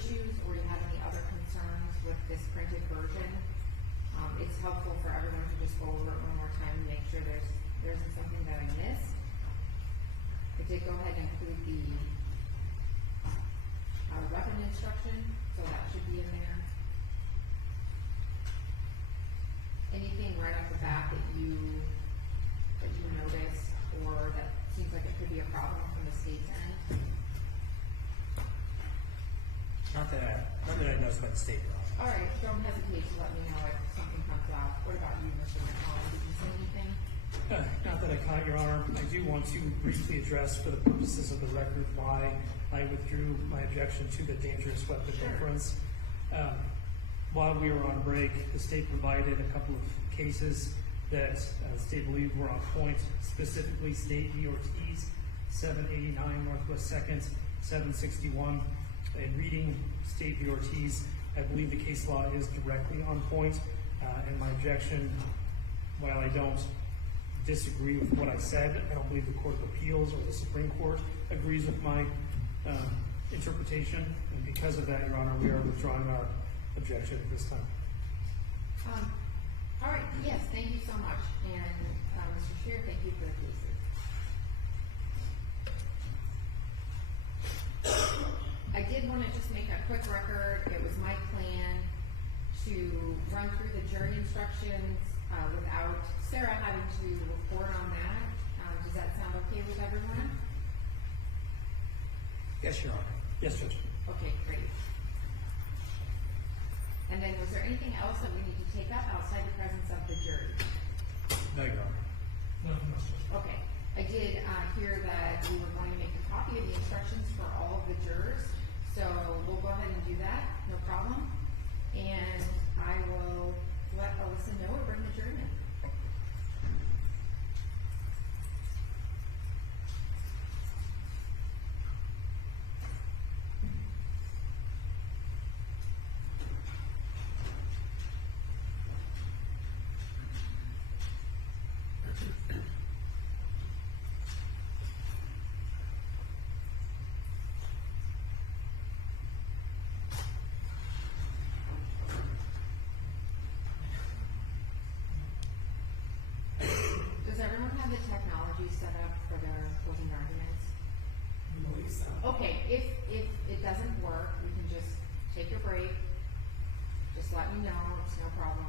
issues or you have any other concerns with this printed version, it's helpful for everyone to just go over it one more time and make sure there isn't something that I missed. I did go ahead and include the weapon instruction, so that should be in there. Anything right off the bat that you notice or that seems like it could be a problem from the state's end? Not that I noticed by the state law. All right, don't hesitate to let me know if something comes up. What about you, Mr. McCollum? Did you say anything? Not that I caught, Your Honor. I do want to briefly address, for the purposes of the record, why I withdrew my objection to the dangerous weapon inference. While we were on break, the state provided a couple of cases that the state believed were on point, specifically State v. Ortiz, 789 Northwest 2nd, 761. In reading State v. Ortiz, I believe the case law is directly on point, and my objection, while I don't disagree with what I said, I don't believe the Court of Appeals or the Supreme Court agrees with my interpretation, and because of that, Your Honor, we are withdrawing our objection at this time. All right, yes, thank you so much. And Mr. Scheer, thank you for the cases. I did want to just make a quick record. It was my plan to run through the jury instructions without Sarah having to report on that. Does that sound okay with everyone? Yes, Your Honor. Yes, Judge. Okay, great. And then was there anything else that we need to take up outside the presence of the jury? No, Your Honor. No, Judge. Okay. I did hear that we were going to make a copy of the instructions for all of the jurors, so we'll go ahead and do that, no problem. And I will let Alyssa know or bring the jury in. Does everyone have the technology set up for their closing arguments? I believe so. Okay, if it doesn't work, we can just take a break. Just let me know, it's no problem.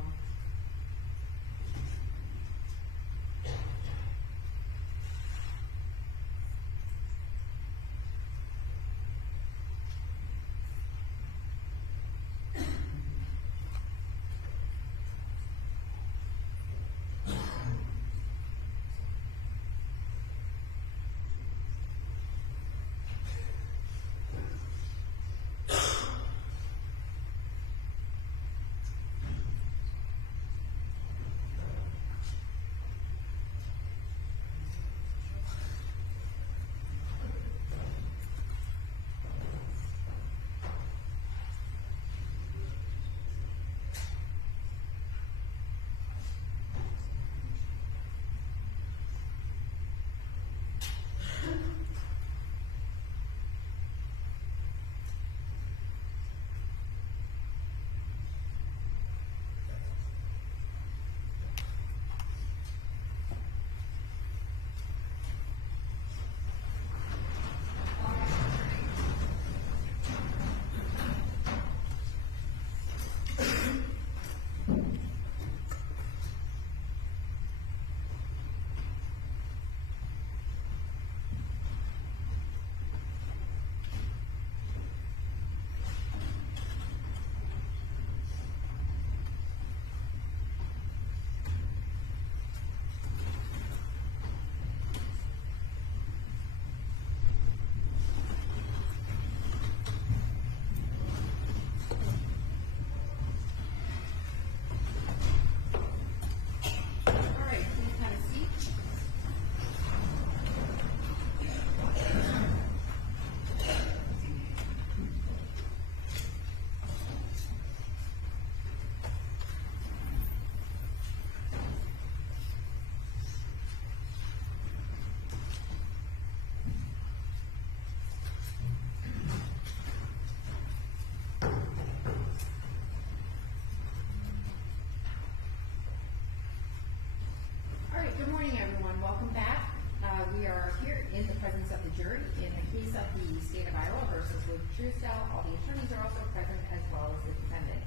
Truesdell. All the attorneys are also present, as well as the defendant.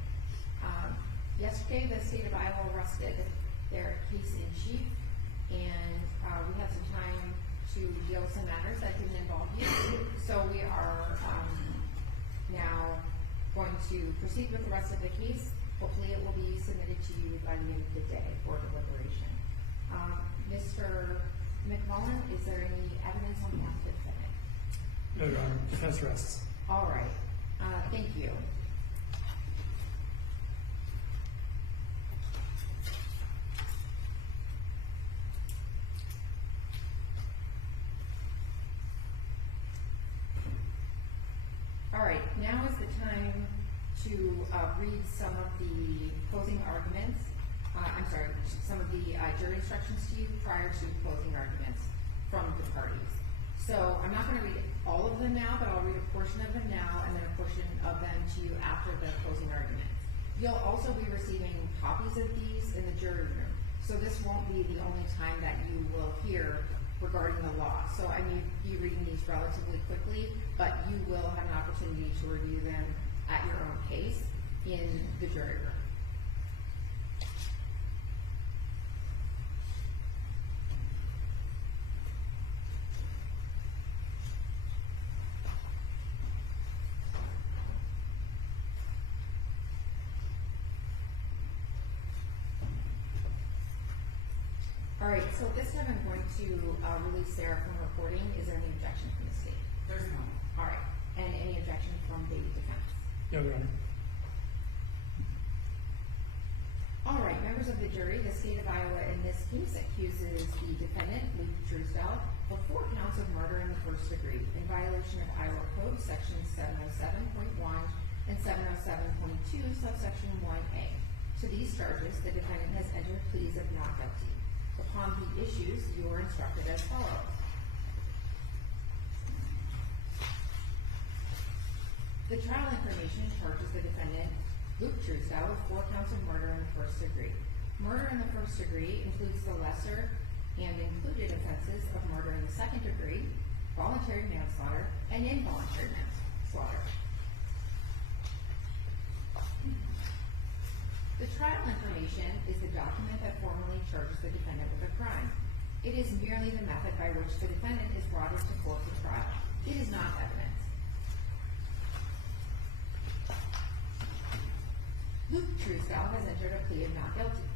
Yesterday, the state of Iowa arrested their case in chief, and we had some time to deal with some matters that didn't involve you. So we are now going to proceed with the rest of the case. Hopefully it will be submitted to you by the end of the day for deliberation. Mr. McMullen, is there any evidence on behalf of the defendant? No, Your Honor. Defense rests. All right. Thank you. All right, now is the time to read some of the closing arguments. Some of the jury instructions to you prior to closing arguments from the parties. So I'm not going to read all of them now, but I'll read a portion of them now and then a portion of them to you after the closing arguments. You'll also be receiving copies of these in the jury room. So this won't be the only time that you will hear regarding the law. So I may be reading these relatively quickly, but you will have an opportunity to review them at your own pace in the jury room. All right, so this time I'm going to release Sarah from recording. Is there any objection from the state? There's none. All right, and any objection from the defense? No, Your Honor. All right, members of the jury, the state of Iowa in this case accuses the defendant, Linn Truesdell, of 4 counts of murder in the first degree in violation of Iowa Code Sections 707.1 and 707.2, subsection 1A. To these charges, the defendant has entered pleas of not guilty. Upon the issues, you are instructed as follows. The trial information charges the defendant, Linn Truesdell, with 4 counts of murder in the first degree. Murder in the first degree includes the lesser and included offenses of murder in the second degree, voluntary manslaughter, and involuntary manslaughter. The trial information is the document that formally charges the defendant with a crime. It is merely the method by which the defendant is brought into court for trial. It is not evidence. Linn Truesdell has entered a plea of not guilty.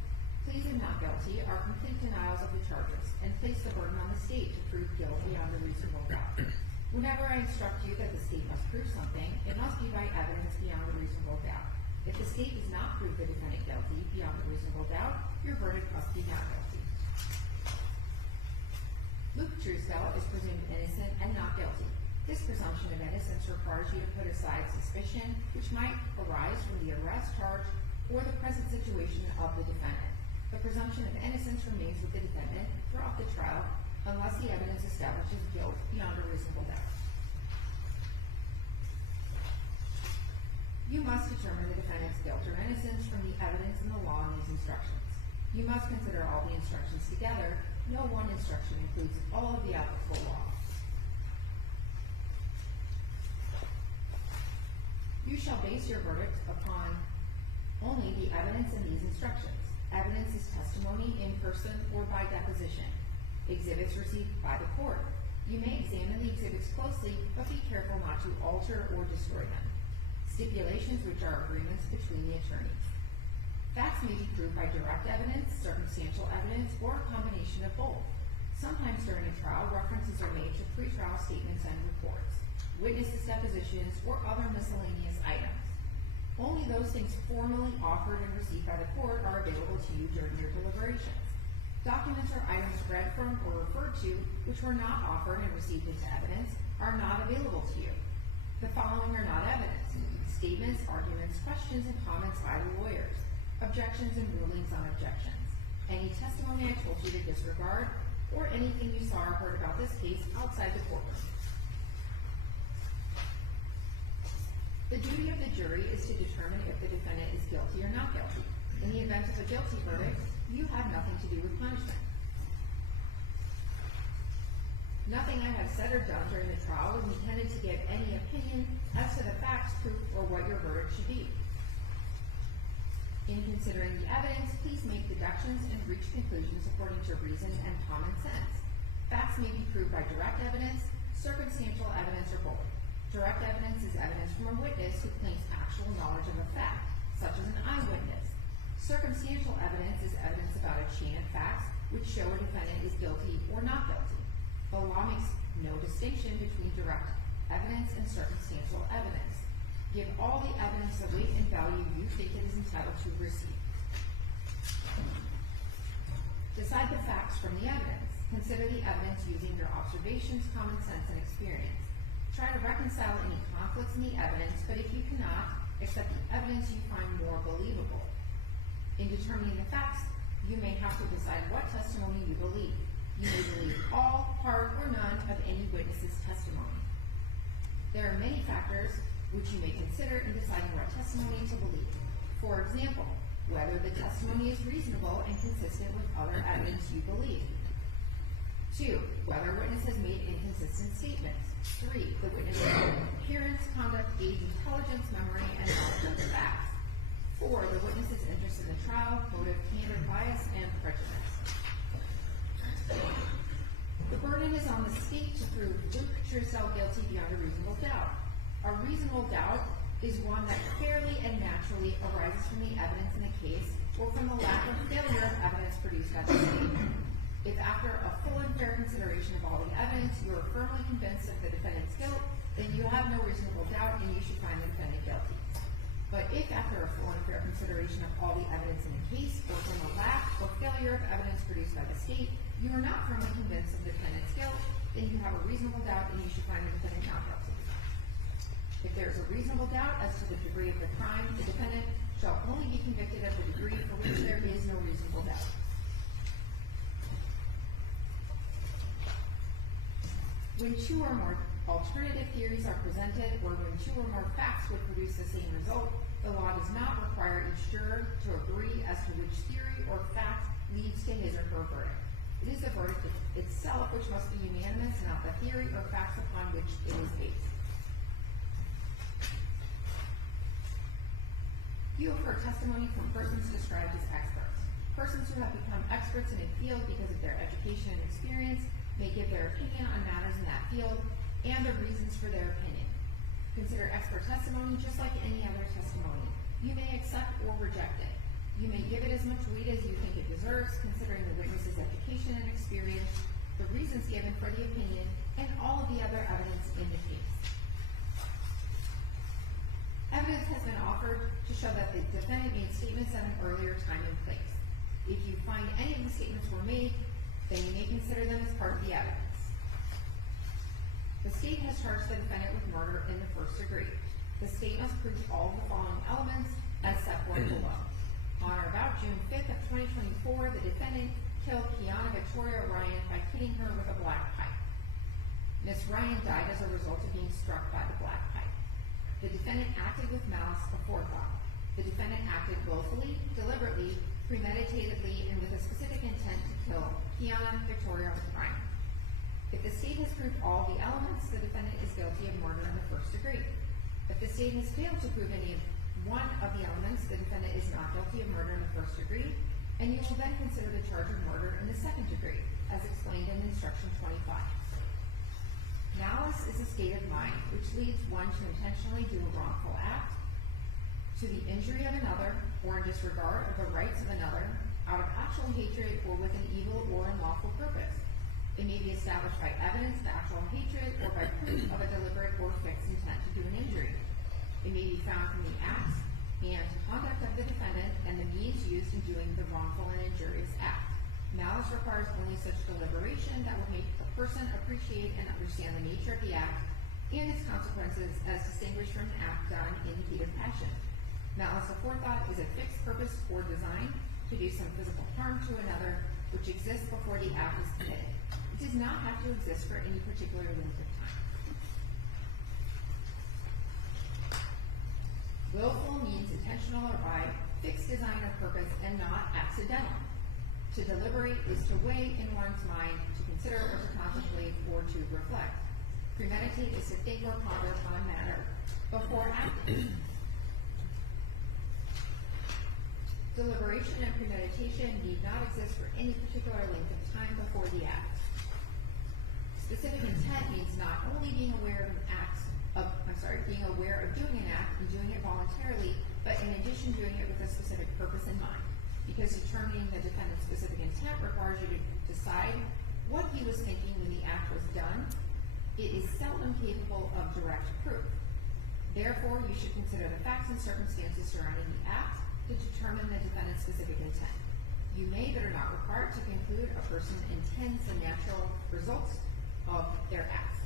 Pleas of not guilty are complete denials of the charges and place the burden on the state to prove guilt beyond a reasonable doubt. Whenever I instruct you that the state must prove something, it must be by evidence beyond a reasonable doubt. If the state does not prove the defendant guilty beyond a reasonable doubt, your verdict must be not guilty. Linn Truesdell is presumed innocent and not guilty. This presumption of innocence requires you to put aside suspicion which might arise from the arrest charge or the present situation of the defendant. The presumption of innocence remains with the defendant throughout the trial unless the evidence establishes guilt beyond a reasonable doubt. You must determine the defendant's guilt or innocence from the evidence in the law and these instructions. You must consider all the instructions together. No one instruction includes all of the applicable law. You shall base your verdict upon only the evidence in these instructions. Evidence is testimony in person or by deposition. Exhibits received by the court. You may examine the exhibits closely, but be careful not to alter or destroy them. Stipulations, which are agreements between the attorneys. Facts may be proved by direct evidence, circumstantial evidence, or a combination of both. Sometimes during a trial, references are made to pretrial statements and reports, witnesses' depositions, or other miscellaneous items. Only those things formally offered and received by the court are available to you during your deliberations. Documents or items read from or referred to, which were not offered and received into evidence, are not available to you. The following are not evidence: statements, arguments, questions, and comments by the lawyers, objections and rulings on objections, any testimony I told you to disregard, or anything you saw or heard about this case outside the courtroom. The duty of the jury is to determine if the defendant is guilty or not guilty. In the event of a guilty verdict, you have nothing to do with punishment. Nothing I have said or done during the trial was intended to give any opinion as to the what your verdict should be. In considering the evidence, please make deductions and reach conclusions according to reason and common sense. Facts may be proved by direct evidence, circumstantial evidence, or both. Direct evidence is evidence from a witness who claims actual knowledge of a fact, such as an eyewitness. Circumstantial evidence is evidence about a chain of facts which show a defendant is guilty or not guilty. The law makes no distinction between direct evidence and circumstantial evidence. Give all the evidence the weight and value you think it is entitled to receive. Decide the facts from the evidence. Consider the evidence using your observations, common sense, and experience. Try to reconcile any conflicts in the evidence, but if you cannot, accept the evidence you find more believable. In determining the facts, you may have to decide what testimony you believe. You may believe all, part, or none of any witness's testimony. There are many factors which you may consider in deciding what testimony to believe. For example, whether the testimony is reasonable and consistent with other evidence you believe. 2. Whether a witness has made inconsistent statements. 3. The witness's appearance, conduct, age, intelligence, memory, and knowledge of the facts. 4. The witness's interest in the trial, motive, candor, bias, and prejudice. The burden is on the state to prove Luke Truesdell guilty beyond a reasonable doubt. A reasonable doubt is one that fairly and naturally arises from the evidence in a case or from the lack of failure of evidence produced by the state. If after a full and fair consideration of all the evidence you are firmly convinced of the defendant's guilt, then you have no reasonable doubt and you should find the defendant guilty. But if after a full and fair consideration of all the evidence in the case or from the lack or failure of evidence produced by the state, you are not firmly convinced of the defendant's guilt, then you have a reasonable doubt and you should find the defendant not guilty. If there is a reasonable doubt as to the degree of the crime, the defendant shall only be convicted of the degree for which there is no reasonable doubt. When two or more alternative theories are presented, or when two or more facts would produce the same result, the law does not require each juror to agree as to which theory or fact leads to his or her verdict. It is the verdict itself which must be unanimous, not the theory or facts upon which it is based. You have heard testimony from persons described as experts. Persons who have become experts in a field because of their education and experience may give their opinion on matters in that field and the reasons for their opinion. Consider expert testimony just like any other testimony. You may accept or reject it. You may give it as much weight as you think it deserves, considering the witness's education and experience, the reasons given for the opinion, and all of the other evidence in the case. Evidence has been offered to show that the defendant made statements at an earlier time and place. If you find any of the statements were made, then you may consider them as part of the evidence. The state has charged the defendant with murder in the first degree. The state must prove all of the following elements as set forth below. On or about June 5th of 2024, the defendant killed Kiana Victoria Ryan by hitting her with a black pipe. Ms. Ryan died as a result of being struck by the black pipe. The defendant acted with malice aforethought. The defendant acted willfully, deliberately, premeditatedly, and with a specific intent to kill Kiana Victoria Ryan. If the state has proved all the elements, the defendant is guilty of murder in the first degree. If the state has failed to prove any one of the elements, the defendant is not guilty of murder in the first degree, and you will then consider the charge of murder in the second degree, as explained in Instruction 25. Malice is a state of mind which leads one to intentionally do a wrongful act, to the injury of another, or in disregard of the rights of another, out of actual hatred or with an evil or unlawful purpose. It may be established by evidence of actual hatred or by proof of a deliberate or fixed intent to do an injury. It may be found from the acts and conduct of the defendant and the means used in doing the wrongful and injurious act. Malice requires only such deliberation that would make a person appreciate and understand the nature of the act and its consequences as distinguished from an act done in heat of passion. Malice aforethought is a fixed purpose or design to do some physical harm to another which exists before the act is committed. It does not have to exist for any particular length of time. Willful means intentional or by fixed design or purpose and not accidental. To deliberate is to weigh in one's mind, to consider or to contemplate or to reflect. Premeditate is to think or ponder upon a matter before acting. Deliberation and premeditation need not exist for any particular length of time before the act. Specific intent means not only being aware of being aware of doing an act and doing it voluntarily, but in addition doing it with a specific purpose in mind. Because determining the defendant's specific intent requires you to decide what he was thinking when the act was done. It is seldom capable of direct proof. Therefore, you should consider the facts and circumstances surrounding the act to determine the defendant's specific intent. You may but are not required to conclude a person intends the natural results of their acts.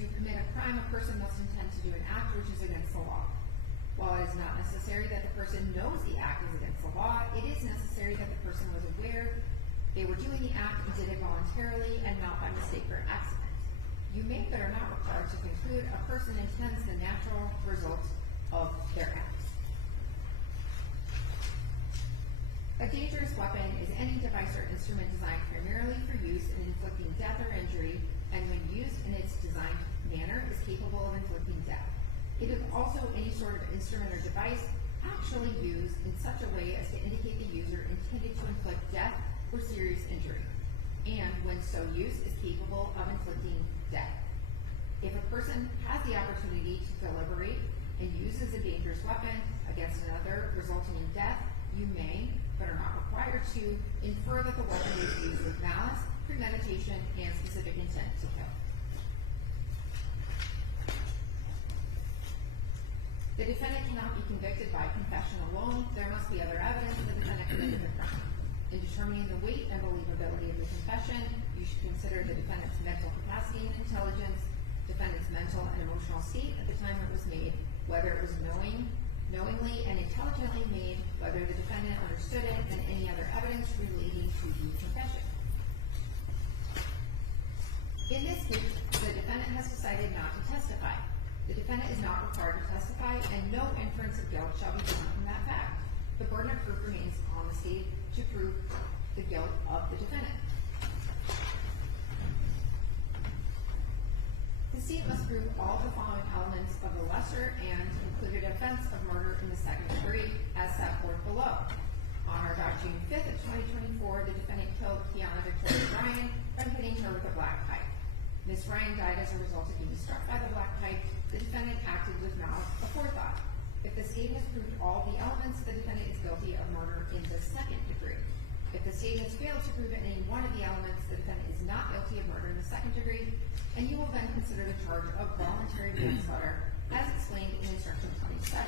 To commit a crime, a person must intend to do an act which is against the law. While it is not necessary that the person knows the act is against the law, it is necessary that the person was aware they were doing the act and did it voluntarily and not by mistake or accident. You may but are not required to conclude a person intends the natural result of their acts. A dangerous weapon is any device or instrument designed primarily for use in inflicting death or injury, and when used in its designed manner is capable of inflicting death. It is also any sort of instrument or device actually used in such a way as to indicate the user intended to inflict death or serious injury, and when so used is capable of inflicting death. If a person has the opportunity to deliberate and uses a dangerous weapon against another resulting in death, you may, but are not required to, infer that the weapon was used with malice, premeditation, and specific intent to kill. The defendant cannot be convicted by confession alone. There must be other evidence the defendant committed the crime. In determining the weight and believability of the confession, you should consider the defendant's mental capacity and intelligence, defendant's mental and emotional state at the time it was made, whether it was knowingly and intelligently made, whether the defendant understood it, and any other evidence relating to the confession. In this case, the defendant has decided not to testify. The defendant is not required to testify, and no inference of guilt shall be drawn from that fact. The burden of proof remains on the state to prove the guilt of the defendant. The state must prove all the following elements of the lesser and included offense of murder in the second degree, as set forth below. On or about June 5th of 2024, the defendant killed Kiana Victoria Ryan by hitting her with a black pipe. Ms. Ryan died as a result of being struck by the black pipe. The defendant acted with malice aforethought. If the state has proved all the elements, the defendant is guilty of murder in the second degree. If the state has failed to prove any one of the elements, the defendant is not guilty of murder in the second degree, and you will then consider the charge of voluntary manslaughter as explained in Instruction 27.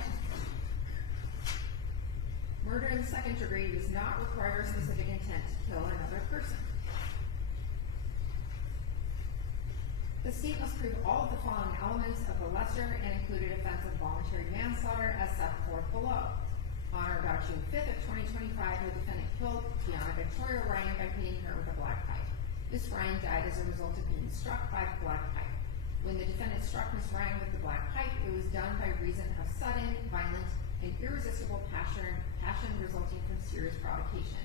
Murder in the second degree does not require a specific intent to kill another person. The state must prove all of the following elements of the lesser and included offense of voluntary manslaughter as set forth below. On or about June 5th of 2025, the defendant killed Kiana Victoria Ryan by hitting her with a black pipe. Ms. Ryan died as a result of being struck by the black pipe. When the defendant struck Ms. Ryan with the black pipe, it was done by reason of sudden, violent, and irresistible passion resulting from serious provocation.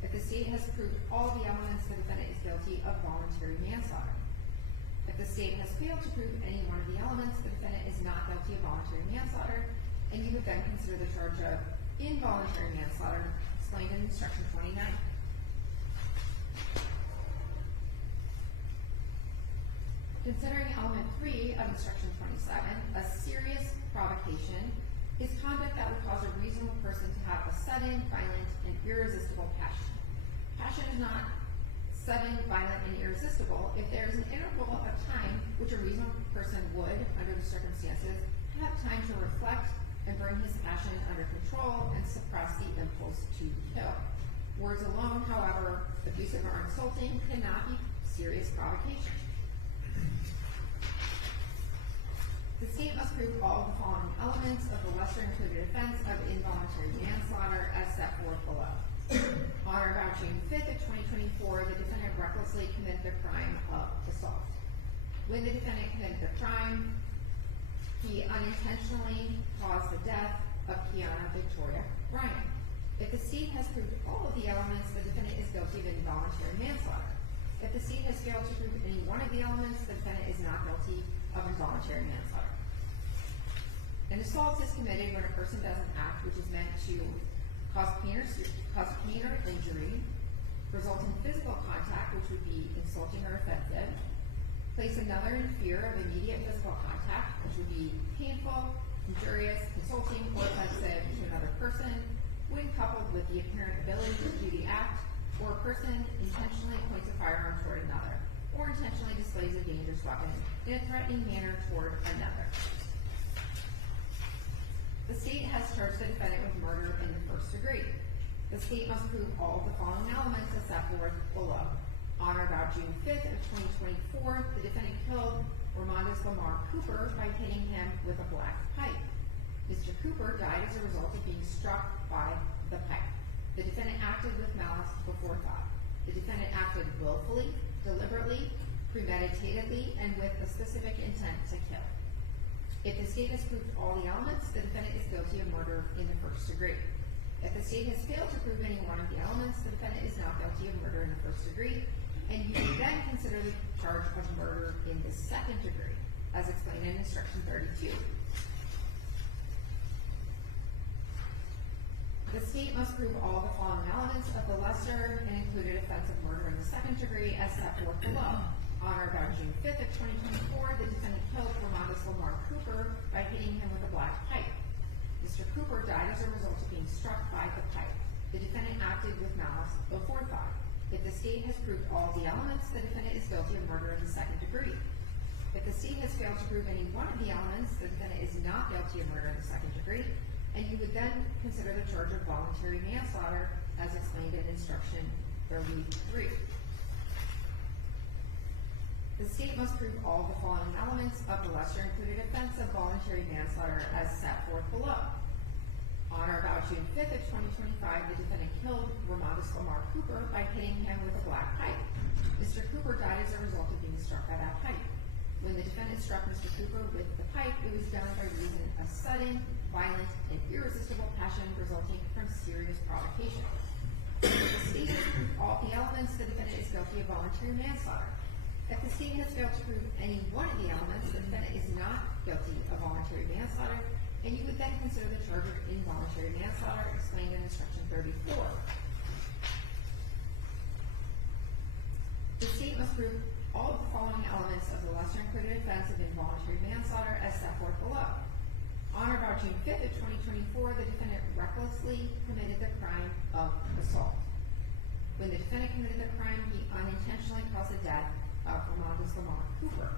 If the state has proved all the elements, the defendant is guilty of voluntary manslaughter. If the state has failed to prove any one of the elements, the defendant is not guilty of voluntary manslaughter, and you would then consider the charge of involuntary manslaughter explained in Instruction 29. Considering element 3 of Instruction 27, a serious provocation is conduct that would cause a reasonable person to have a sudden, violent, and irresistible passion. Passion is not sudden, violent, and irresistible if there is an interval of time which a reasonable person would, under the circumstances, have time to reflect and bring his passion under control and suppress the impulse to kill. Words alone, however, abusive or insulting, cannot be serious provocation. The state must prove all of the following elements of the lesser included offense of involuntary manslaughter as set forth below. On or about June 5th of 2024, the defendant recklessly committed the crime of assault. When the defendant committed the crime, he unintentionally caused the death of Kiana Victoria Ryan. If the state has proved all of the elements, the defendant is guilty of involuntary manslaughter. If the state has failed to prove any one of the elements, the defendant is not guilty of involuntary manslaughter. And An assault is committed when a person does an act which is meant to cause pain or injury, result in physical contact, which would be insulting or offensive, place another in fear of immediate physical contact, which would be painful, injurious, insulting, or offensive to another person, when coupled with the apparent ability to do the act, or a person intentionally points a firearm toward another, or intentionally displays a dangerous weapon in a threatening manner toward another. The state has charged the defendant with murder in the first degree. The state must prove all of the following elements as set forth below. On or about June 5th of 2024, the defendant killed Romandus Lamar Cooper by hitting him with a black pipe. Mr. Cooper died as a result of being struck by the pipe. The defendant acted with malice before thought. The defendant acted willfully, deliberately, premeditatedly, and with a specific intent to kill. If the state has proved all the elements, the defendant is guilty of murder in the first degree. If the state has failed to prove any one of the elements, the defendant is not guilty of murder in the first degree, and you can then consider the charge of murder in the second degree, as explained in Instruction 32. The state must prove all the following elements of the lesser and included offense of murder in the second degree as set forth below. On or about June 5th of 2024, the defendant killed Romandus Lamar Cooper by hitting him with a black pipe. Mr. Cooper died as a result of being struck by the pipe. The defendant acted with malice before thought. If the state has proved all the elements, the defendant is guilty of murder in the second degree. If the state has failed to prove any one of the elements, the defendant is not guilty of murder in the second degree, and you would then consider the charge of voluntary manslaughter as explained in Instruction 33. The state must prove all the following elements of the lesser included offense of voluntary manslaughter as set forth below. On or about June 5th of 2025, the defendant killed Romandus Lamar Cooper by hitting him with a black pipe. Mr. Cooper died as a result of being struck by that pipe. When the defendant struck Mr. Cooper with the pipe, it was done by reason of sudden, violent, and irresistible passion resulting from serious provocation. If the state has proved all the elements, the defendant is guilty of voluntary manslaughter. If the state has failed to prove any one of the elements, the defendant is not guilty of voluntary manslaughter, and you would then consider the charge of involuntary manslaughter explained in Instruction 34. The state must prove all of the following elements of the lesser included offense of involuntary manslaughter as set forth below. On or about June 5th of 2024, the defendant recklessly committed the crime of assault. When the defendant committed the crime, he unintentionally caused the death of Romandus Lamar Cooper.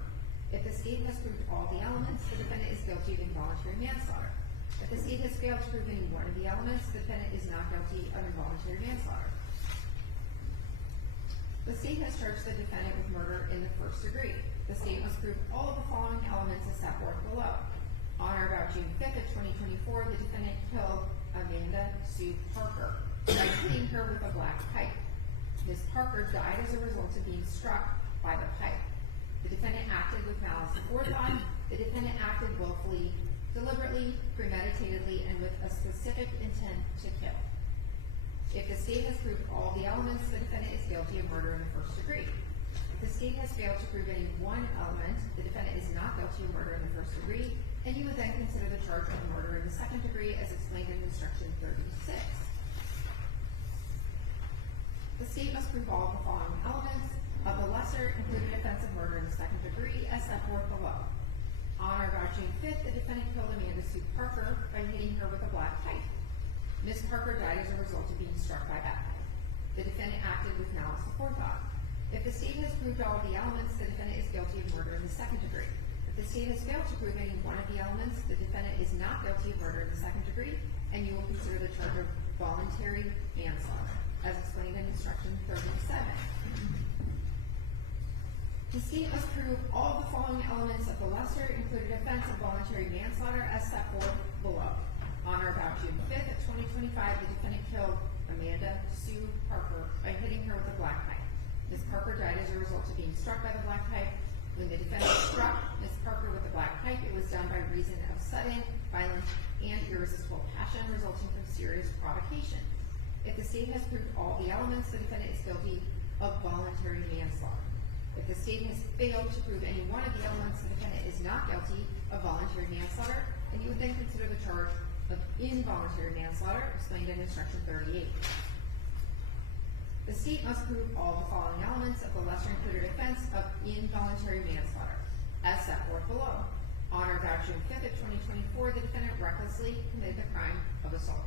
If the state has proved all the elements, the defendant is guilty of involuntary manslaughter. If the state has failed to prove any one of the elements, the defendant is not guilty of involuntary manslaughter. The state has charged the defendant with murder in the first degree. The state must prove all of the following elements as set forth below. On or about June 5th of 2024, the defendant killed Amanda Sue Parker by hitting her with a black pipe. Ms. Parker died as a result of being struck by the pipe. The defendant acted with malice aforethought. The defendant acted willfully, deliberately, premeditatedly, and with a specific intent to kill. If the state has proved all the elements, the defendant is guilty of murder in the first degree. If the state has failed to prove any one element, the defendant is not guilty of murder in the first degree, and you would then consider the charge of murder in the second degree as explained in Instruction 36. The state must prove all of the following elements of the lesser included offense of murder in the second degree as set forth below. On or about June 5th, the defendant killed Amanda Sue Parker by hitting her with a black pipe. Ms. Parker died as a result of being struck by that pipe. The defendant acted with malice aforethought. If the state has proved all of the elements, the defendant is guilty of murder in the second degree. If the state has failed to prove any one of the elements, the defendant is not guilty of murder in the second degree, and you will consider the charge of voluntary manslaughter, as explained in Instruction 37. The state must prove all the following elements of the lesser included offense of voluntary manslaughter as set forth below. On or about June 5th of 2025, the defendant killed Amanda Sue Parker by hitting her with a black pipe. Ms. Parker died as a result of being struck by the black pipe. When the defendant struck Ms. Parker with the black pipe, it was done by reason of sudden, violent, and irresistible passion resulting from serious provocation. If the state has proved all the elements, the defendant is guilty of voluntary manslaughter. If the state has failed to prove any one of the elements, the defendant is not guilty of voluntary manslaughter, and you would then consider the charge of involuntary manslaughter explained in instruction 38. The state must prove all the following elements of the lesser included offense of involuntary manslaughter, as set forth below. On or about June 5th of 2024, the defendant recklessly committed the crime of assault.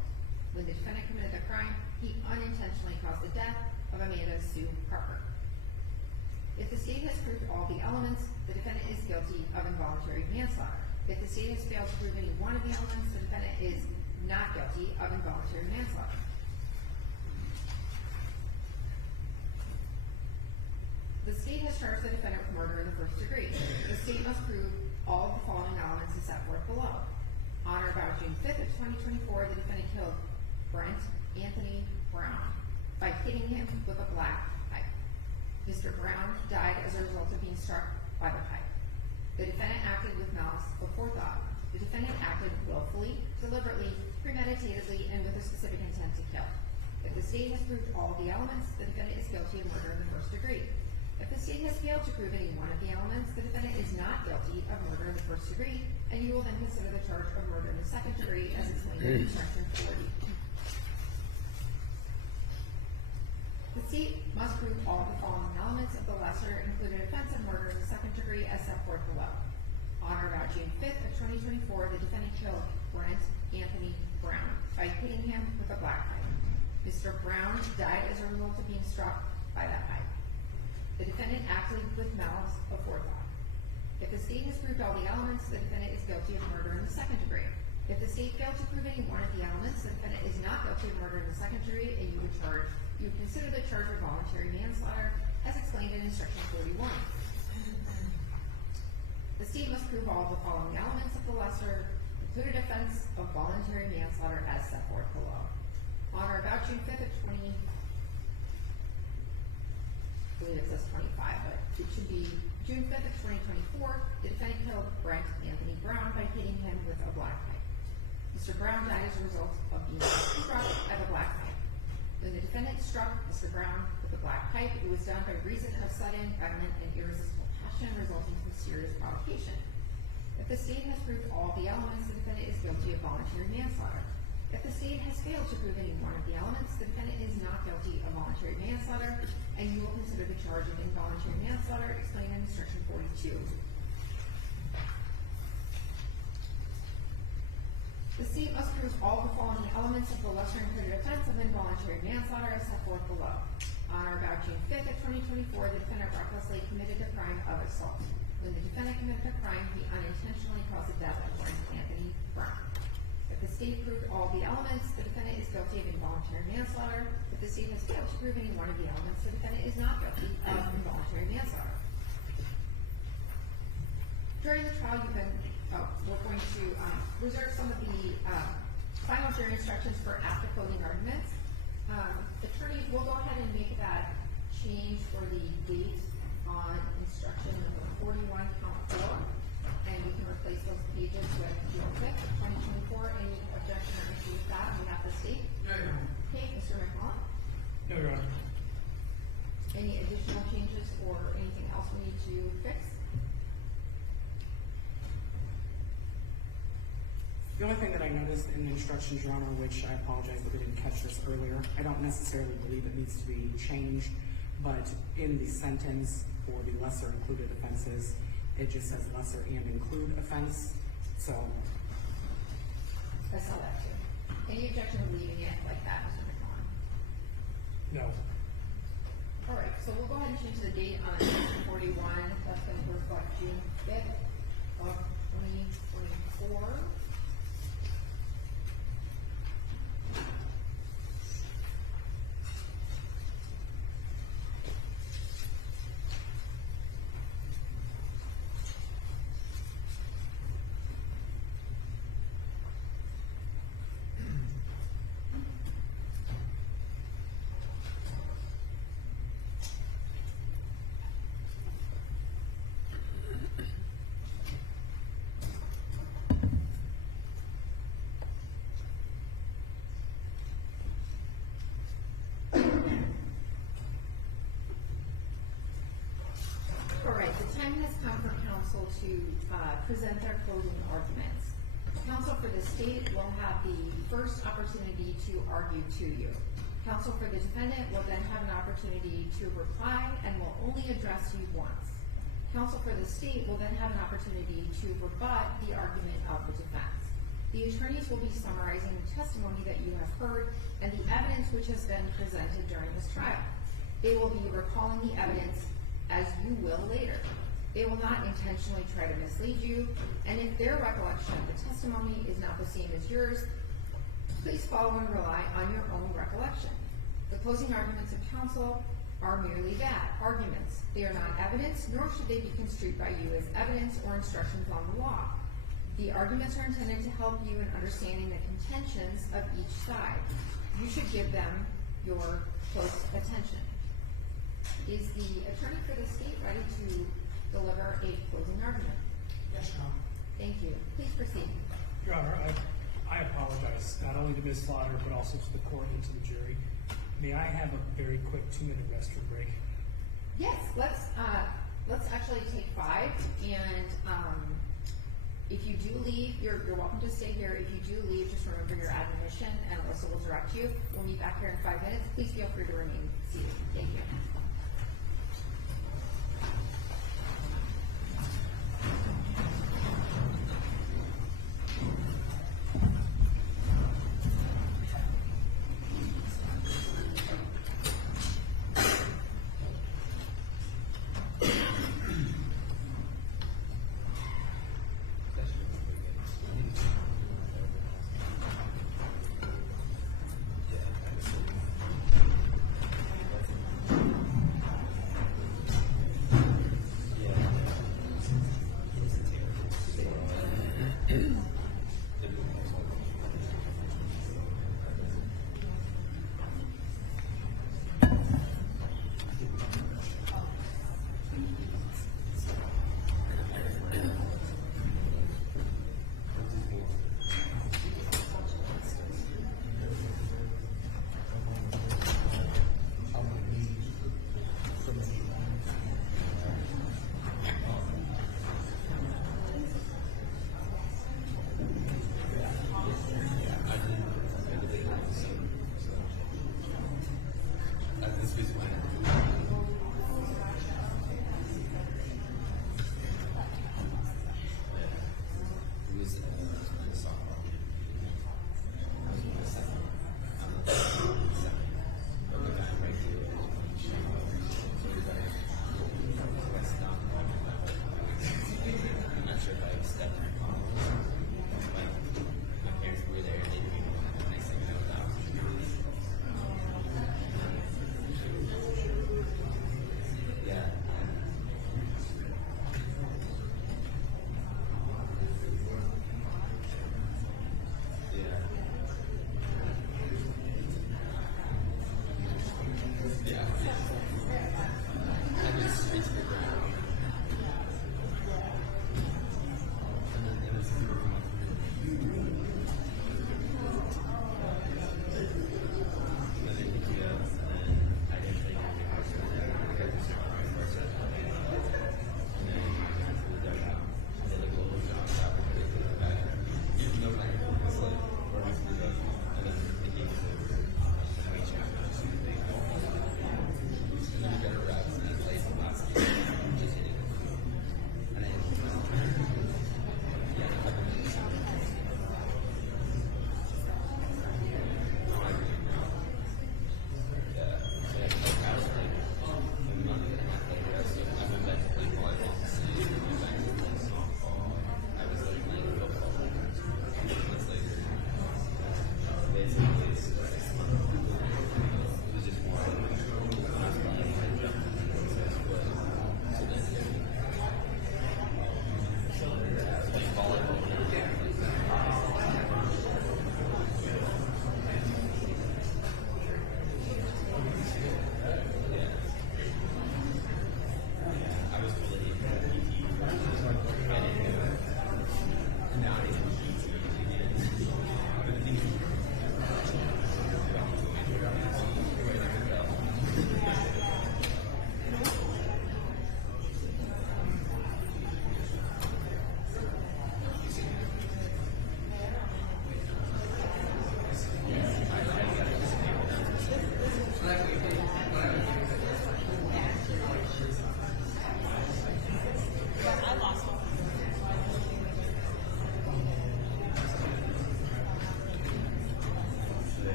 When the defendant committed the crime, he unintentionally caused the death of Amanda Sue Parker. If the state has proved all the elements, the defendant is guilty of involuntary manslaughter. If the state has failed to prove any one of the elements, the defendant is not guilty of involuntary manslaughter. The state has charged the defendant with murder in the first degree. The state must prove all of the following elements as set forth below. On or about June 5th of 2024, the defendant killed Brent Anthony Brown by hitting him with a black pipe. Mr. Brown died as a result of being struck by the pipe. The defendant acted with malice aforethought. The defendant acted willfully, deliberately, premeditatedly, and with a specific intent to kill. If the state has proved all of the elements, the defendant is guilty of murder in the first degree. If the state has failed to prove any one of the elements, the defendant is not guilty of murder in the first degree, and you will then consider the charge of murder in the second degree as explained in instruction 40. The state must prove all of the following elements of the lesser included offense of murder in the second degree as set forth below. On or about June 5th of 2024, the defendant killed Brent Anthony Brown by hitting him with a black pipe. Mr. Brown died as a result of being struck by that pipe. The defendant acted with malice aforethought. If the state has proved all the elements, the defendant is guilty of murder in the second degree. If the state failed to prove any one of the elements, the defendant is not guilty of murder in the second degree, and you would consider the charge of voluntary manslaughter as explained in instruction 41. The state must prove all of the following elements of the lesser included offense of voluntary manslaughter as set forth below. On or about June 5th of 20. I believe it says 25, but it should be June 5th of 2024, the defendant killed Brent Anthony Brown by hitting him with a black pipe. Mr. Brown died as a result of being struck by the black pipe. When the defendant struck Mr. Brown with the black pipe, it was done by reason of sudden, violent, and irresistible passion resulting from serious provocation. If the state has proved all the elements, the defendant is guilty of voluntary manslaughter. If the state has failed to prove any one of the elements, the defendant is not guilty of voluntary manslaughter, and you will consider the charge of involuntary manslaughter explained in instruction 42. The state must prove all the following elements of the lesser included offense of involuntary manslaughter as set forth below. On or about June 5th of 2024, the defendant recklessly committed the crime of assault. When the defendant committed the crime, he unintentionally caused the death of Brent Anthony Brown. If the state proved all the elements, the defendant is guilty of involuntary manslaughter. If the state has failed to prove any one of the elements, the defendant is not guilty of involuntary manslaughter. During the trial, we're going to reserve some of the final jury instructions for after closing arguments. Attorneys will go ahead and make that change for the date on instruction number 41, count 4, and we can replace those pages with June 5th of 2024. Any objection or issue with that on behalf of the state? No, Your Honor. Okay, Mr. McMullen? No, Your Honor. Any additional changes or anything else we need to fix? The only thing that I noticed in the instructions, Your Honor, which I apologize that we didn't catch this earlier, I don't necessarily believe it needs to be changed, but in the sentence for the lesser included offenses, it just says lesser and include offense, so. I saw that too. Any objection to leaving it like that, Mr. McMullen? No. All right, so we'll go ahead and change the date on instruction 41. That's going to reflect June 5th of 2024. All right, the time has come for counsel to present their closing arguments. Counsel for the state will have the first opportunity to argue to you. Counsel for the defendant will then have an opportunity to reply and will only address you once. Counsel for the state will then have an opportunity to rebut the argument of the defense. The attorneys will be summarizing the testimony that you have heard and the evidence which has been presented during this trial. They will be recalling the evidence as you will later. They will not intentionally try to mislead you, and if their recollection of the testimony is not the same as yours, please follow and rely on your own recollection. The closing arguments of counsel are merely that, arguments. They are not evidence, nor should they be construed by you as evidence or instructions on the law. The arguments are intended to help you in understanding the contentions of each side. You should give them your close attention. Is the attorney for the state ready to deliver a closing argument? Yes, Your Honor. Thank you. Please proceed. Your Honor, I apologize, not only to Ms. Slaughter, but also to the court and to the jury. May I have a very quick 2-minute restroom break? Yes, let's actually take 5, and if you do leave, you're welcome to stay here. If you do leave, just remember your admonition, and Alyssa will direct you. We'll meet back here in 5 minutes. Please feel free to remain seated. Thank you.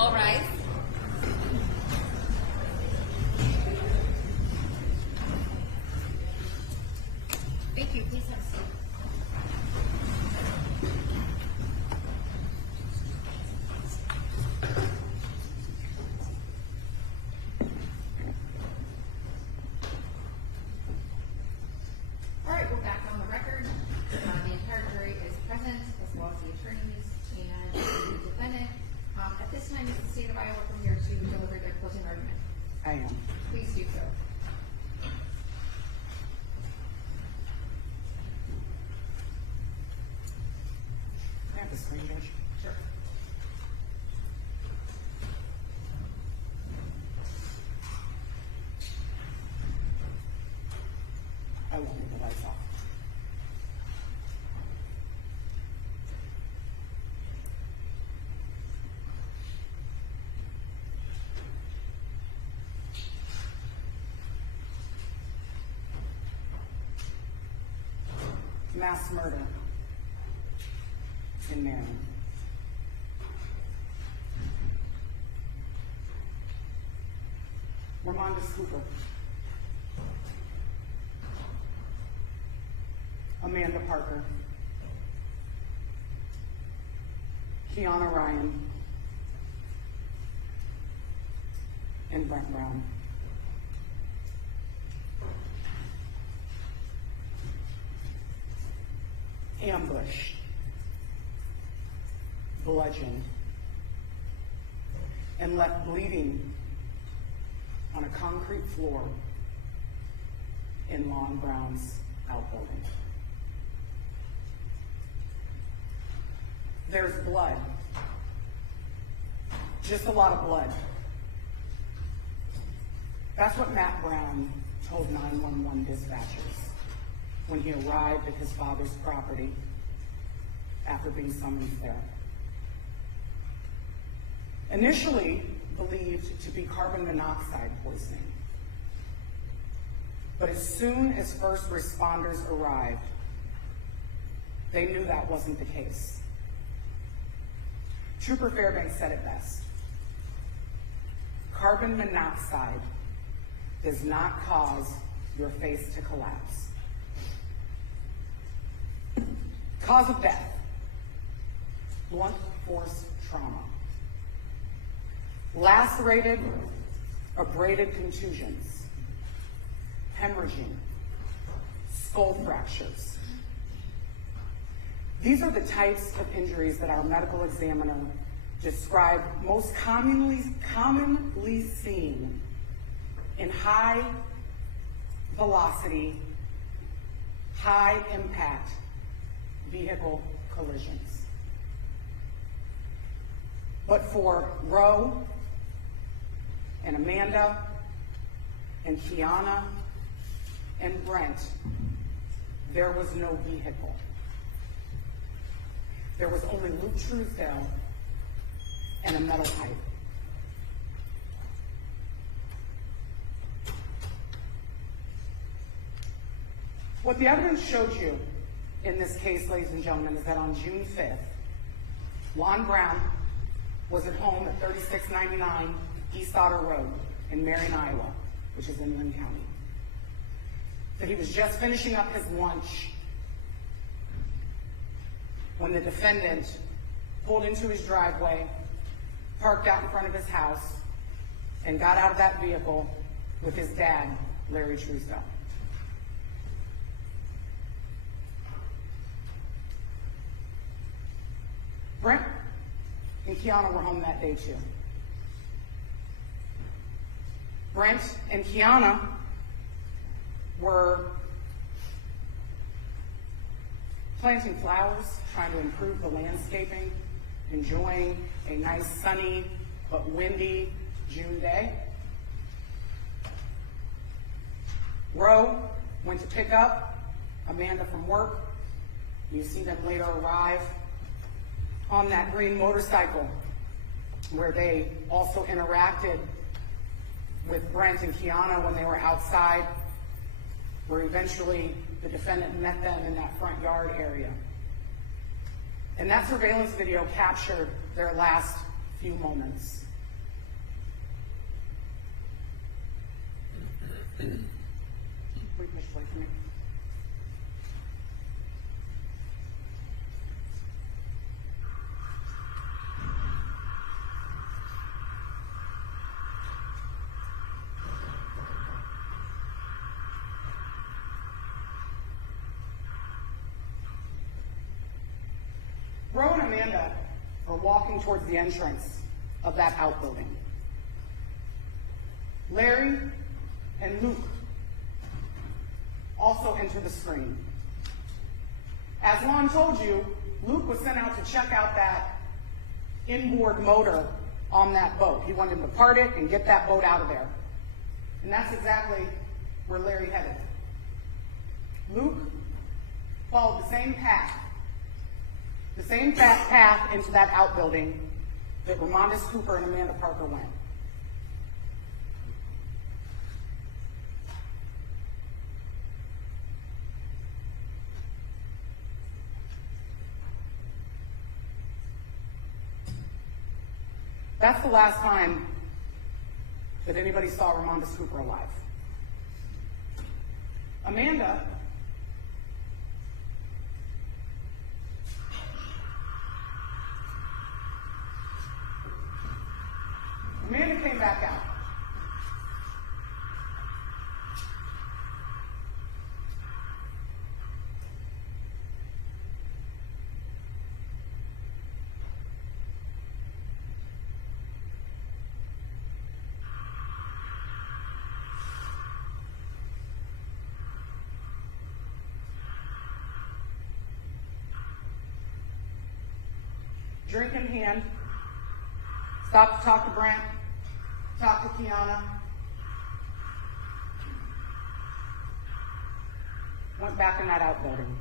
All rise. Thank you. Please have a seat. All right, we're back on the record. The entire jury is present, as well as the attorneys and the defendant. At this time, is the state of Iowa prepared to deliver their closing argument? I am. Please do so. Can I have the screen, Judge? Sure. I won't leave the lights off. Mass murder in Maryland. Ramondis Cooper. Amanda Parker. Kiana Ryan. And Brent Brown. Ambushed, bludgeoned, and left bleeding on a concrete floor in Lon Brown's outbuilding. There's blood, just a lot of blood. That's what Matt Brown told 911 dispatchers when he arrived at his father's property after being summoned there. Initially believed to be carbon monoxide poisoning. But as soon as first responders arrived, they knew that wasn't the case. Trooper Fairbanks said it best. Carbon monoxide does not cause your face to collapse. Cause of death, blunt force trauma. Lacerated, abraded contusions, hemorrhaging, skull fractures. These are the types of injuries that our medical examiner described most commonly seen in high velocity, high impact vehicle collisions. But for Roe and Amanda and Kiana and Brent, there was no vehicle. There was only Luke Truesdell and a metal pipe. What the evidence showed you in this case, ladies and gentlemen, is that on June 5th, Lon Brown was at home at 3699 East Otter Road in Marion, Iowa, which is in Linn County. That he was just finishing up his lunch when the defendant pulled into his driveway, parked out in front of his house, and got out of that vehicle with his dad, Larry Truesdell. Brent and Kiana were home that day too. Brent and Kiana were planting flowers, trying to improve the landscaping, enjoying a nice sunny but windy June day. Roe went to pick up Amanda from work. You see them later arrive on that green motorcycle, where they also interacted with Brent and Kiana when they were outside, where eventually the defendant met them in that front yard area. And that surveillance video captured their last few moments. Will you push play for me? Ro and Amanda are walking towards the entrance of that outbuilding. Larry and Luke also enter the screen. As Lon told you, Luke was sent out to check out that inboard motor on that boat. He wanted him to part it and get that boat out of there. And that's exactly where Larry headed. Luke followed the same path into that outbuilding that Ramondis Cooper and Amanda Parker went. That's the last time that anybody saw Ramondis Cooper alive. Amanda came back out. Drink in hand, stopped to talk to Brent, talked to Kiana, went back in that outbuilding.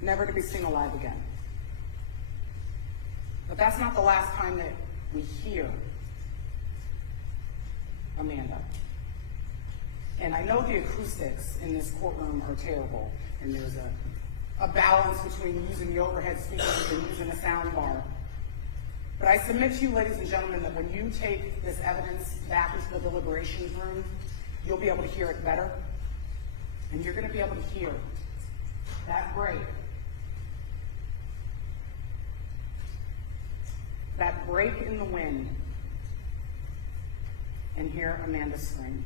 Never to be seen alive again. But that's not the last time that we hear Amanda. And I know the acoustics in this courtroom are terrible, and there's a balance between using the overhead speakers and using a sound bar. But I submit to you, ladies and gentlemen, that when you take this evidence back into the deliberations room, you'll be able to hear it better, and you're going to be able to hear that break in the wind, and hear Amanda scream.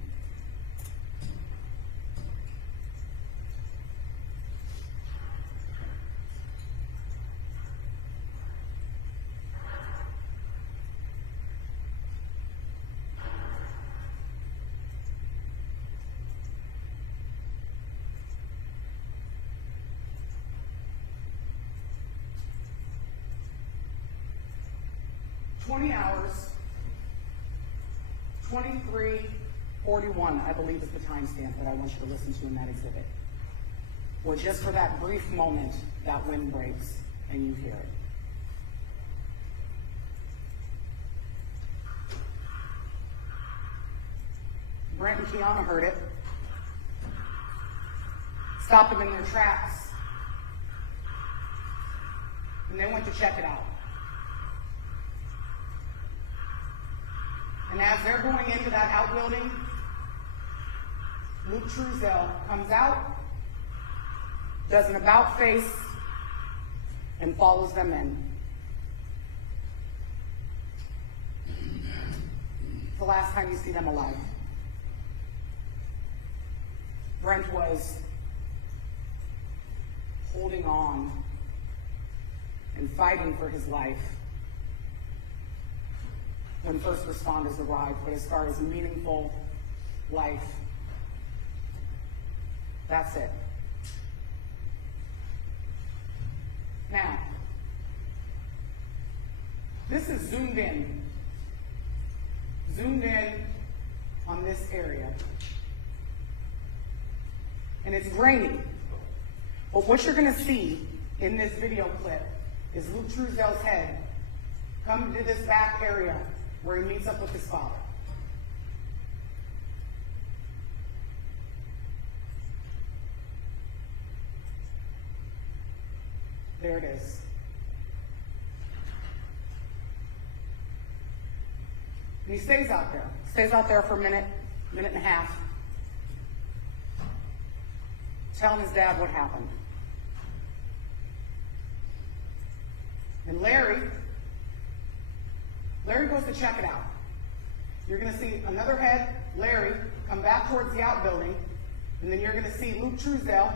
Hours, 23:41, I believe, is the timestamp that I want you to listen to in that exhibit. Where just for that brief moment, that wind breaks and you hear it. Brent and Kiana heard it, stopped them in their tracks, and they went to check it out. And as they're going into that outbuilding, Luke Truesdell comes out, does an about face, and follows them in. It's the last time you see them alive. Brent was holding on and fighting for his life when first responders arrived, but as far as meaningful life, that's it. Now, This is zoomed in on this area. And it's raining. But what you're going to see in this video clip is Luke Truesdell's head come to this back area where he meets up with his father. There it is. And he stays out there for a minute and a half, telling his dad what happened. And Larry goes to check it out. You're going to see another head, Larry, come back towards the outbuilding, and then you're going to see Luke Truesdell,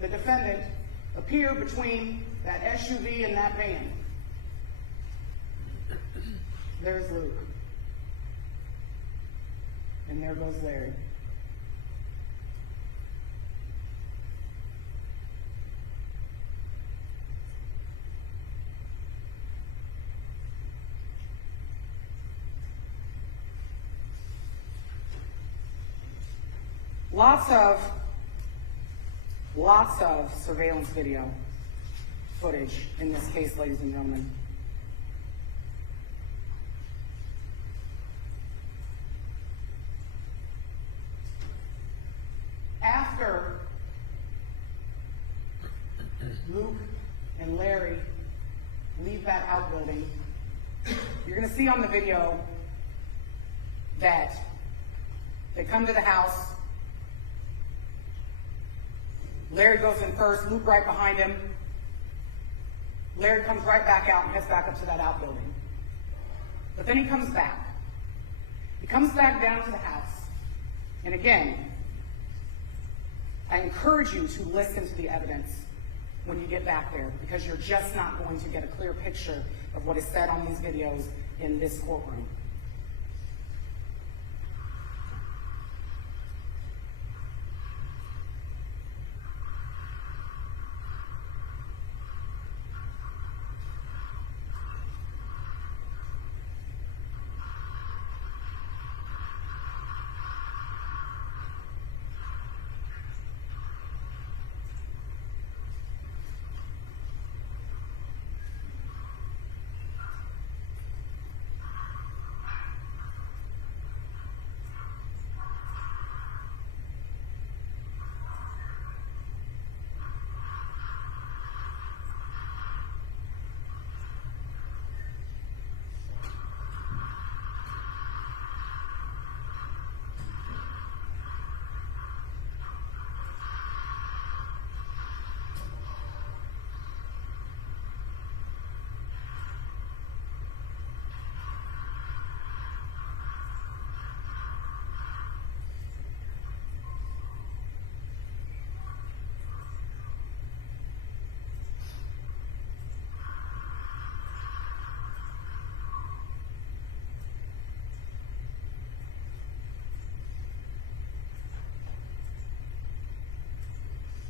the defendant, appear between that SUV and that van. There's Luke. And there goes Larry. Lots of surveillance video footage in this case, ladies and gentlemen. After Luke and Larry leave that outbuilding, you're going to see on the video that they come to the house. Larry goes in first, Luke right behind him. Larry comes right back out and heads back up to that outbuilding. But then he comes back. He comes back down to the house. And again, I encourage you to listen to the evidence when you get back there, because you're just not going to get a clear picture of what is said on these videos in this courtroom.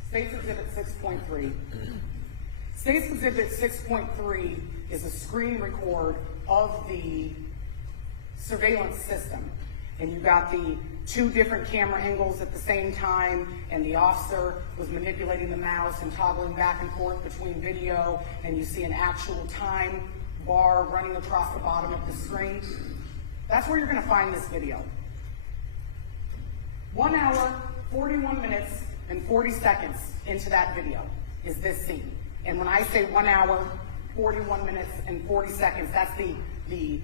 State's Exhibit 6.3. State's Exhibit 6.3 is a screen record of the surveillance system. And you've got the two different camera angles at the same time, and the officer was manipulating the mouse and toggling back and forth between video, and you see an actual time bar running across the bottom of the screen. That's where you're going to find this video. 1 hour, 41 minutes, and 40 seconds into that video is this scene. And when I say 1 hour, 41 minutes, and 40 seconds, that's the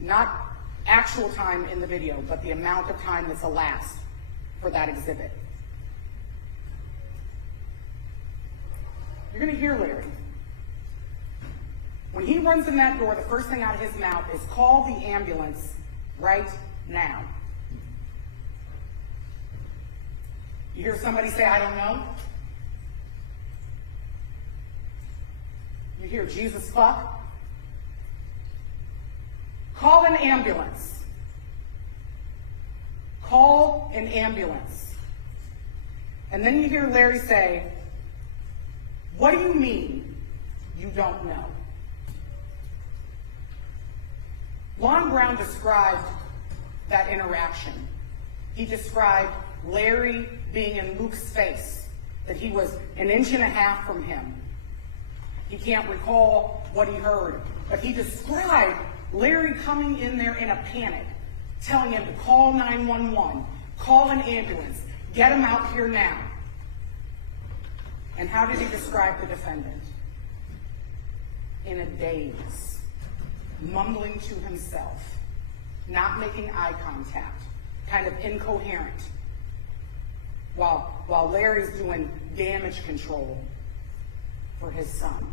not actual time in the video, but the amount of time that's elapsed for that exhibit. You're going to hear Larry. When he runs in that door, the first thing out of his mouth is, "Call the ambulance right now." You hear somebody say, "I don't know"? You hear "Jesus fuck"? Call an ambulance. Call an ambulance. And then you hear Larry say, "What do you mean you don't know?" Lon Brown described that interaction. He described Larry being in Luke's face, that he was 1.5 inches from him. He can't recall what he heard, but he described Larry coming in there in a panic, telling him to call 911, call an ambulance, get him out here now. And how did he describe the defendant? In a daze, mumbling to himself, not making eye contact, kind of incoherent, while Larry's doing damage control for his son.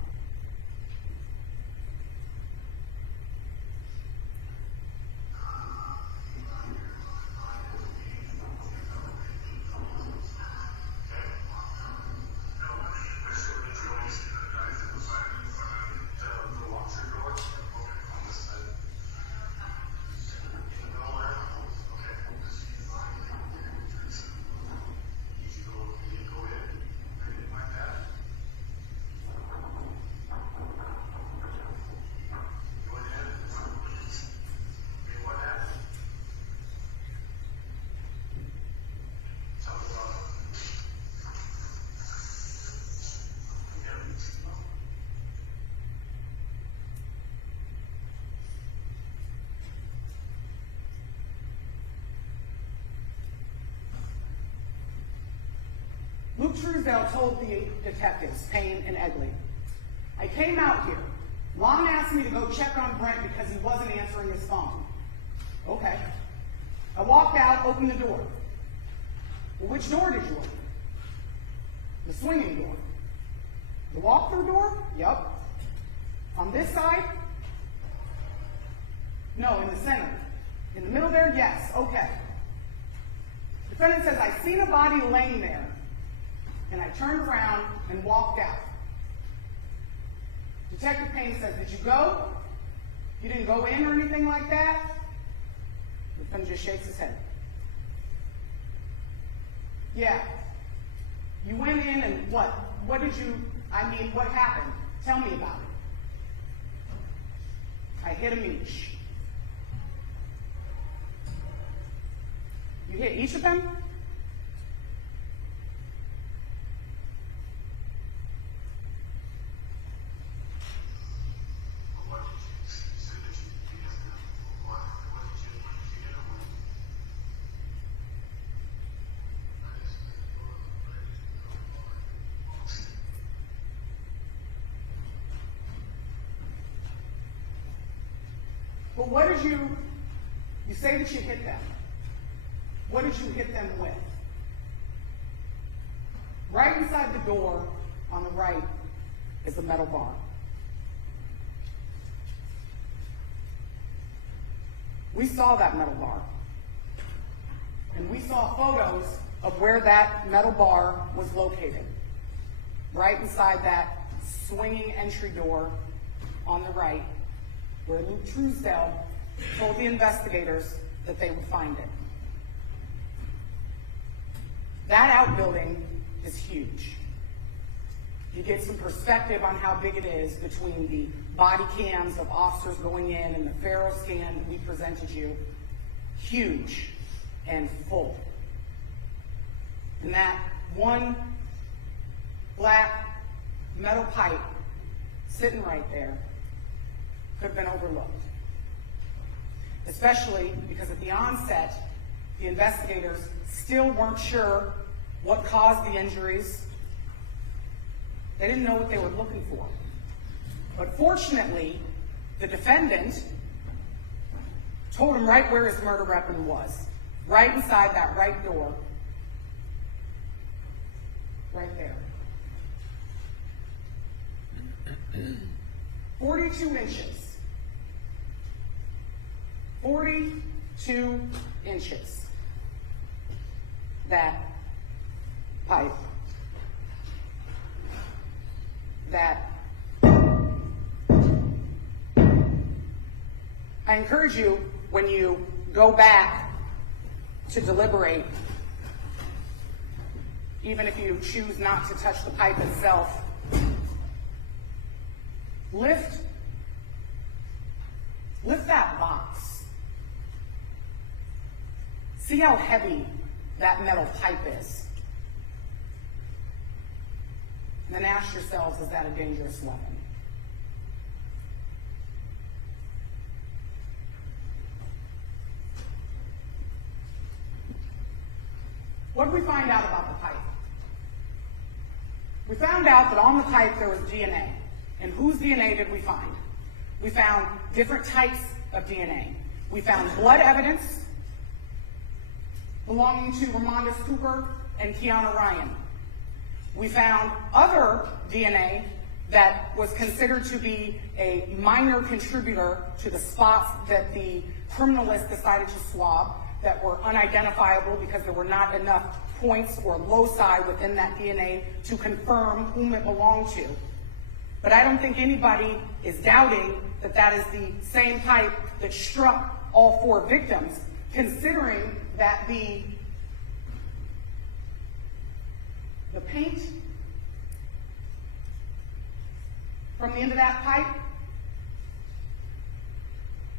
Luke Truesdell told the detectives, Payne and Egley, I came out here. Lon asked me to go check on Brent because he wasn't answering his phone. Okay. I walked out, opened the door. Well, which door did you open? The swinging door. The walk-through door? Yup. On this side? No, in the center. In the middle there? Yes. Okay. Defendant says, I seen a body laying there, and I turned around and walked out. Detective Payne says, did you go? You didn't go in or anything like that? The defendant just shakes his head. Yeah. You went in and what? What happened? Tell me about it. I hit them each. You hit each of them? But what did you say that you hit them. What did you hit them with? Right inside the door on the right is a metal bar. We saw that metal bar. And we saw photos of where that metal bar was located. Right inside that swinging entry door on the right, where Luke Truesdell told the investigators that they would find it. That outbuilding is huge. You get some perspective on how big it is between the body cams of officers going in and the Faro scan that we presented you. Huge and full. And that one black metal pipe sitting right there could have been overlooked. Especially because at the onset, the investigators still weren't sure what caused the injuries. They didn't know what they were looking for. But fortunately, the defendant told him right where his murder weapon was. Right inside that right door. Right there. 42 inches. 42 inches. That pipe. That. I encourage you, when you go back to deliberate, even if you choose not to touch the pipe itself, lift Lift that box. See how heavy that metal pipe is. And then ask yourselves, is that a dangerous weapon? What did we find out about the pipe? We found out that on the pipe there was DNA. And whose DNA did we find? We found different types of DNA. We found blood evidence belonging to Ramondis Cooper and Kiana Ryan. We found other DNA that was considered to be a minor contributor to the spots that the criminalist decided to swab that were unidentifiable because there were not enough points or loci within that DNA to confirm whom it belonged to. But I don't think anybody is doubting that that is the same pipe that struck all 4 victims, considering that the paint from the end of that pipe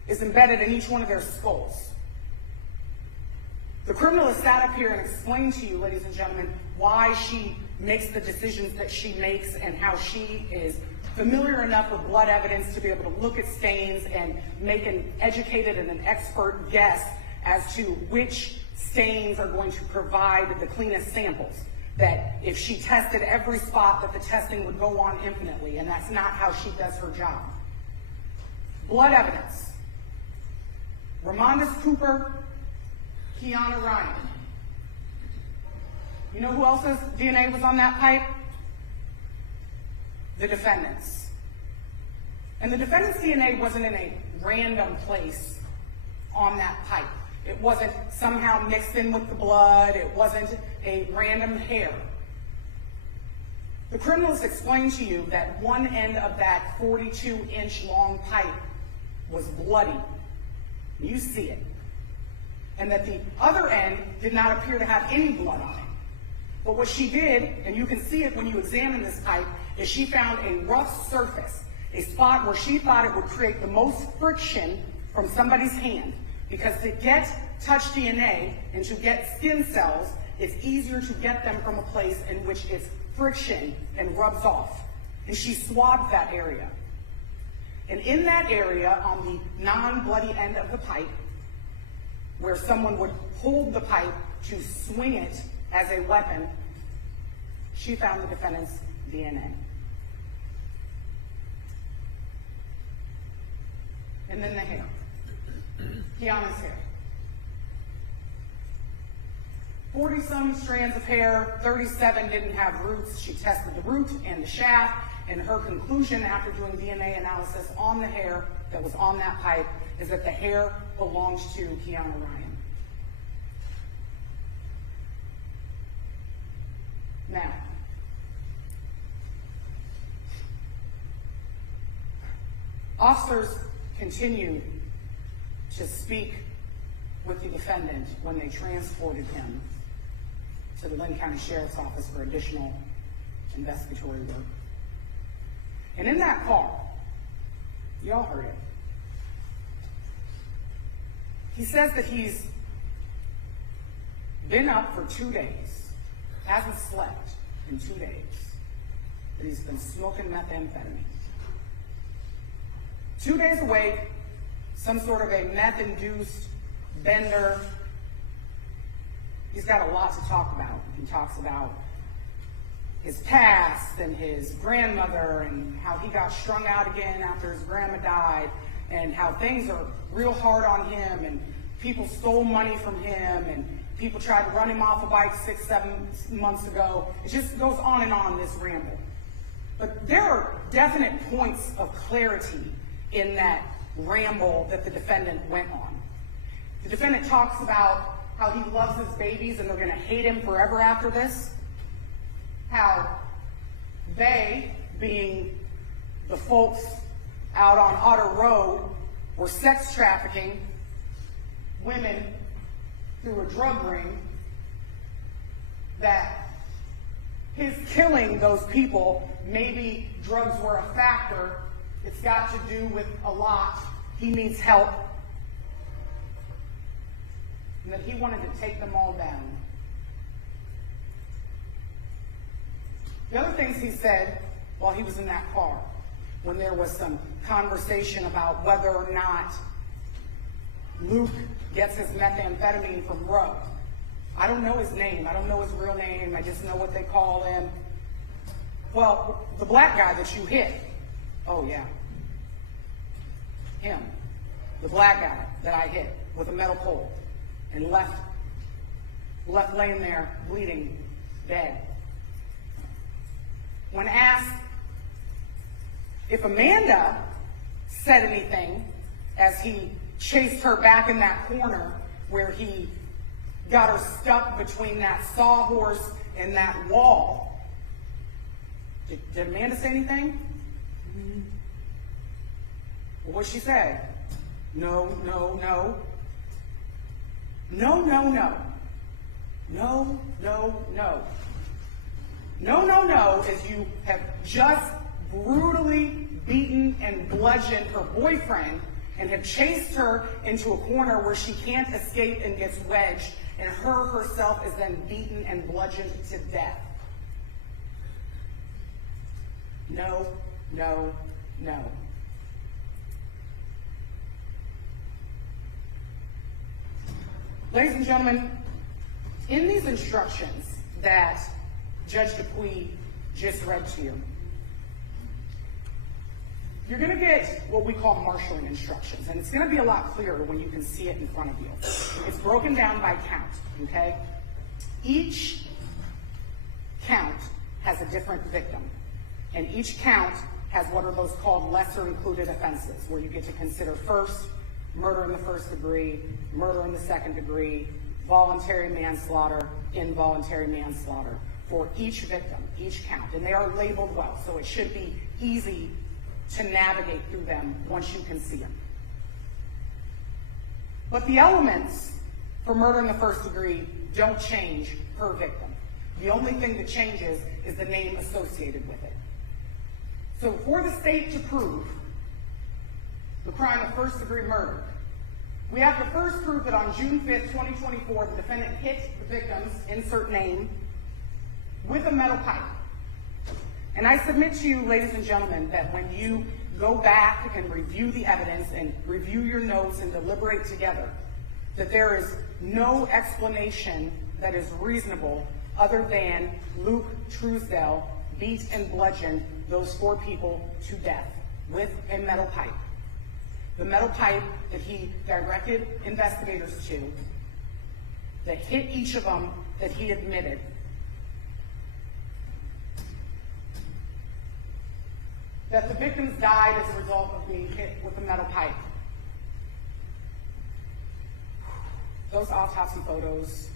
is embedded in each one of their skulls. The criminalist sat up here and explained to you, ladies and gentlemen, why she makes the decisions that she makes and how she is familiar enough with blood evidence to be able to look at stains and make an educated and an expert guess as to which stains are going to provide the cleanest samples. That if she tested every spot, that the testing would go on infinitely, and that's not how she does her job. Blood evidence. Ramondis Cooper, Kiana Ryan. You know who else's DNA was on that pipe? The defendant's. And the defendant's DNA wasn't in a random place on that pipe. It wasn't somehow mixed in with the blood. It wasn't a random hair. The criminals explained to you that one end of that 42-inch long pipe was bloody. You see it. And that the other end did not appear to have any blood on it. But what she did, and you can see it when you examine this pipe, is she found a rough surface, a spot where she thought it would create the most friction from somebody's hand. Because to get touch DNA and to get skin cells, it's easier to get them from a place in which it's friction and rubs off. And she swabbed that area. And in that area, on the non-bloody end of the pipe, where someone would hold the pipe to swing it as a weapon, she found the defendant's DNA. And then the hair. Kiana's hair. 40-some strands of hair, 37 didn't have roots. She tested the root and the shaft, and her conclusion after doing DNA analysis on the hair that was on that pipe is that the hair belongs to Kiana Ryan. Now, officers continued to speak with the defendant when they transported him to the Linn County Sheriff's Office for additional investigatory work. And in that car, y'all heard it, he says that he's been up for 2 days, hasn't slept in 2 days, that he's been smoking methamphetamine. 2 days awake, some sort of a meth-induced bender. He's got a lot to talk about. He talks about his past and his grandmother and how he got strung out again after his grandma died and how things are real hard on him and people stole money from him and people tried to run him off a bike 6-7 months ago. It just goes on and on, this ramble. But there are definite points of clarity in that ramble that the defendant went on. The defendant talks about how he loves his babies and they're going to hate him forever after this. How they, being the folks out on Otter Road, were sex trafficking women through a drug ring, that his killing those people, maybe drugs were a factor. It's got to do with a lot, he needs help, and that he wanted to take them all down. The other things he said while he was in that car, when there was some conversation about whether or not Luke gets his methamphetamine from Roe. I don't know his name. I don't know his real name. I just know what they call him. Well, the black guy that you hit. Oh, yeah. Him. The black guy that I hit with a metal pole and left laying there bleeding, dead. When asked if Amanda said anything as he chased her back in that corner where he got her stuck between that sawhorse and that wall, did Amanda say anything? Well, what'd she say? No, no, no. No, no, no. No, no, no. No, no, no, as you have just brutally beaten and bludgeoned her boyfriend and have chased her into a corner where she can't escape and gets wedged, and her herself is then beaten and bludgeoned to death. No, no, no. Ladies and gentlemen, in these instructions that Judge Dupuy just read to you, you're going to get what we call marshalling instructions, and it's going to be a lot clearer when you can see it in front of you. It's broken down by count, okay? Each count has a different victim, and each count has what are those called lesser included offenses, where you get to consider first, murder in the first degree, murder in the second degree, voluntary manslaughter, involuntary manslaughter, for each victim, each count. And they are labeled well, so it should be easy to navigate through them once you can see them. But the elements for murder in the first degree don't change per victim. The only thing that changes is the name associated with it. So for the state to prove the crime of first degree murder, we have to first prove that on June 5th, 2024, the defendant hit the victim's, insert name, with a metal pipe. And I submit to you, ladies and gentlemen, that when you go back and review the evidence and review your notes and deliberate together, that there is no explanation that is reasonable other than Luke Truesdell beat and bludgeoned those 4 people to death with a metal pipe. The metal pipe that he directed investigators to, that hit each of them, that he admitted. That the victims died as a result of being hit with a metal pipe. Those autopsy photos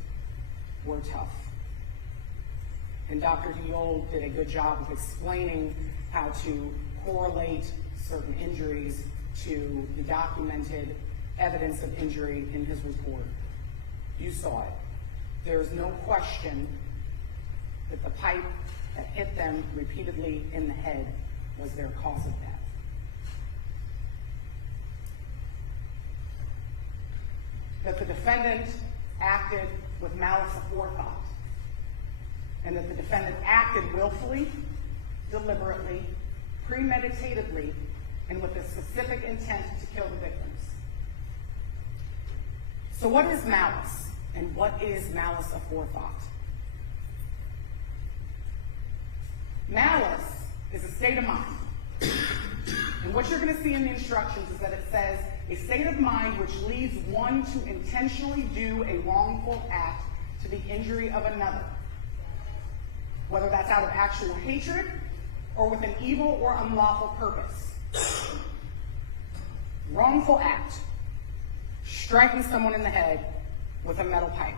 were tough. And Dr. Diol did a good job of explaining how to correlate certain injuries to the documented evidence of injury in his report. You saw it. There's no question that the pipe that hit them repeatedly in the head was their cause of death. That the defendant acted with malice aforethought, and that the defendant acted willfully, deliberately, premeditatedly, and with a specific intent to kill the victims. So what is malice, and what is malice aforethought? Malice is a state of mind. And what you're going to see in the instructions is that it says, a state of mind which leads one to intentionally do a wrongful act to the injury of another, whether that's out of actual hatred or with an evil or unlawful purpose. Wrongful act, striking someone in the head with a metal pipe.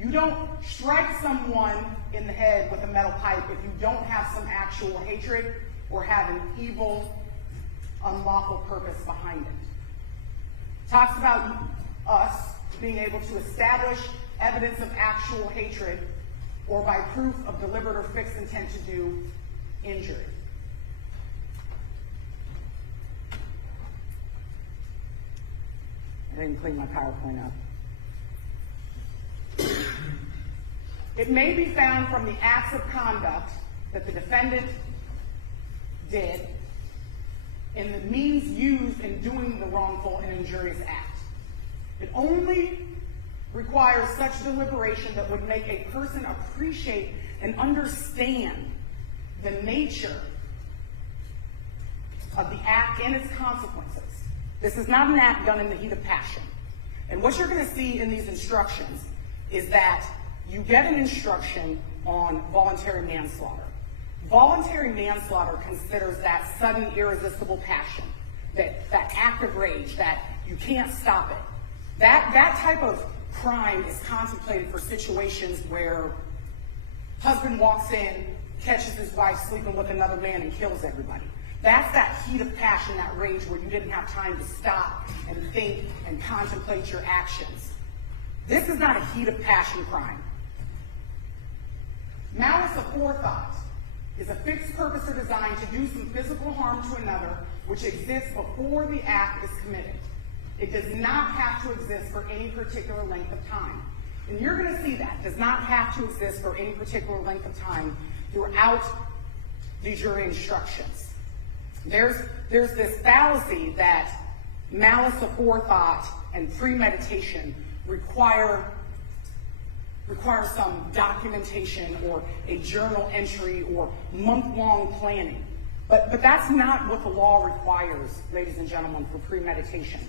You don't strike someone in the head with a metal pipe if you don't have some actual hatred or have an evil, unlawful purpose behind it. Talks about us being able to establish evidence of actual hatred or by proof of deliberate or fixed intent to do injury. I didn't clean my PowerPoint up. It may be found from the acts of conduct that the defendant did and the means used in doing the wrongful and injurious act. It only requires such deliberation that would make a person appreciate and understand the nature of the act and its consequences. This is not an act done in the heat of passion. And what you're going to see in these instructions is that you get an instruction on voluntary manslaughter. Voluntary manslaughter considers that sudden, irresistible passion, that act of rage, that you can't stop it. That type of crime is contemplated for situations where husband walks in, catches his wife sleeping with another man, and kills everybody. That's that heat of passion, that rage where you didn't have time to stop and think and contemplate your actions. This is not a heat of passion crime. Malice aforethought is a fixed purpose or design to do some physical harm to another which exists before the act is committed. It does not have to exist for any particular length of time. And you're going to see that does not have to exist for any particular length of time throughout the jury instructions. There's this fallacy that malice aforethought and premeditation require some documentation or a journal entry or month-long planning. But that's not what the law requires, ladies and gentlemen, for premeditation.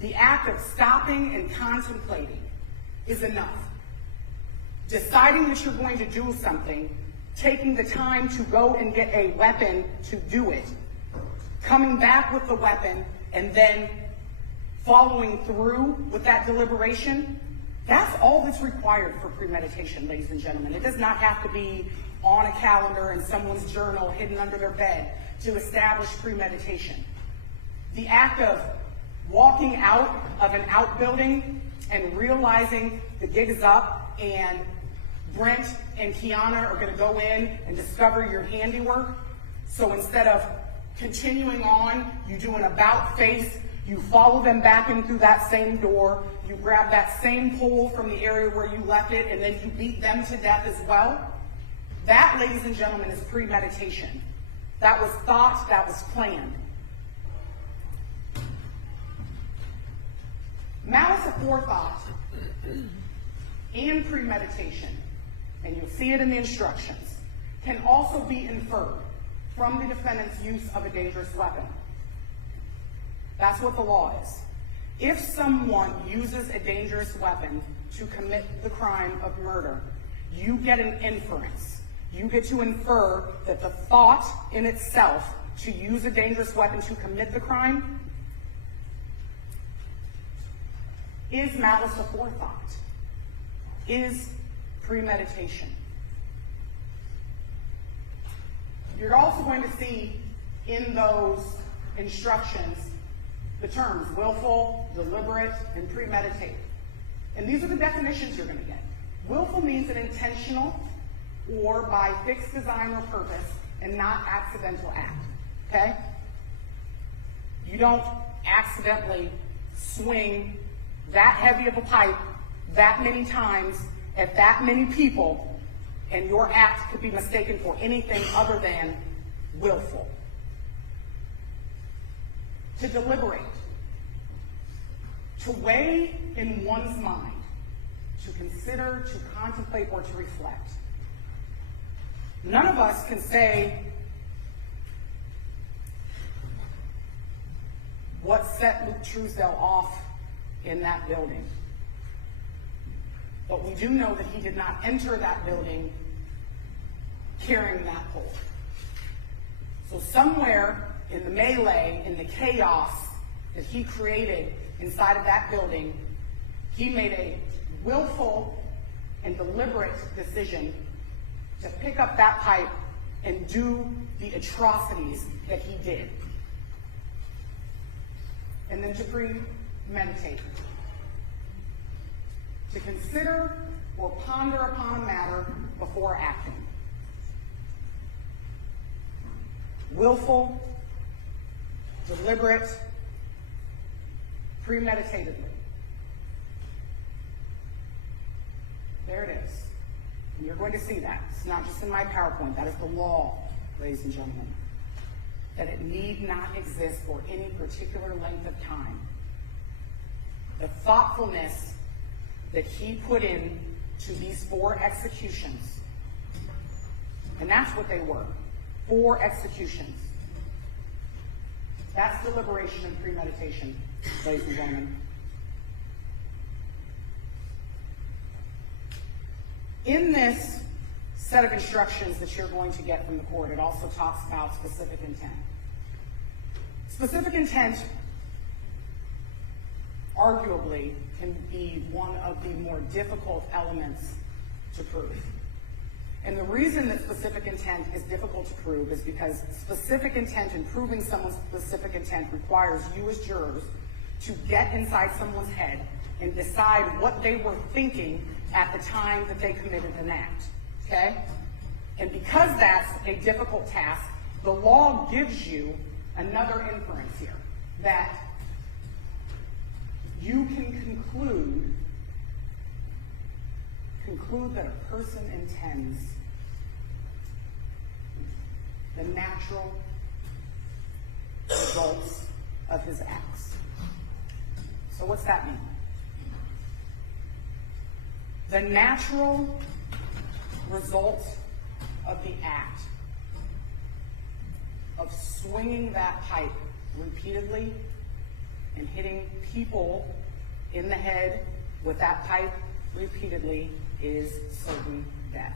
The act of stopping and contemplating is enough. Deciding that you're going to do something, taking the time to go and get a weapon to do it, coming back with the weapon, and then following through with that deliberation, that's all that's required for premeditation, ladies and gentlemen. It does not have to be on a calendar in someone's journal hidden under their bed to establish premeditation. The act of walking out of an outbuilding and realizing the gig is up and Brent and Kiana are going to go in and discover your handiwork. So instead of continuing on, you do an about face, you follow them back in through that same door, you grab that same pole from the area where you left it, and then you beat them to death as well. That, ladies and gentlemen, is premeditation. That was thought, that was planned. Malice aforethought and premeditation, and you'll see it in the instructions, can also be inferred from the defendant's use of a dangerous weapon. That's what the law is. If someone uses a dangerous weapon to commit the crime of murder, you get an inference. You get to infer that the thought in itself to use a dangerous weapon to commit the crime is malice aforethought, is premeditation. You're also going to see in those instructions the terms willful, deliberate, and premeditate. And these are the definitions you're going to get. Willful means an intentional or by fixed design or purpose and not accidental act. Okay? You don't accidentally swing that heavy of a pipe that many times at that many people, and your act could be mistaken for anything other than willful. To deliberate, to weigh in one's mind, to consider, to contemplate, or to reflect. None of us can say what set Luke Truesdell off in that building. But we do know that he did not enter that building carrying that pole. So somewhere in the melee, in the chaos that he created inside of that building, he made a willful and deliberate decision to pick up that pipe and do the atrocities that he did. And then to premeditate. To consider or ponder upon a matter before acting. Willful, deliberate, premeditatedly. There it is. And you're going to see that. It's not just in my PowerPoint. That is the law, ladies and gentlemen. That it need not exist for any particular length of time. The thoughtfulness that he put in to these 4 executions, and that's what they were, 4 executions. That's deliberation and premeditation, ladies and gentlemen. In this set of instructions that you're going to get from the court, it also talks about specific intent. Specific intent arguably can be one of the more difficult elements to prove. And the reason that specific intent is difficult to prove is because specific intent and proving someone's specific intent requires you as jurors to get inside someone's head and decide what they were thinking at the time that they committed an act, okay? And because that's a difficult task, the law gives you another inference here, that you can conclude that a person intends the natural results of his acts. So what's that mean? The natural result of the act of swinging that pipe repeatedly and hitting people in the head with that pipe repeatedly is certain death.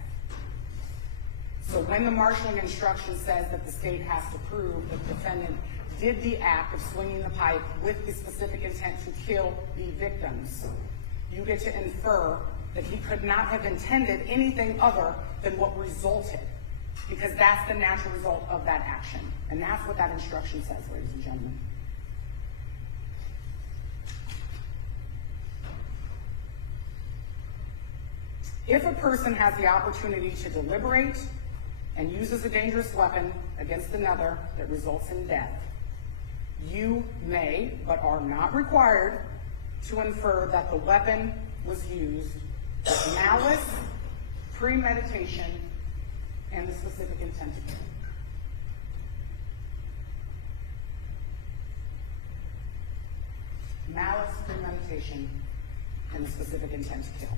So when the marshalling instruction says that the state has to prove that the defendant did the act of swinging the pipe with the specific intent to kill the victims, you get to infer that he could not have intended anything other than what resulted, because that's the natural result of that action. And that's what that instruction says, ladies and gentlemen. If a person has the opportunity to deliberate and uses a dangerous weapon against another that results in death, you may, but are not required, to infer that the weapon was used with malice, premeditation, and the specific intent to kill. Malice, premeditation, and the specific intent to kill.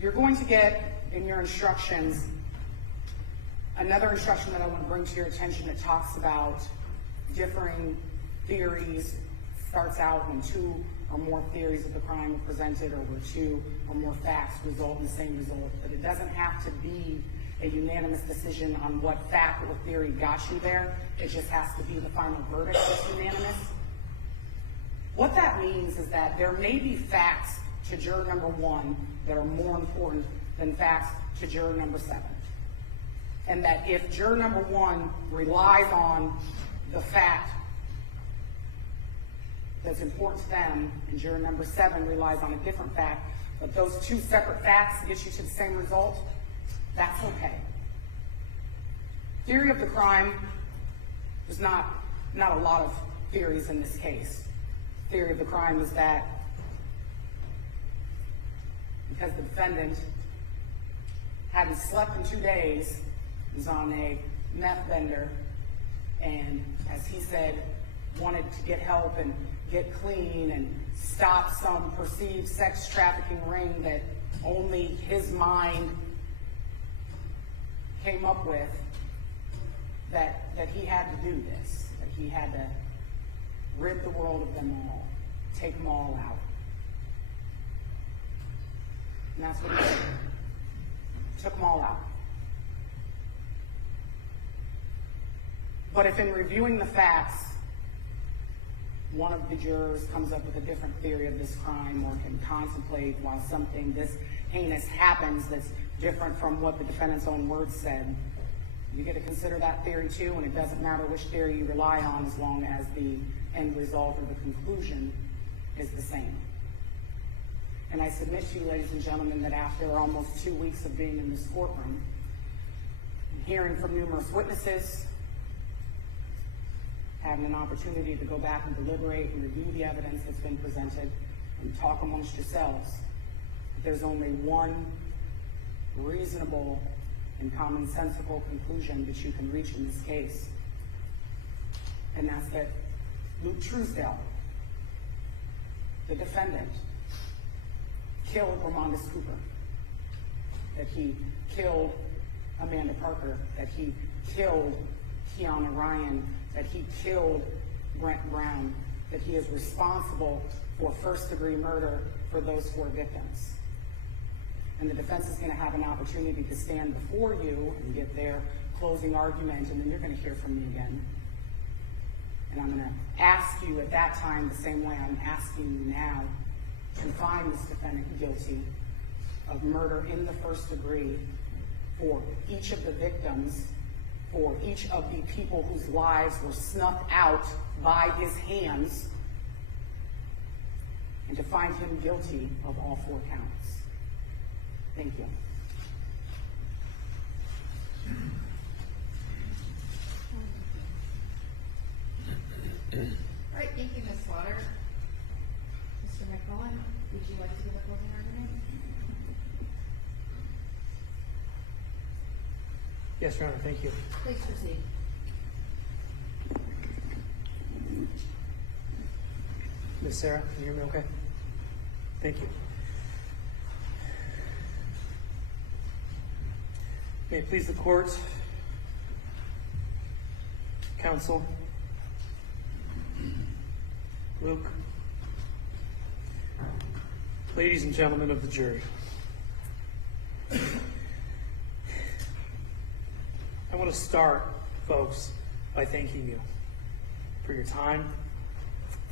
You're going to get in your instructions another instruction that I want to bring to your attention that talks about differing theories. Starts out when 2 or more theories of the crime are presented, or where 2 or more facts result in the same result. But it doesn't have to be a unanimous decision on what fact or theory got you there. It just has to be the final verdict that's unanimous. What that means is that there may be facts to juror number 1 that are more important than facts to juror number 7. And that if juror number 1 relies on the fact that's important to them, and juror number 7 relies on a different fact, but those 2 separate facts get you to the same result, that's okay. Theory of the crime, there's not a lot of theories in this case. Theory of the crime is that because the defendant hadn't slept in 2 days, was on a meth bender, and as he said, wanted to get help and get clean and stop some perceived sex trafficking ring that only his mind came up with, that he had to do this, that he had to rid the world of them all, take them all out. And that's what he did. Took them all out. But if in reviewing the facts, one of the jurors comes up with a different theory of this crime, or can contemplate while something this heinous happens that's different from what the defendant's own words said, you get to consider that theory too, and it doesn't matter which theory you rely on as long as the end result or the conclusion is the same. And I submit to you, ladies and gentlemen, that after almost 2 weeks of being in this courtroom, and hearing from numerous witnesses, having an opportunity to go back and deliberate and review the evidence that's been presented and talk amongst yourselves, there's only one reasonable and commonsensical conclusion that you can reach in this case. And that's that Luke Truesdell, the defendant, killed Ramondis Cooper, that he killed Amanda Parker, that he killed Kiana Ryan, that he killed Brent Brown, that he is responsible for first-degree murder for those 4 victims. And the defense is going to have an opportunity to stand before you and get their closing argument, and then you're going to hear from me again. And I'm going to ask you at that time, the same way I'm asking you now, to find this defendant guilty of murder in the first degree for each of the victims, for each of the people whose lives were snuffed out by his hands, and to find him guilty of all 4 counts. Thank you. All right, thank you, Ms. Slaughter. Mr. McMullen, would you like to give a closing argument? Yes, Your Honor, thank you. Please proceed. Ms. Sarah, can you hear me okay? Thank you. May it please the court, counsel, Luke, ladies and gentlemen of the jury. I want to start, folks, by thanking you for your time,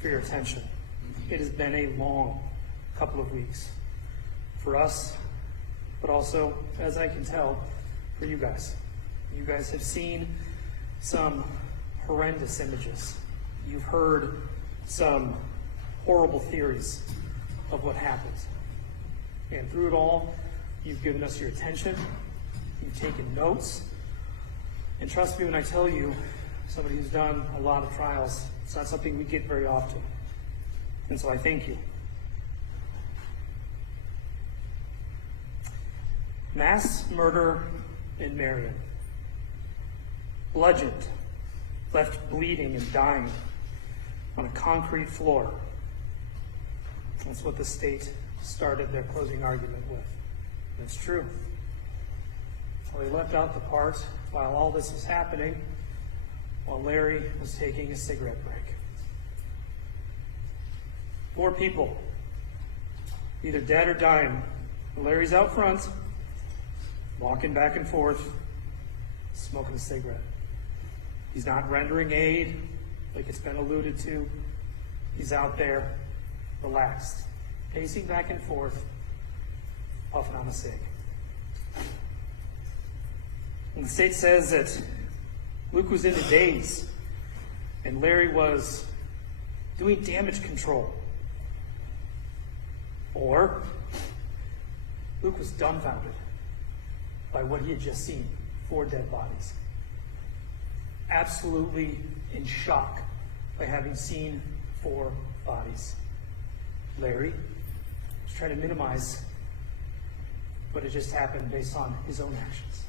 for your attention. It has been a long couple of weeks for us, but also, as I can tell, for you guys. You guys have seen some horrendous images. You've heard some horrible theories of what happened. And through it all, you've given us your attention, you've taken notes, and trust me when I tell you, somebody who's done a lot of trials, it's not something we get very often. And so I thank you. Mass murder in Marion. Bludgeoned, left bleeding and dying on a concrete floor. That's what the state started their closing argument with. That's true. Well, they left out the part while all this was happening, while Larry was taking a cigarette break. 4 people, either dead or dying. Larry's out front, walking back and forth, smoking a cigarette. He's not rendering aid, like it's been alluded to. He's out there, relaxed, pacing back and forth, puffing on a cig. And the state says that Luke was in a daze, and Larry was doing damage control. Or Luke was dumbfounded by what he had just seen, 4 dead bodies. Absolutely in shock by having seen 4 bodies. Larry was trying to minimize what had just happened based on his own actions.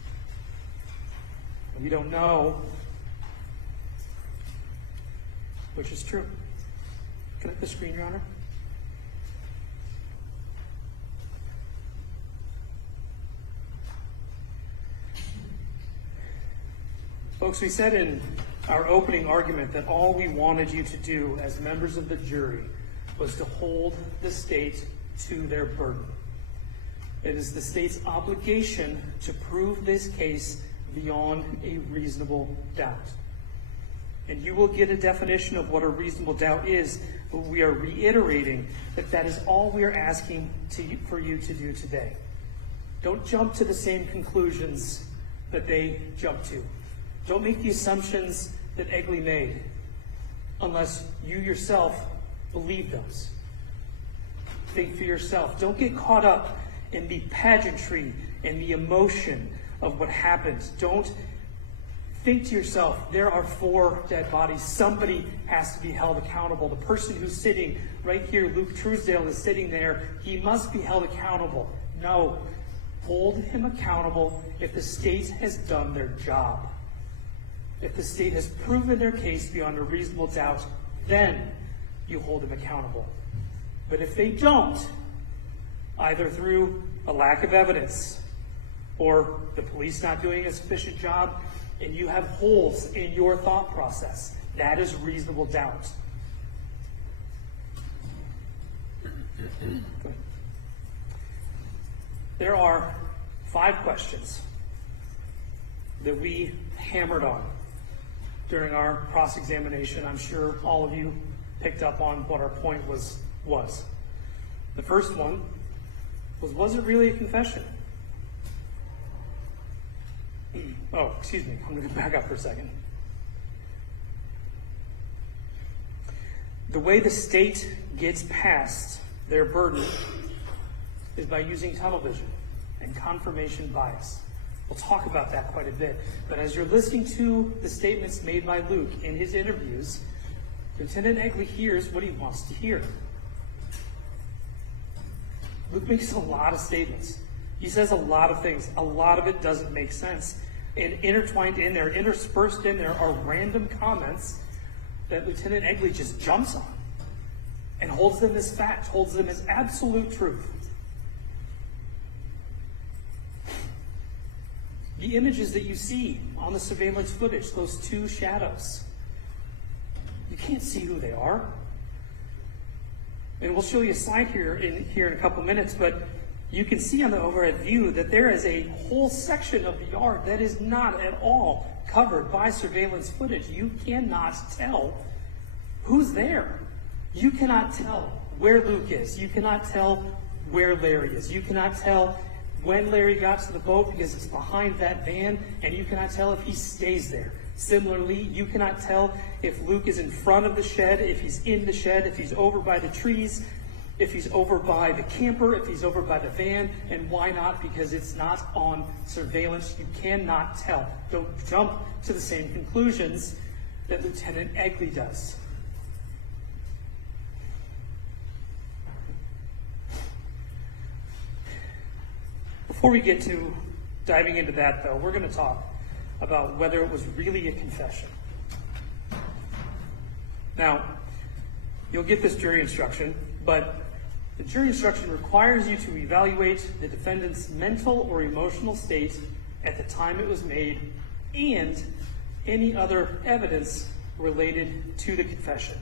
And we don't know which is true. Can I have the screen, Your Honor? Folks, we said in our opening argument that all we wanted you to do as members of the jury was to hold the state to their burden. It is the state's obligation to prove this case beyond a reasonable doubt. And you will get a definition of what a reasonable doubt is, but we are reiterating that that is all we are asking for you to do today. Don't jump to the same conclusions that they jumped to. Don't make the assumptions that Egley made unless you yourself believe those. Think for yourself. Don't get caught up in the pageantry and the emotion of what happened. Don't think to yourself, there are 4 dead bodies. Somebody has to be held accountable. The person who's sitting right here, Luke Truesdell, is sitting there. He must be held accountable. No. Hold him accountable if the state has done their job. If the state has proven their case beyond a reasonable doubt, then you hold him accountable. But if they don't, either through a lack of evidence or the police not doing a sufficient job, and you have holes in your thought process, that is reasonable doubt. There are 5 questions that we hammered on during our cross-examination. I'm sure all of you picked up on what our point was. The first one was it really a confession? Oh, excuse me, I'm going to back up for a second. The way the state gets past their burden is by using tunnel vision and confirmation bias. We'll talk about that quite a bit. But as you're listening to the statements made by Luke in his interviews, Lieutenant Egley hears what he wants to hear. Luke makes a lot of statements. He says a lot of things. A lot of it doesn't make sense. And intertwined in there, interspersed in there, are random comments that Lieutenant Egley just jumps on and holds them as fact, holds them as absolute truth. The images that you see on the surveillance footage, those 2 shadows, you can't see who they are. And we'll show you a slide here in a couple minutes, but you can see on the overhead view that there is a whole section of the yard that is not at all covered by surveillance footage. You cannot tell who's there. You cannot tell where Luke is. You cannot tell where Larry is. You cannot tell when Larry got to the boat because it's behind that van, and you cannot tell if he stays there. Similarly, you cannot tell if Luke is in front of the shed, if he's in the shed, if he's over by the trees, if he's over by the camper, if he's over by the van. And why not? Because it's not on surveillance. You cannot tell. Don't jump to the same conclusions that Lieutenant Egley does. Before we get to diving into that, though, we're going to talk about whether it was really a confession. Now, you'll get this jury instruction, but the jury instruction requires you to evaluate the defendant's mental or emotional state at the time it was made and any other evidence related to the confession.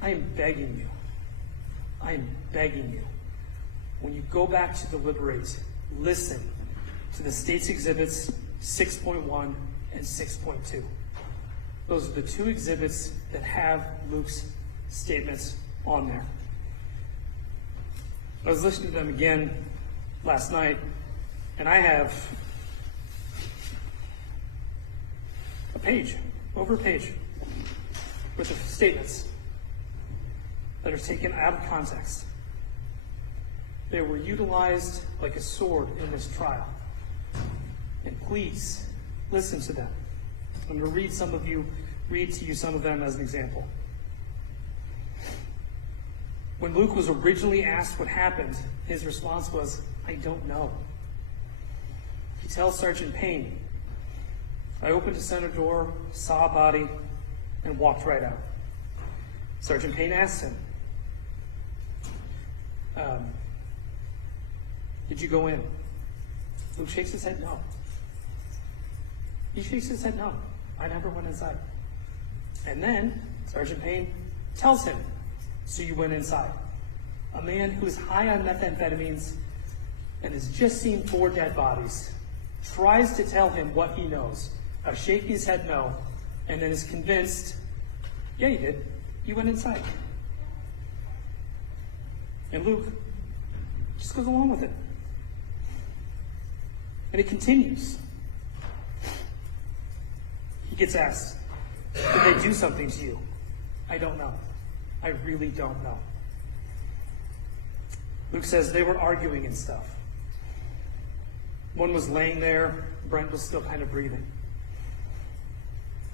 I am begging you, when you go back to deliberate, listen to the state's exhibits 6.1 and 6.2. Those are the 2 exhibits that have Luke's statements on there. I was listening to them again last night, and I have over a page, with the statements that are taken out of context. They were utilized like a sword in this trial. And please, listen to them. I'm going to read to you some of them as an example. When Luke was originally asked what happened, his response was, "I don't know." He tells Sergeant Payne, "I opened a center door, saw a body, and walked right out." Sergeant Payne asks him, "Did you go in?" Luke shakes his head no. He shakes his head no. "I never went inside." And then Sergeant Payne tells him, "So you went inside." A man who is high on methamphetamines and has just seen 4 dead bodies tries to tell him what he knows, shaking his head no, and then is convinced, "Yeah, you did. You went inside." And Luke just goes along with it. And it continues. He gets asked, "Did they do something to you?" "I don't know. I really don't know." Luke says they were arguing and stuff. One was laying there. Brent was still kind of breathing.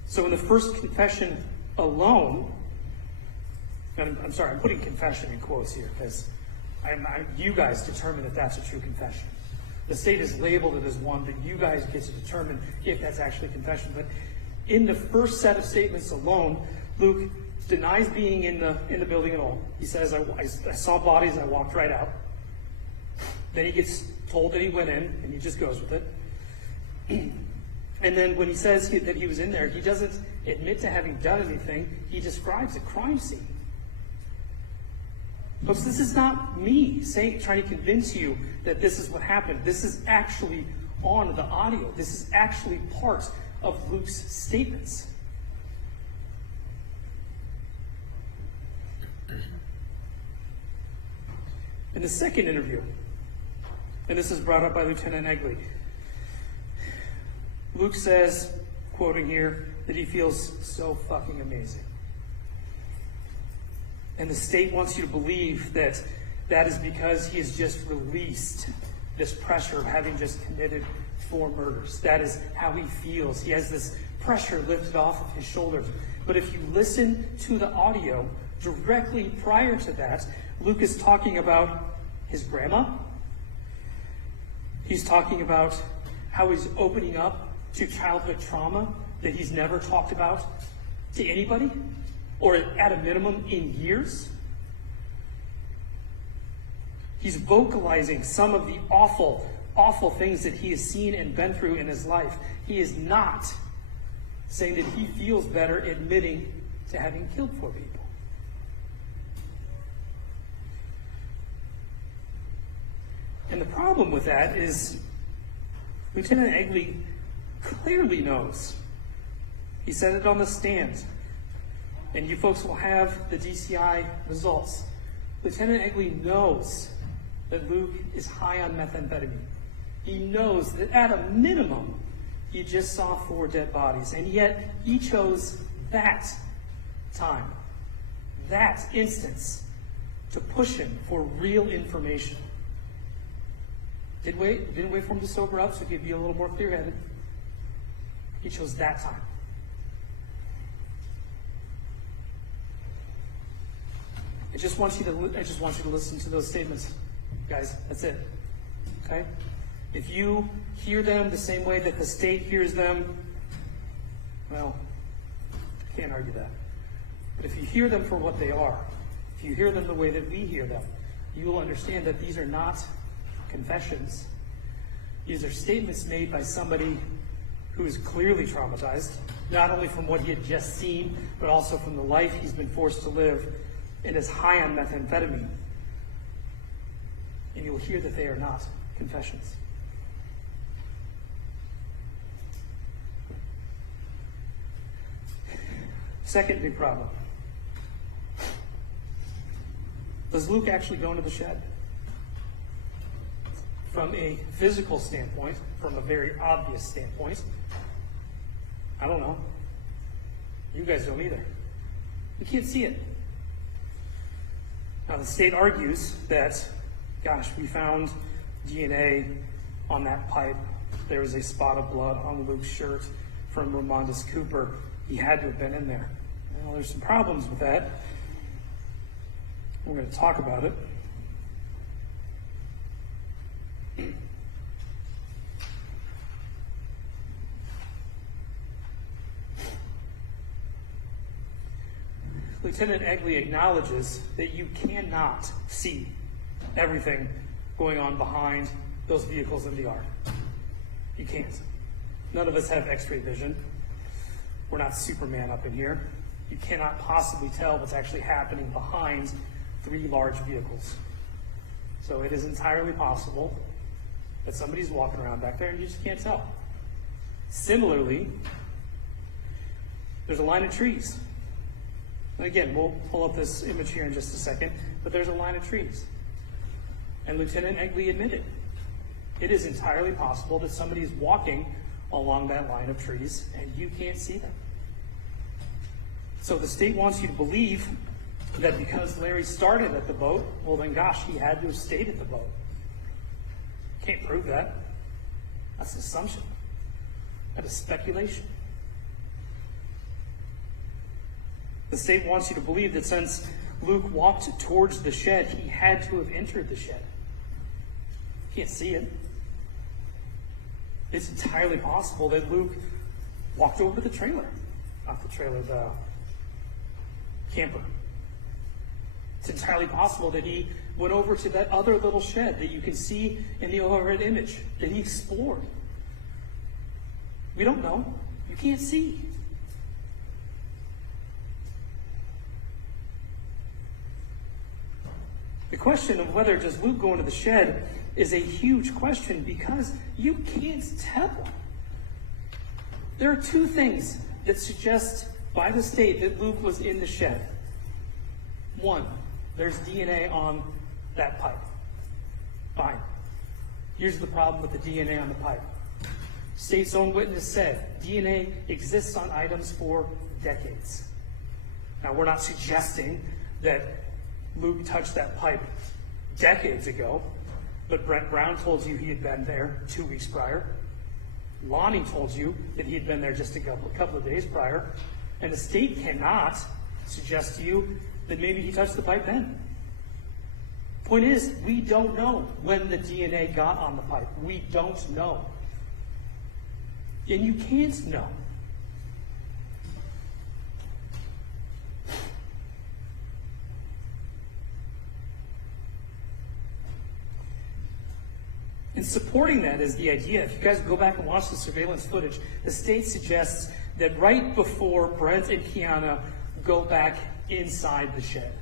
So in the first confession alone, and I'm sorry, I'm putting confession in quotes here because you guys determine if that's a true confession. The state has labeled it as one, but you guys get to determine if that's actually confession. But in the first set of statements alone, Luke denies being in the building at all. He says, I saw bodies, I walked right out. Then he gets told that he went in, and he just goes with it. And then when he says that he was in there, he doesn't admit to having done anything. He describes a crime scene. Folks, this is not me trying to convince you that this is what happened. This is actually on the audio. This is actually part of Luke's statements. In the second interview, and this is brought up by Lieutenant Egley, Luke says, quoting here, that he feels so fucking amazing. And the state wants you to believe that that is because he has just released this pressure of having just committed 4 murders. That is how he feels. He has this pressure lifted off of his shoulders. But if you listen to the audio directly prior to that, Luke is talking about his grandma. He's talking about how he's opening up to childhood trauma that he's never talked about to anybody, or at a minimum in years. He's vocalizing some of the awful, awful things that he has seen and been through in his life. He is not saying that he feels better admitting to having killed 4 people. And the problem with that is Lieutenant Egley clearly knows. He said it on the stand. And you folks will have the DCI results. Lieutenant Egley knows that Luke is high on methamphetamine. He knows that at a minimum, he just saw 4 dead bodies. And yet, he chose that time, that instance, to push him for real information. Didn't wait for him to sober up so he could be a little more clear-headed. He chose that time. I just want you to listen to those statements, guys. That's it. Okay? If you hear them the same way that the state hears them, well, I can't argue that. But if you hear them for what they are, if you hear them the way that we hear them, you will understand that these are not confessions. These are statements made by somebody who is clearly traumatized, not only from what he had just seen, but also from the life he's been forced to live, and is high on methamphetamine. And you'll hear that they are not confessions. Second big problem. Does Luke actually go into the shed? From a physical standpoint, from a very obvious standpoint, I don't know. You guys don't either. You can't see it. Now, the state argues that, gosh, we found DNA on that pipe. There was a spot of blood on Luke's shirt from Ramondus Cooper. He had to have been in there. Well, there's some problems with that. We're going to talk about it. Lieutenant Egley acknowledges that you cannot see everything going on behind those vehicles in the yard. You can't. None of us have X-ray vision. We're not Superman up in here. You cannot possibly tell what's actually happening behind 3 large vehicles. So it is entirely possible that somebody's walking around back there and you just can't tell. Similarly, there's a line of trees. And again, we'll pull up this image here in just a second, but there's a line of trees. And Lieutenant Egley admitted, it is entirely possible that somebody is walking along that line of trees and you can't see them. So the state wants you to believe that because Larry started at the boat, well then gosh, he had to have stayed at the boat. Can't prove that. That's an assumption. That is speculation. The state wants you to believe that since Luke walked towards the shed, he had to have entered the shed. Can't see it. It's entirely possible that Luke walked over to the trailer. Not the trailer, the camper. It's entirely possible that he went over to that other little shed that you can see in the overhead image, that he explored. We don't know. You can't see. The question of whether does Luke go into the shed is a huge question because you can't tell. There are two things that suggest by the state that Luke was in the shed. One, there's DNA on that pipe. Fine. Here's the problem with the DNA on the pipe. State's own witness said DNA exists on items for decades. Now, we're not suggesting that Luke touched that pipe decades ago, but Brent Brown told you he had been there 2 weeks prior. Lonnie told you that he had been there just a couple of days prior. And the state cannot suggest to you that maybe he touched the pipe then. Point is, we don't know when the DNA got on the pipe. We don't know. And you can't know. And supporting that is the idea, if you guys go back and watch the surveillance footage, the state suggests that right before Brent and Kiana go back inside the shed,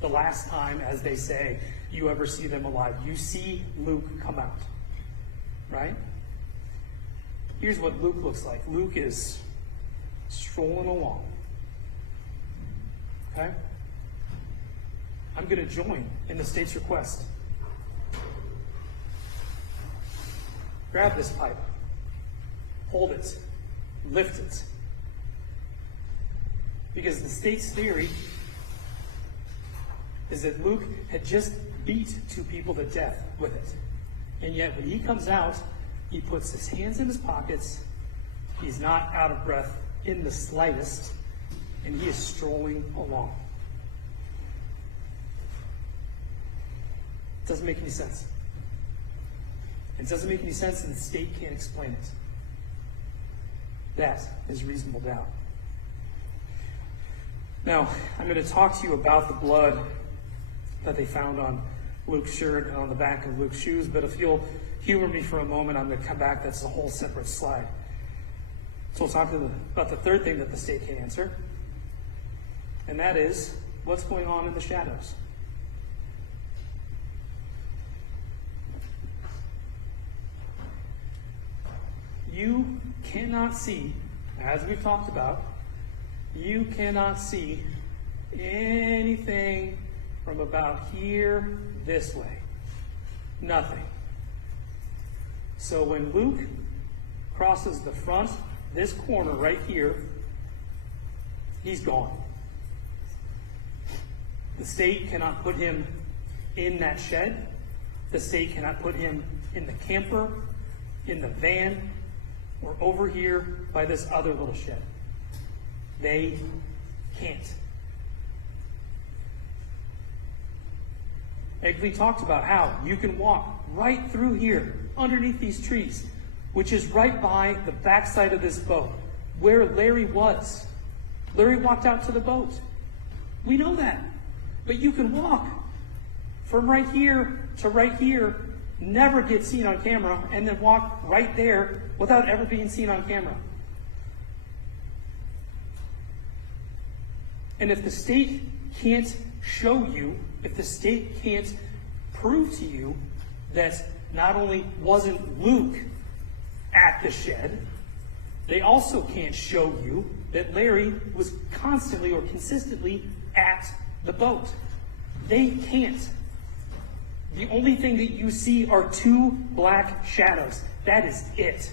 the last time, as they say, you ever see them alive, you see Luke come out, right? Here's what Luke looks like. Luke is strolling along, okay? I'm going to join in the state's request. Grab this pipe, hold it, lift it. Because the state's theory is that Luke had just beat 2 people to death with it. And yet when he comes out, he puts his hands in his pockets, he's not out of breath in the slightest, and he is strolling along. It doesn't make any sense. It doesn't make any sense and the state can't explain it. That is reasonable doubt. Now, I'm going to talk to you about the blood that they found on Luke's shirt and on the back of Luke's shoes, but if you'll humor me for a moment, I'm going to come back. That's a whole separate slide. So we'll talk about the third thing that the state can answer, and that is what's going on in the shadows. You cannot see, as we've talked about, you cannot see anything from about here this way. Nothing. So when Luke crosses the front, this corner right here, he's gone. The state cannot put him in that shed. The state cannot put him in the camper, in the van, or over here by this other little shed. They can't. Egley talked about how you can walk right through here, underneath these trees, which is right by the backside of this boat, where Larry was. Larry walked out to the boat. We know that. But you can walk from right here to right here, never get seen on camera, and then walk right there without ever being seen on camera. And if the state can't show you, if the state can't prove to you that not only wasn't Luke at the shed, they also can't show you that Larry was constantly or consistently at the boat. They can't. The only thing that you see are 2 black shadows. That is it.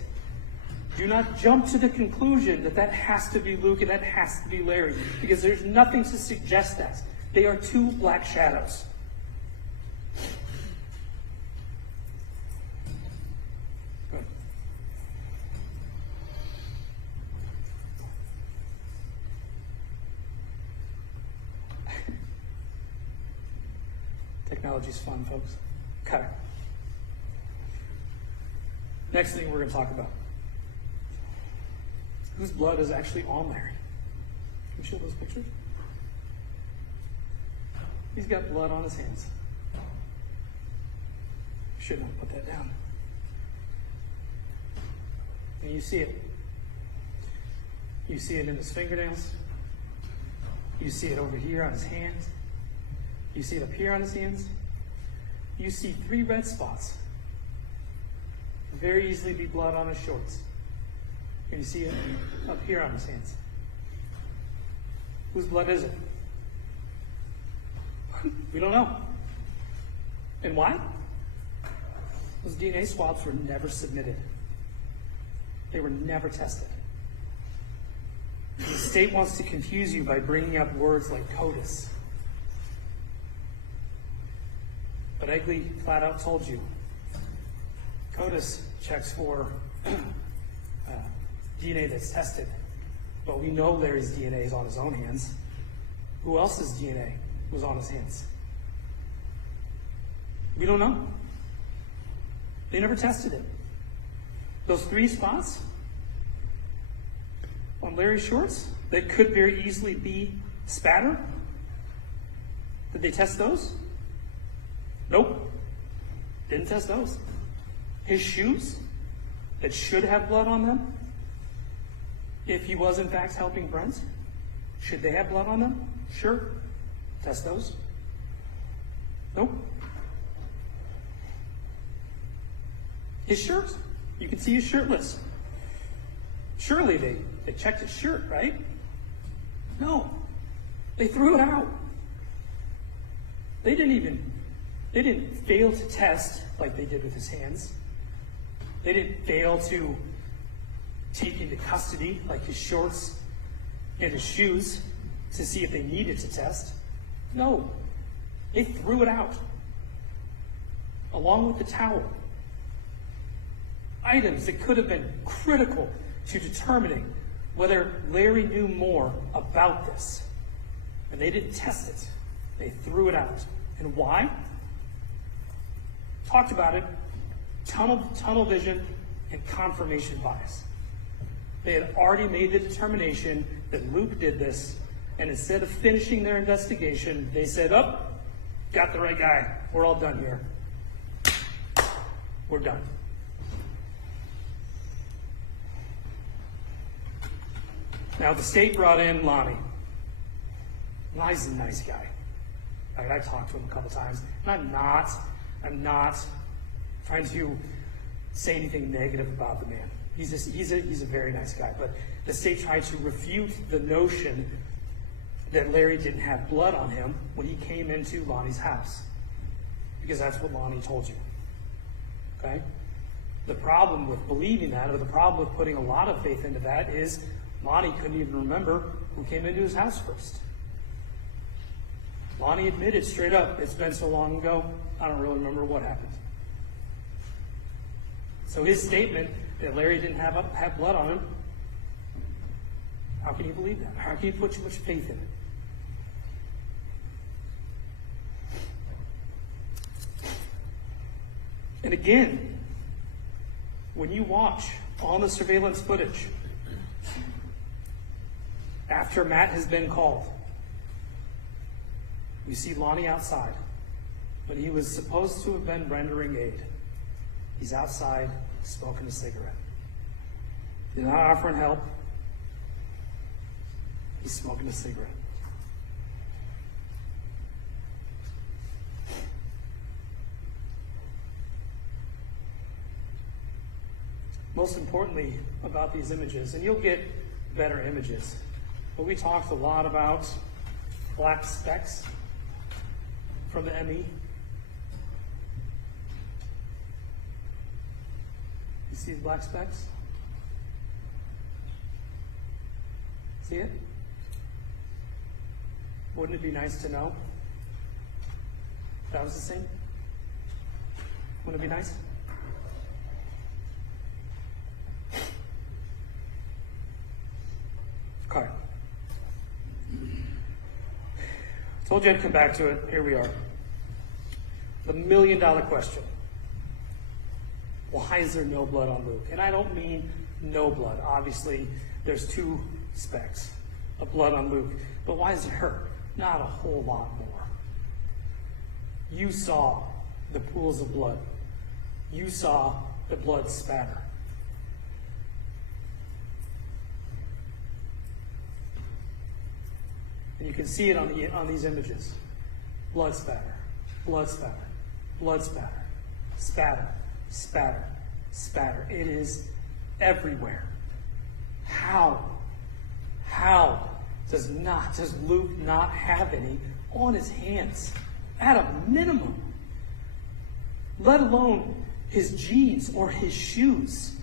Do not jump to the conclusion that that has to be Luke and that has to be Larry, because there's nothing to suggest that. They are 2 black shadows. Good. Technology's fun, folks. Okay. Next thing we're going to talk about. Whose blood is actually on Larry? Can we show those pictures? He's got blood on his hands. Should not put that down. And you see it. You see it in his fingernails. You see it over here on his hands. You see it up here on his hands. You see 3 red spots. Very easily be blood on his shorts. And you see it up here on his hands. Whose blood is it? We don't know. And why? Those DNA swabs were never submitted. They were never tested. The state wants to confuse you by bringing up words like CODIS. But Egley flat out told you, CODIS checks for DNA that's tested. But we know Larry's DNA is on his own hands. Who else's DNA was on his hands? We don't know. They never tested it. Those 3 spots on Larry's shorts that could very easily be spatter, did they test those? Nope. Didn't test those. His shoes that should have blood on them, if he was in fact helping Brent, should they have blood on them? Sure. Test those. Nope. His shirt, you can see he's shirtless. Surely they checked his shirt, right? No. They threw it out. They didn't fail to test like they did with his hands. They didn't fail to take into custody like his shorts and his shoes to see if they needed to test. No. They threw it out. Along with the towel. Items that could have been critical to determining whether Larry knew more about this. And they didn't test it. They threw it out. And why? Talked about it. Tunnel vision and confirmation bias. They had already made the determination that Luke did this, and instead of finishing their investigation, they said, oh, got the right guy. We're all done here. We're done. Now, the state brought in Lonnie. Lonnie's a nice guy. I talked to him a couple times, and I'm not trying to say anything negative about the man. He's a very nice guy, but the state tried to refute the notion that Larry didn't have blood on him when he came into Lonnie's house, because that's what Lonnie told you. Okay? The problem with believing that, or the problem with putting a lot of faith into that, is Lonnie couldn't even remember who came into his house first. Lonnie admitted straight up, it's been so long ago, I don't really remember what happened. So his statement that Larry didn't have blood on him, how can you believe that? How can you put too much faith in it? And again, when you watch on the surveillance footage, after Matt has been called, you see Lonnie outside, when he was supposed to have been rendering aid. He's outside smoking a cigarette. He's not offering help. He's smoking a cigarette. Most importantly about these images, and you'll get better images, but we talked a lot about black specks from the ME. You see these black specks? See it? Wouldn't it be nice to know if that was the same? Wouldn't it be nice? Okay. Told you I'd come back to it. Here we are. The $1,000,000 question. Why is there no blood on Luke? And I don't mean no blood. Obviously, there's 2 specks of blood on Luke. But why does it hurt? Not a whole lot more. You saw the pools of blood. You saw the blood spatter. And you can see it on these images. Blood spatter, blood spatter, blood spatter, spatter, spatter, spatter. It is everywhere. How does Luke not have any on his hands? At a minimum. Let alone his jeans or his shoes.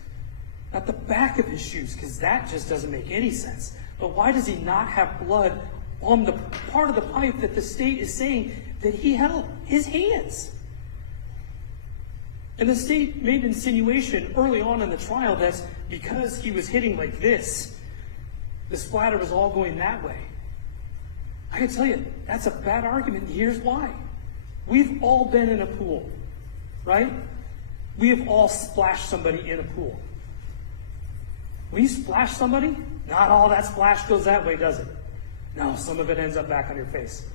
Not the back of his shoes, because that just doesn't make any sense. But why does he not have blood on the part of the pipe that the state is saying that he held? His hands. And the state made an insinuation early on in the trial that because he was hitting like this, the splatter was all going that way. I can tell you, that's a bad argument, and here's why. We've all been in a pool, right? We have all splashed somebody in a pool. When you splash somebody, not all that splash goes that way, does it? No, some of it ends up back on your face.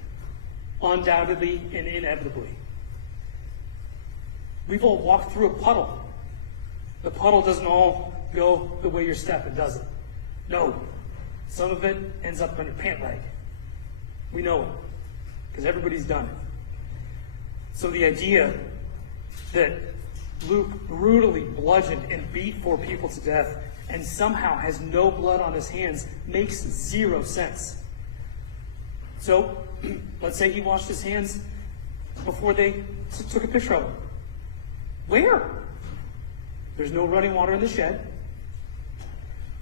Undoubtedly and inevitably. We've all walked through a puddle. The puddle doesn't all go the way you're stepping, does it? No. Some of it ends up on your pant leg. We know it, because everybody's done it. So the idea that Luke brutally bludgeoned and beat 4 people to death and somehow has no blood on his hands makes 0 sense. So, let's say he washed his hands before they took a picture of him. Where? There's no running water in the shed.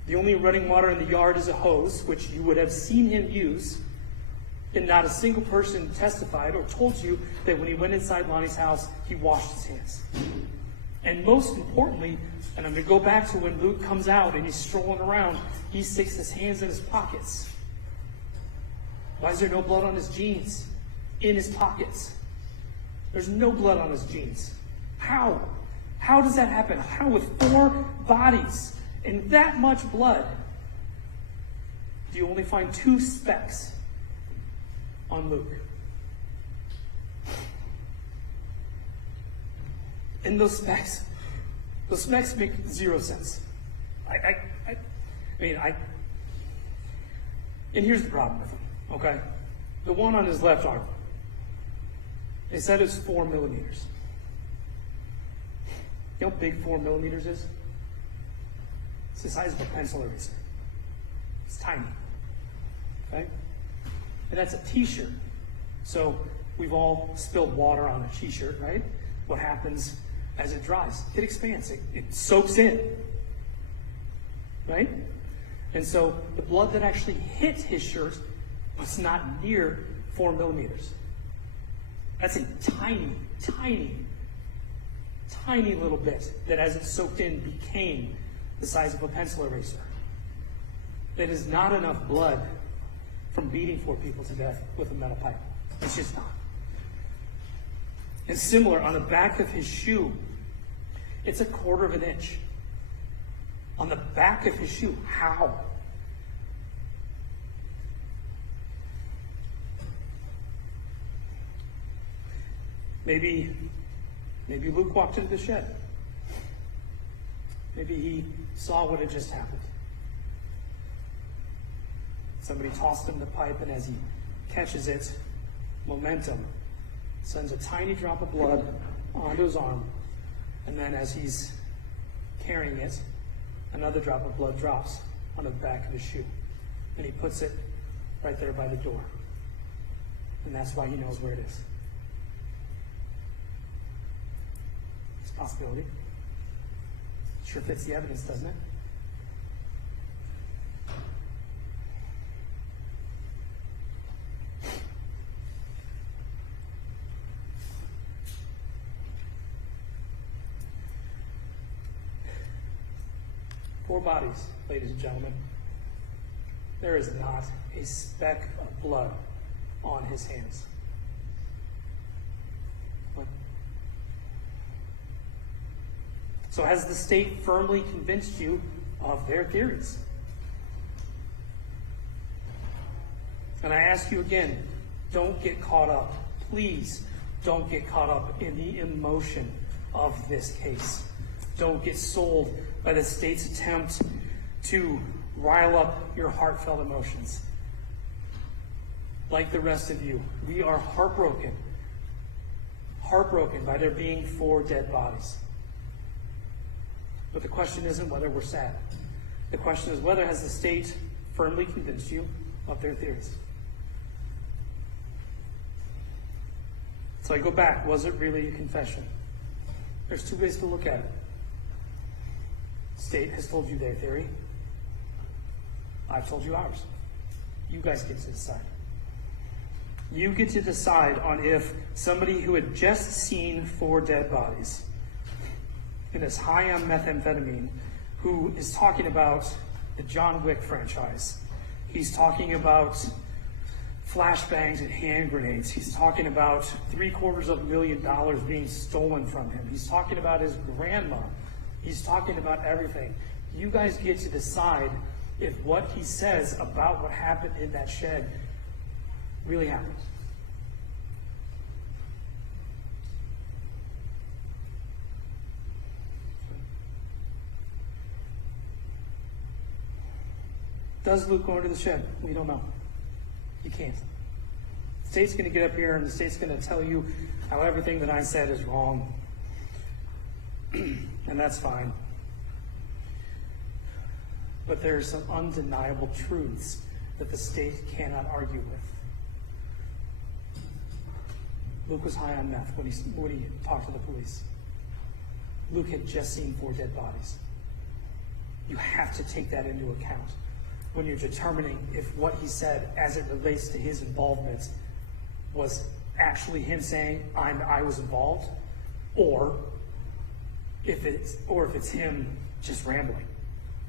The only running water in the yard is a hose, which you would have seen him use. And not a single person testified or told you that when he went inside Lonnie's house, he washed his hands. And most importantly, and I'm going to go back to when Luke comes out and he's strolling around, he sticks his hands in his pockets. Why is there no blood on his jeans? In his pockets. There's no blood on his jeans. How? How does that happen? How, with 4 bodies and that much blood, do you only find 2 specks on Luke? And those specks make 0 sense. And here's the problem with them, okay? The one on his left arm, they said it's 4 millimeters. You know how big 4 millimeters is? It's the size of a pencil eraser. It's tiny, okay? And that's a t-shirt. So we've all spilled water on a t-shirt, right? What happens as it dries? It expands, it soaks in, right? And so the blood that actually hit his shirt was not near 4 millimeters. That's a tiny, tiny, tiny little bit that as it soaked in became the size of a pencil eraser. That is not enough blood from beating 4 people to death with a metal pipe. It's just not. And similar, on the back of his shoe, it's 1/4 of an inch. On the back of his shoe. How? Maybe Luke walked into the shed. Maybe he saw what had just happened. Somebody tossed him the pipe, and as he catches it, momentum sends a tiny drop of blood onto his arm. And then as he's carrying it, another drop of blood drops on the back of his shoe. And he puts it right there by the door. And that's why he knows where it is. It's a possibility. Sure fits the evidence, doesn't it? Four bodies, ladies and gentlemen. There is not a speck of blood on his hands. So has the state firmly convinced you of their theories? And I ask you again, don't get caught up. Please don't get caught up in the emotion of this case. Don't get sold by the state's attempt to rile up your heartfelt emotions. Like the rest of you, we are heartbroken by there being 4 dead bodies. But the question isn't whether we're sad. The question is whether has the state firmly convinced you of their theories. So I go back, was it really a confession? There's 2 ways to look at it. State has told you their theory. I've told you ours. You guys get to decide. You get to decide on if somebody who had just seen 4 dead bodies and is high on methamphetamine, who is talking about the John Wick franchise, he's talking about flashbangs and hand grenades, he's talking about $750,000 being stolen from him, he's talking about his grandma, he's talking about everything. You guys get to decide if what he says about what happened in that shed really happened. Does Luke go into the shed? We don't know. You can't. The state's going to get up here and the state's going to tell you how everything that I said is wrong. And that's fine. But there are some undeniable truths that the state cannot argue with. Luke was high on meth when he talked to the police. Luke had just seen 4 dead bodies. You have to take that into account when you're determining if what he said as it relates to his involvement was actually him saying, I was involved, or if it's him just rambling,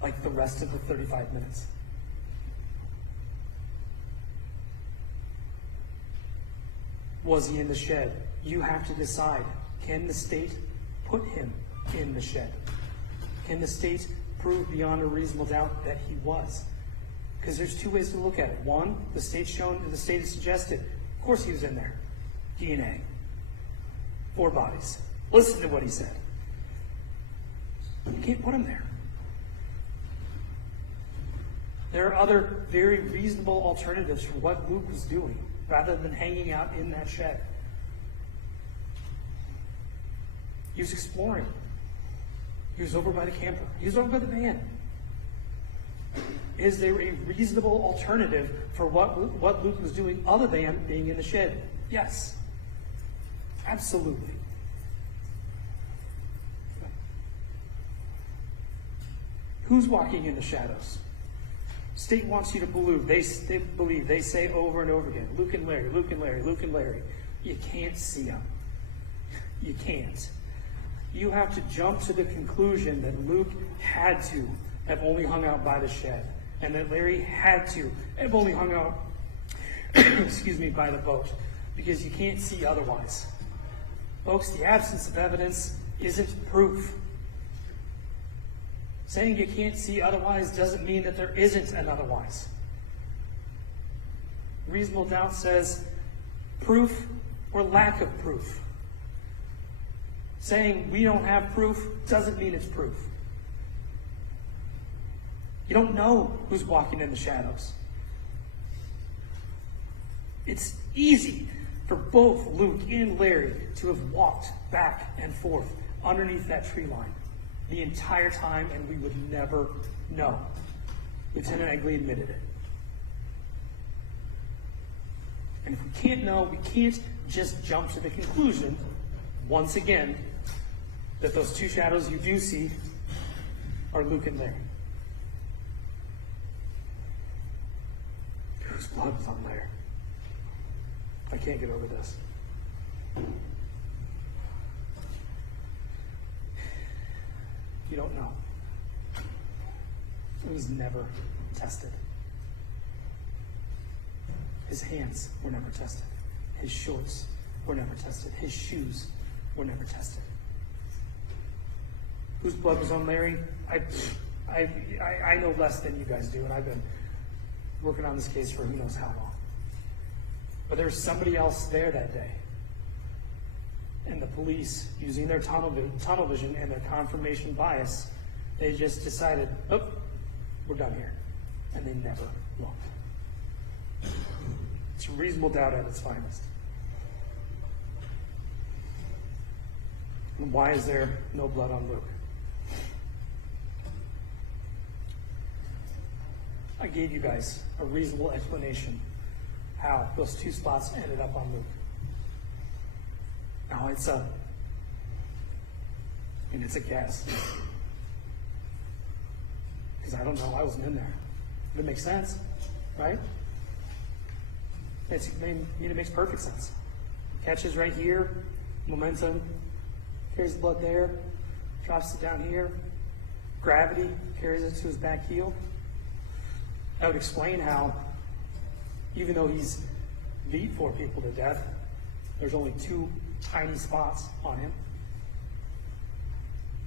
like the rest of the 35 minutes. Was he in the shed? You have to decide, can the state put him in the shed? Can the state prove beyond a reasonable doubt that he was? Because there's 2 ways to look at it. One, the state has suggested, of course he was in there. DNA. 4 bodies. Listen to what he said. You can't put him there. There are other very reasonable alternatives for what Luke was doing rather than hanging out in that shed. He was exploring. He was over by the camper. He was over by the van. Is there a reasonable alternative for what Luke was doing other than being in the shed? Yes. Absolutely. Who's walking in the shadows? State wants you to believe. They say over and over again, Luke and Larry, Luke and Larry, Luke and Larry. You can't see them. You can't. You have to jump to the conclusion that Luke had to have only hung out by the shed, and that Larry had to have only hung out, by the boat, because you can't see otherwise. Folks, the absence of evidence isn't proof. Saying you can't see otherwise doesn't mean that there isn't an otherwise. Reasonable doubt says proof or lack of proof. Saying we don't have proof doesn't mean it's proof. You don't know who's walking in the shadows. It's easy for both Luke and Larry to have walked back and forth underneath that tree line the entire time, and we would never know. Lieutenant Egley admitted it. And if we can't know, we can't just jump to the conclusion, once again, that those 2 shadows you do see are Luke and Larry. Whose blood was on there? I can't get over this. You don't know. It was never tested. His hands were never tested. His shorts were never tested. His shoes were never tested. whose blood was on Larry, I know less than you guys do, and I've been working on this case for who knows how long. But there's somebody else there that day. And the police, using their tunnel vision and their confirmation bias, they just decided, oh, we're done here. And they never looked. It's reasonable doubt at its finest. And why is there no blood on Luke? I gave you guys a reasonable explanation how those two spots ended up on Luke. Now it's a guess. Because I don't know, I wasn't in there. But it makes sense, right? It makes perfect sense. Catches right here, momentum, carries the blood there, drops it down here, gravity carries it to his back heel. That would explain how, even though he's beat 4 people to death, there's only 2 tiny spots on him.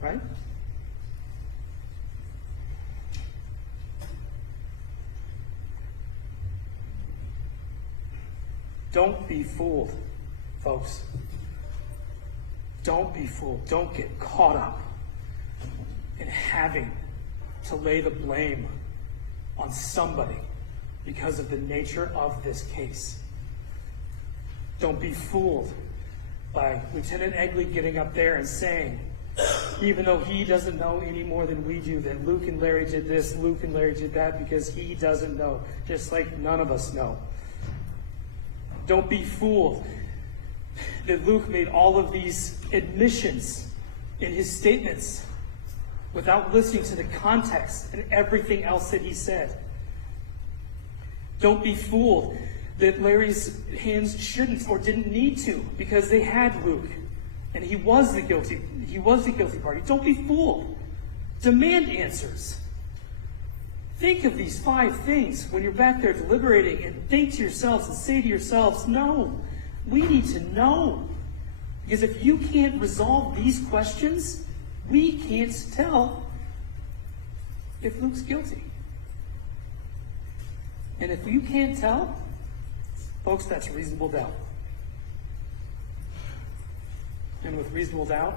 Right? Don't be fooled, folks. Don't be fooled. Don't get caught up in having to lay the blame on somebody because of the nature of this case. Don't be fooled by Lieutenant Egley getting up there and saying, even though he doesn't know any more than we do, that Luke and Larry did this, Luke and Larry did that, because he doesn't know, just like none of us know. Don't be fooled that Luke made all of these admissions in his statements without listening to the context and everything else that he said. Don't be fooled that Larry's hands shouldn't or didn't need to, because they had Luke and he was the guilty party. Don't be fooled. Demand answers. Think of these 5 things when you're back there deliberating, and think to yourselves and say to yourselves, no, we need to know. Because if you can't resolve these questions, we can't tell if Luke's guilty. And if you can't tell, folks, that's reasonable doubt. And with reasonable doubt,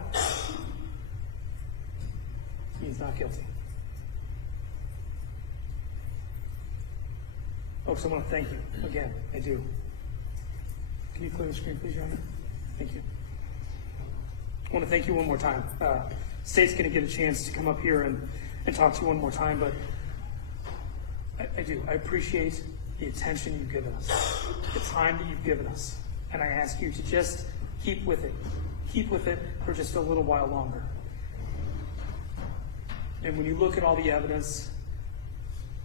he's not guilty. Folks, I want to thank you again. I do. Can you clear the screen, please, Your Honor? Thank you. I want to thank you one more time. State's going to get a chance to come up here and talk to you one more time, but I do. I appreciate the attention you've given us, the time that you've given us, and I ask you to just keep with it. Keep with it for just a little while longer. And when you look at all the evidence,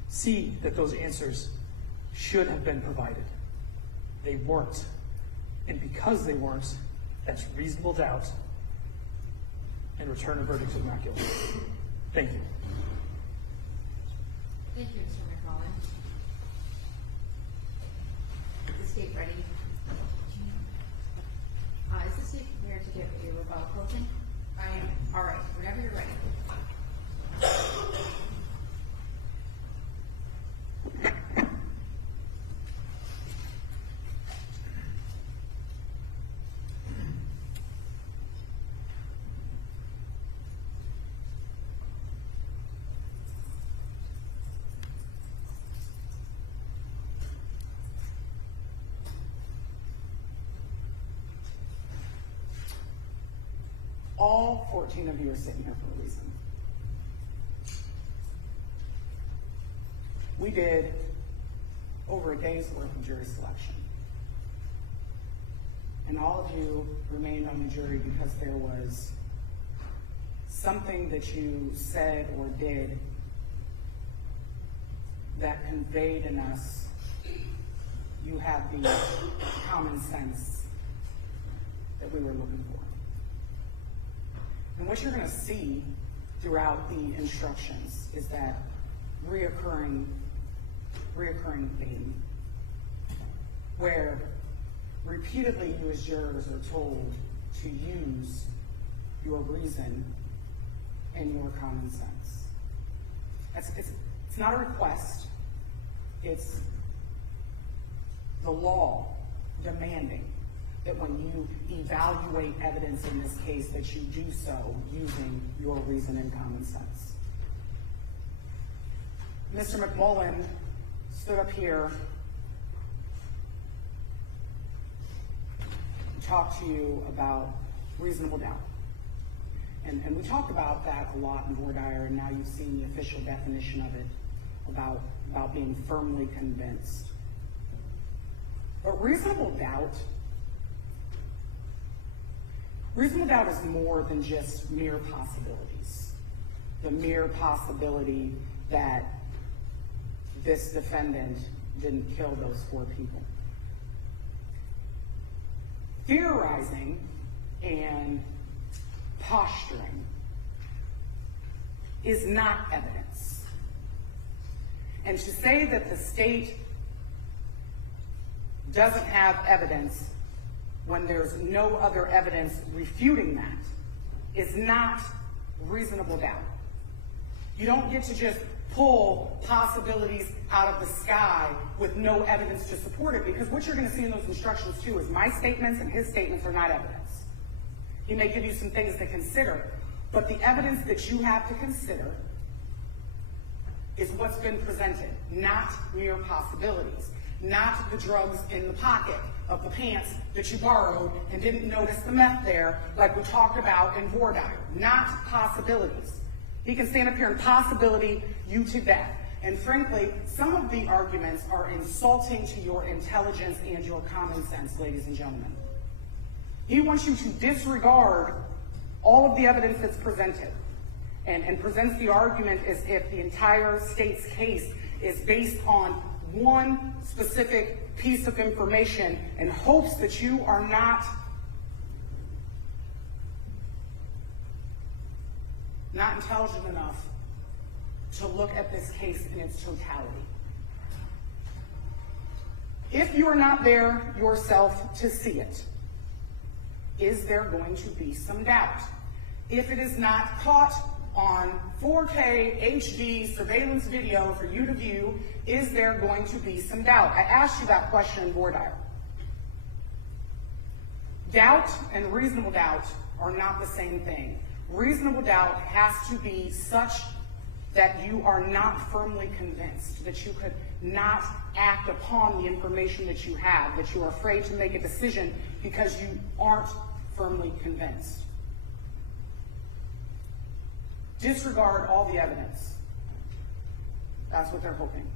see that those answers should have been provided. They weren't. And because they weren't, that's reasonable doubt and return a verdict of not guilty. Thank you. Thank you, Mr. McCollum. Is the state ready? Is the state prepared to give a rebuttal closing? I am. All right, whenever you're ready. All 14 of you are sitting here for a reason. We did over a day's worth of jury selection. And all of you remained on the jury because there was something that you said or did that conveyed in us you have the common sense that we were looking for. And what you're going to see throughout the instructions is that reoccurring theme where repeatedly you as jurors are told to use your reason and your common sense. It's not a request. It's the law demanding that when you evaluate evidence in this case, that you do so using your reason and common sense. Mr. McMullen stood up here and talked to you about reasonable doubt. And we talked about that a lot in Vordaer, and now you've seen the official definition of it, about being firmly convinced. But reasonable doubt is more than just mere possibilities. The mere possibility that this defendant didn't kill those 4 people. Theorizing and posturing is not evidence. And to say that the state doesn't have evidence when there's no other evidence refuting that is not reasonable doubt. You don't get to just pull possibilities out of the sky with no evidence to support it, because what you're going to see in those instructions too is my statements and his statements are not evidence. He may give you some things to consider, but the evidence that you have to consider is what's been presented, not mere possibilities, not the drugs in the pocket of the pants that you borrowed and didn't notice the meth there like we talked about in Vordaer, not possibilities. He can stand up here and possibility you to death. And frankly, some of the arguments are insulting to your intelligence and your common sense, ladies and gentlemen. He wants you to disregard all of the evidence that's presented and presents the argument as if the entire state's case is based on one specific piece of information and hopes that you are not intelligent enough to look at this case in its totality. If you are not there yourself to see it, is there going to be some doubt? If it is not caught on 4K HD surveillance video for you to view, is there going to be some doubt? I asked you that question in Vordaer. Doubt and reasonable doubt are not the same thing. Reasonable doubt has to be such that you are not firmly convinced, that you could not act upon the information that you have, that you are afraid to make a decision because you aren't firmly convinced. Disregard all the evidence. That's what they're hoping.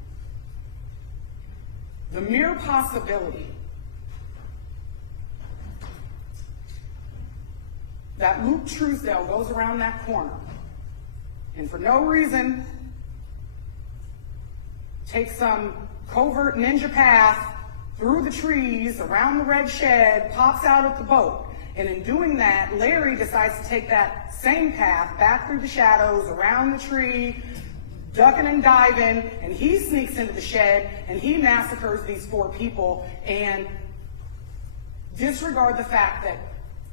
The mere possibility that Luke Truesdell goes around that corner and for no reason takes some covert ninja path through the trees, around the red shed, pops out at the boat. And in doing that, Larry decides to take that same path back through the shadows, around the tree, ducking and diving, and he sneaks into the shed and he massacres these 4 people, and disregard the fact that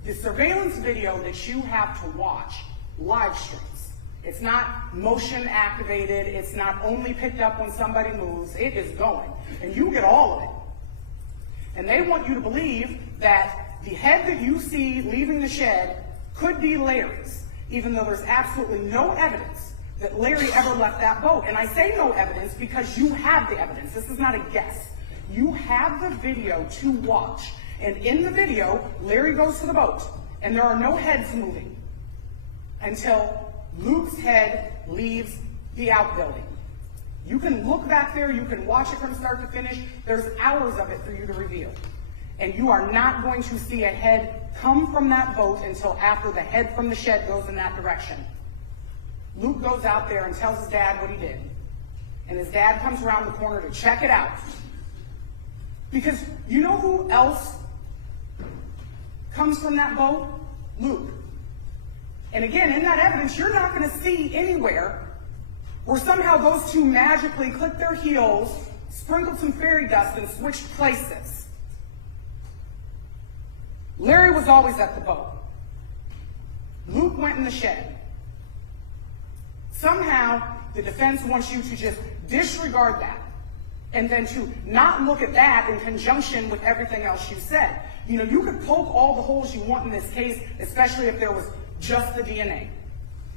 the surveillance video that you have to watch live streams. It's not motion activated. It's not only picked up when somebody moves. It is going, and you get all of it. And they want you to believe that the head that you see leaving the shed could be Larry's, even though there's absolutely no evidence that Larry ever left that boat. And I say no evidence because you have the evidence. This is not a guess. You have the video to watch. And in the video, Larry goes to the boat, and there are no heads moving until Luke's head leaves the outbuilding. You can look back there. You can watch it from start to finish. There's hours of it for you to review. And you are not going to see a head come from that boat until after the head from the shed goes in that direction. Luke goes out there and tells his dad what he did. And his dad comes around the corner to check it out. Because you know who else comes from that boat? Luke. And again, in that evidence, you're not going to see anywhere where somehow those 2 magically clicked their heels, sprinkled some fairy dust, and switched places. Larry was always at the boat. Luke went in the shed. Somehow, the defense wants you to just disregard that and then to not look at that in conjunction with everything else you said. You know, you could poke all the holes you want in this case, especially if there was just the DNA,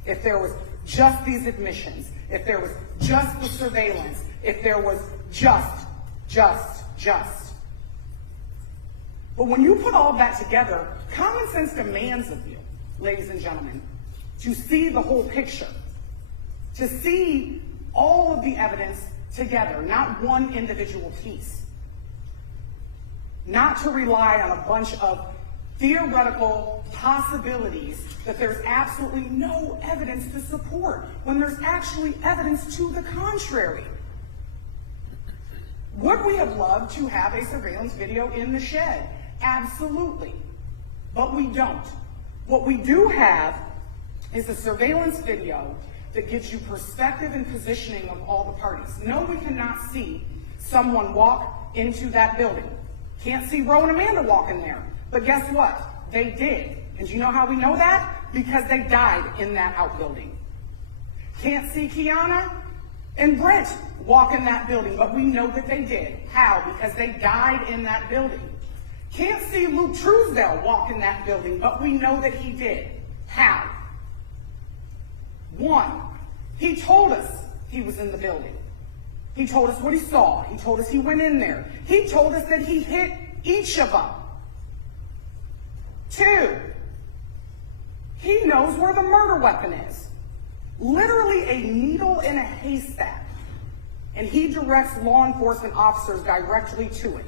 if there was just these admissions, if there was just the surveillance, if there was just. But when you put all that together, common sense demands of you, ladies and gentlemen, to see the whole picture, to see all of the evidence together, not one individual piece, not to rely on a bunch of theoretical possibilities that there's absolutely no evidence to support when there's actually evidence to the contrary. Would we have loved to have a surveillance video in the shed? Absolutely. But we don't. What we do have is a surveillance video that gives you perspective and positioning of all the parties. No, we cannot see someone walk into that building. Can't see Ro and Amanda walk in there. But guess what? They did. And do you know how we know that? Because they died in that outbuilding. Can't see Kiana and Brent walk in that building, but we know that they did. How? Because they died in that building. Can't see Luke Truesdell walk in that building, but we know that he did. How? One, he told us he was in the building. He told us what he saw. He told us he went in there. He told us that he hit each of them. Two, he knows where the murder weapon is. Literally a needle in a haystack. And he directs law enforcement officers directly to it.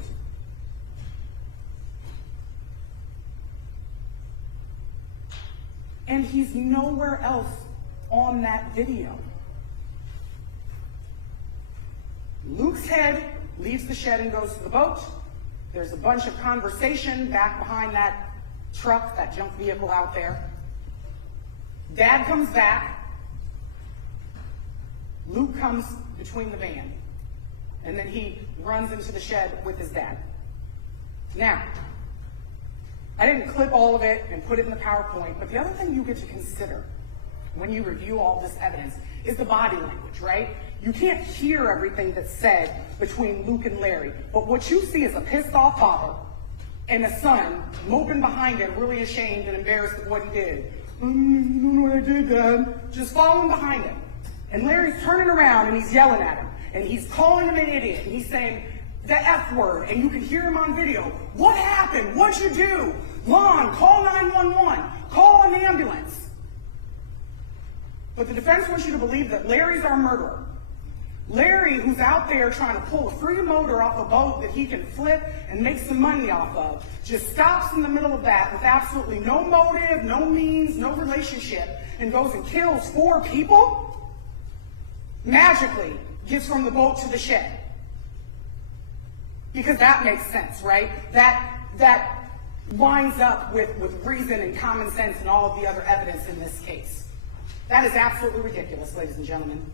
And he's nowhere else on that video. Luke's head leaves the shed and goes to the boat. There's a bunch of conversation back behind that truck, that junk vehicle out there. Dad comes back. Luke comes between the van. And then he runs into the shed with his dad. Now, I didn't clip all of it and put it in the PowerPoint, but the other thing you get to consider when you review all this evidence is the body language, right? You can't hear everything that's said between Luke and Larry, but what you see is a pissed off father and a son moping behind him, really ashamed and embarrassed of what he did. You don't know what I did, Dad. Just following behind him. And Larry's turning around and he's yelling at him. And he's calling him an idiot. And he's saying the F word. And you can hear him on video. What happened? What'd you do? Lon, call 911. Call an ambulance. But the defense wants you to believe that Larry's our murderer. Larry, who's out there trying to pull a free motor off a boat that he can flip and make some money off of, just stops in the middle of that with absolutely no motive, no means, no relationship, and goes and kills 4 people, magically gets from the boat to the shed. Because that makes sense, right? That lines up with reason and common sense and all of the other evidence in this case. That is absolutely ridiculous, ladies and gentlemen.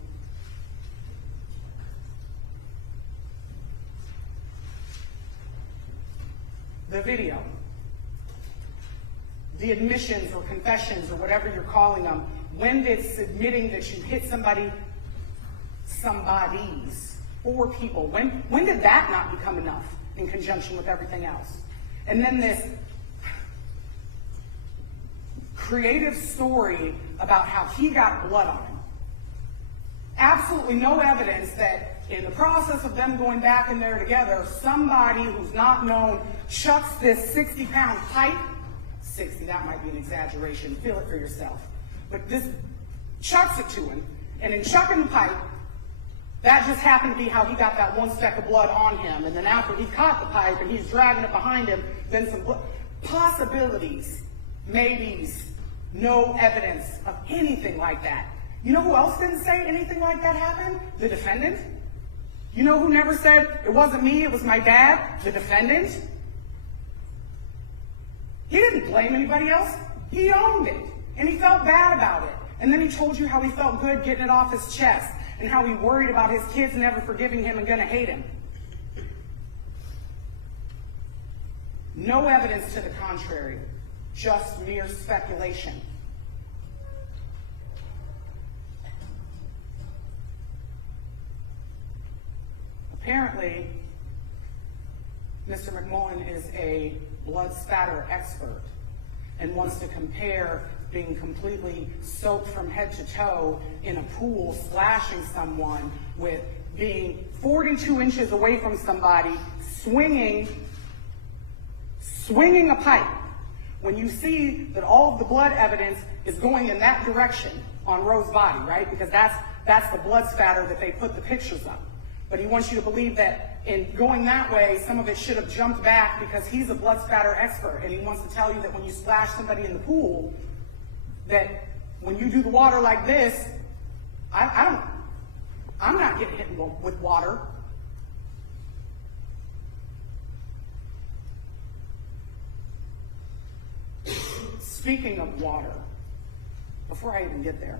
The video, the admissions or confessions or whatever you're calling them, when did submitting that you hit somebody's 4 people, when did that not become enough in conjunction with everything else? And then this creative story about how he got blood on him. Absolutely no evidence that in the process of them going back in there together, somebody who's not known chucks this 60-pound pipe. 60, that might be an exaggeration. Feel it for yourself. But this chucks it to him, and in chucking the pipe, that just happened to be how he got that 1 speck of blood on him. And then after he caught the pipe and he's dragging it behind him, then some blood. Possibilities, maybes, no evidence of anything like that. You know who else didn't say anything like that happened? The defendant. You know who never said, it wasn't me, it was my dad? The defendant. He didn't blame anybody else. He owned it. And he felt bad about it. And then he told you how he felt good getting it off his chest and how he worried about his kids never forgiving him and gonna hate him. No evidence to the contrary, just mere speculation. Apparently, Mr. McMullen is a blood spatter expert and wants to compare being completely soaked from head to toe in a pool splashing someone with being 42 inches away from somebody swinging a pipe. When you see that all of the blood evidence is going in that direction on Roe's body, right? Because that's the blood spatter that they put the pictures of. But he wants you to believe that in going that way, some of it should have jumped back because he's a blood spatter expert, and he wants to tell you that when you splash somebody in the pool, that when you do the water like this, I'm not getting hit with water. Speaking of water, before I even get there,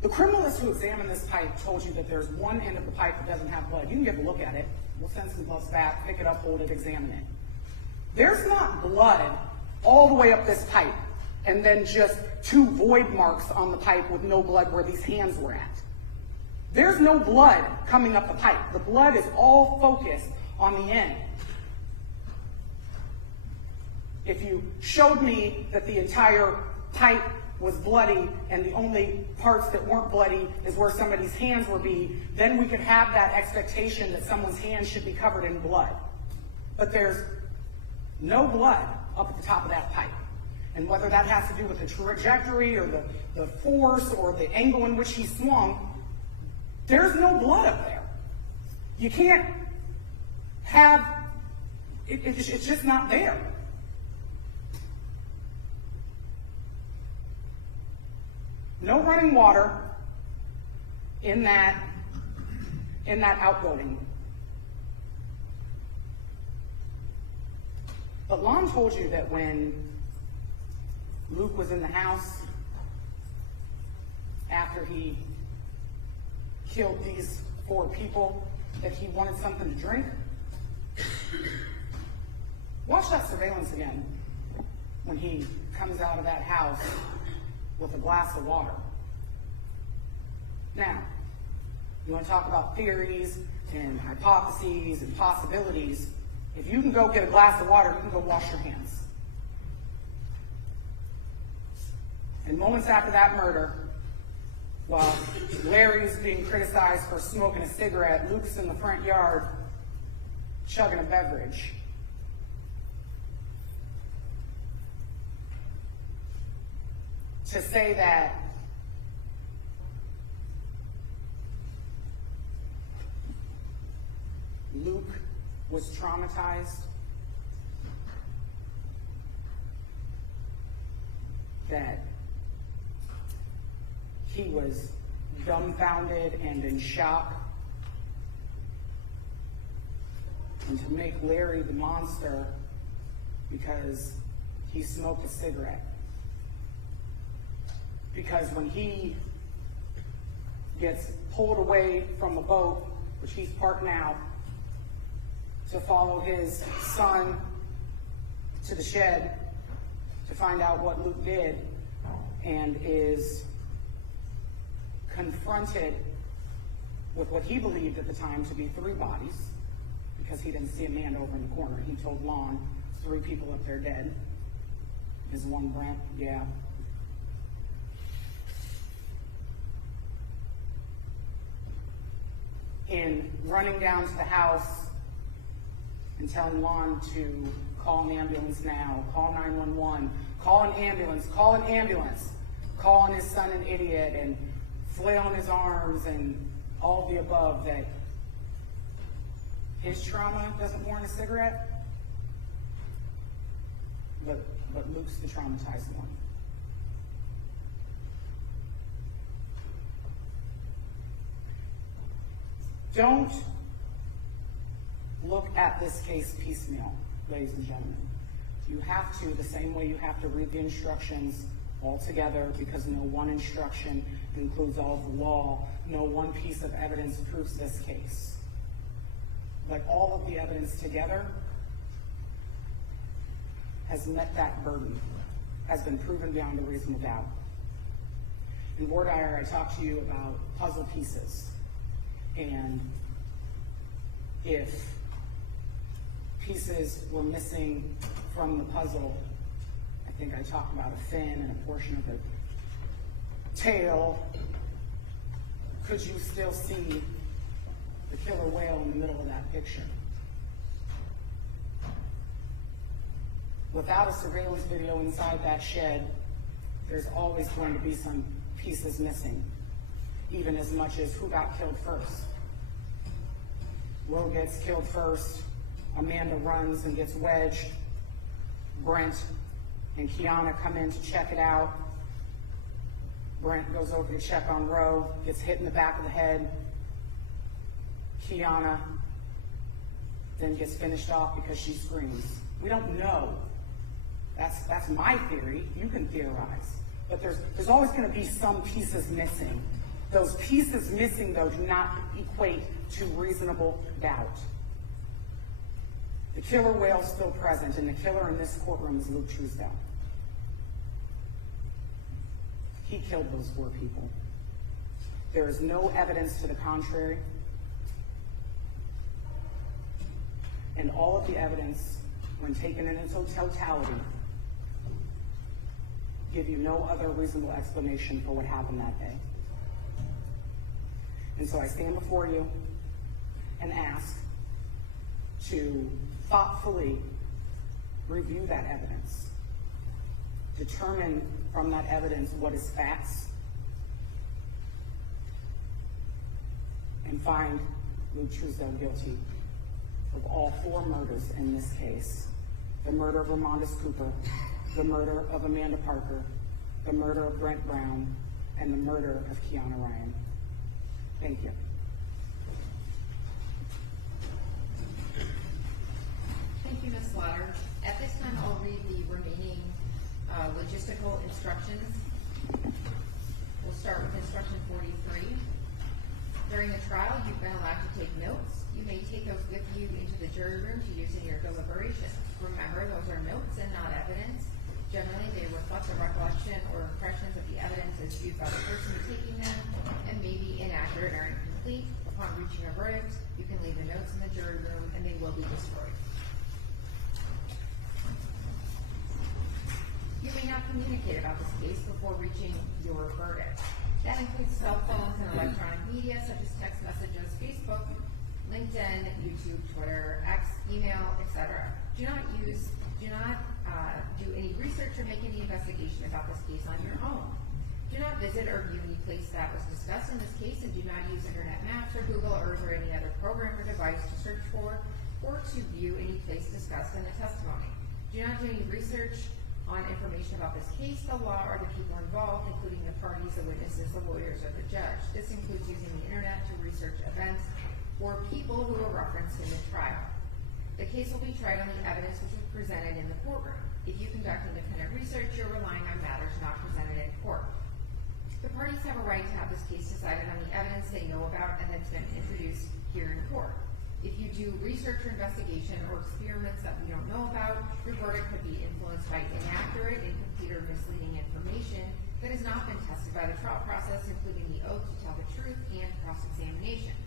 the criminalist who examined this pipe told you that there's one end of the pipe that doesn't have blood. You can get a look at it. We'll send some gloves back, pick it up, hold it, examine it. There's not blood all the way up this pipe and then just 2 void marks on the pipe with no blood where these hands were at. There's no blood coming up the pipe. The blood is all focused on the end. If you showed me that the entire pipe was bloody and the only parts that weren't bloody is where somebody's hands would be, then we could have that expectation that someone's hands should be covered in blood. But there's no blood up at the top of that pipe. And whether that has to do with the trajectory or the force or the angle in which he swung, there's no blood up there. You can't have, it's just not there. No running water in that outbuilding. But Lon told you that when Luke was in the house after he killed these 4 people, that he wanted something to drink. Watch that surveillance again when he comes out of that house with a glass of water. Now, you want to talk about theories and hypotheses and possibilities. If you can go get a glass of water, you can go wash your hands. And moments after that murder, while Larry's being criticized for smoking a cigarette, Luke's in the front yard chugging a beverage. To say that Luke was traumatized, that he was dumbfounded and in shock, and to make Larry the monster because he smoked a cigarette. Because when he gets pulled away from the boat, which he's parked now, to follow his son to the shed to find out what Luke did, and is confronted with what he believed at the time to be 3 bodies, because he didn't see a man over in the corner. He told Lon 3 people up there dead. Is one Brent? Yeah. In running down to the house and telling Lon to call an ambulance now, call 911, call an ambulance, calling his son an idiot and flailing his arms and all of the above, that his trauma doesn't warrant a cigarette, but Luke's the traumatized one. Don't look at this case piecemeal, ladies and gentlemen. You have to, the same way you have to read the instructions all together, because no one instruction includes all of the law. No one piece of evidence proves this case. But all of the evidence together has met that burden, has been proven beyond a reasonable doubt. In voir dire, I talked to you about puzzle pieces. And if pieces were missing from the puzzle. I think I talked about a fin and a portion of the tail. Could you still see the killer whale in the middle of that picture? Without a surveillance video inside that shed, there's always going to be some pieces missing, even as much as who got killed first. Will gets killed first, Amanda runs and gets wedged, Brent and Kiana come in to check it out. Brent goes over to check on Roe, gets hit in the back of the head. Kiana then gets finished off because she screams. We don't know. That's my theory. You can theorize. But there's always going to be some pieces missing. Those pieces missing, though, do not equate to reasonable doubt. The killer whale's still present, and the killer in this courtroom is Luke Truesdell. He killed those 4 people. There is no evidence to the contrary. And all of the evidence, when taken in its totality, give you no other reasonable explanation for what happened that day. And so I stand before you and ask to thoughtfully review that evidence, determine from that evidence what is facts, and find Luke Truesdell guilty of all 4 murders in this case: the murder of Ramondis Cooper, the murder of Amanda Parker, the murder of Brent Brown, and the murder of Kiana Ryan. Thank you. Thank you, Ms. Slaughter. At this time, I'll read the remaining logistical instructions. We'll start with instruction 43. During the trial, you've been allowed to take notes. You may take those with you into the jury room to use in your deliberations. Remember, those are notes and not evidence. Generally, they reflect the recollection or impressions of the evidence as viewed by the person taking them and may be inaccurate or incomplete. Upon reaching a verdict, you can leave the notes in the jury room and they will be destroyed. You may not communicate about this case before reaching your verdict. That includes cell phones and electronic media such as text messages, Facebook, LinkedIn, YouTube, Twitter, X, email, etc. Do not do any research or make any investigation about this case on your own. Do not visit or view any place that was discussed in this case, and do not use Internet Maps or Google Earth or any other program or device to search for or to view any place discussed in the testimony. Do not do any research on information about this case, the law, or the people involved, including the parties, the witnesses, the lawyers, or the judge. This includes using the Internet to research events or people who are referenced in the trial. The case will be tried on the evidence which was presented in the courtroom. If you conduct independent research, you're relying on matters not presented in court. The parties have a right to have this case decided on the evidence they know about and that's been introduced here in court. If you do research or investigation or experiments that we don't know about, your verdict could be influenced by inaccurate, incomplete, or misleading information that has not been tested by the trial process, including the oath to tell the truth and cross-examination.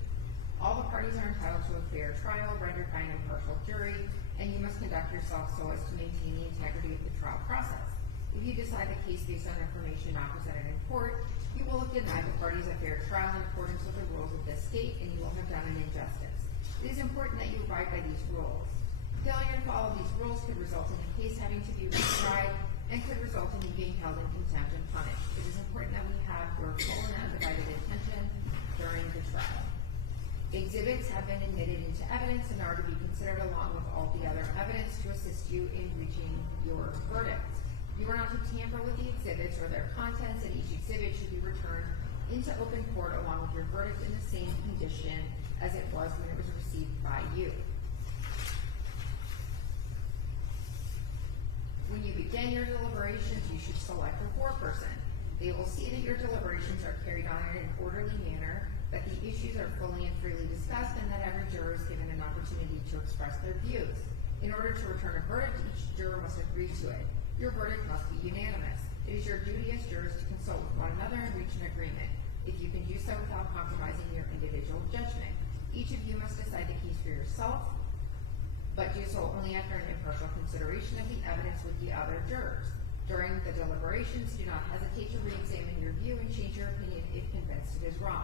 All the parties are entitled to a fair trial rendered by an impartial jury, and you must conduct yourself so as to maintain the integrity of the trial process. If you decide the case based on information not presented in court, you will have denied the parties a fair trial in accordance with the rules of this state, and you will have done an injustice. It is important that you abide by these rules. Failure to follow these rules could result in the case having to be retried and could result in you being held in contempt and punished. It is important that we have your full and undivided attention during the trial. Exhibits have been admitted into evidence and are to be considered along with all the other evidence to assist you in reaching your verdict. You are not to tamper with the exhibits or their contents, and each exhibit should be returned into open court along with your verdict in the same condition as it was when it was received by you. When you begin your deliberations, you should select a foreperson. They will see that your deliberations are carried on in an orderly manner, that the issues are fully and freely discussed, and that every juror is given an opportunity to express their views. In order to return a verdict, each juror must agree to it. Your verdict must be unanimous. It is your duty as jurors to consult with one another and reach an agreement, if you can do so without compromising your individual judgment. Each of you must decide the case for yourself, but do so only after an impartial consideration of the evidence with the other jurors. During the deliberations, do not hesitate to re-examine your view and change your opinion if convinced it is wrong.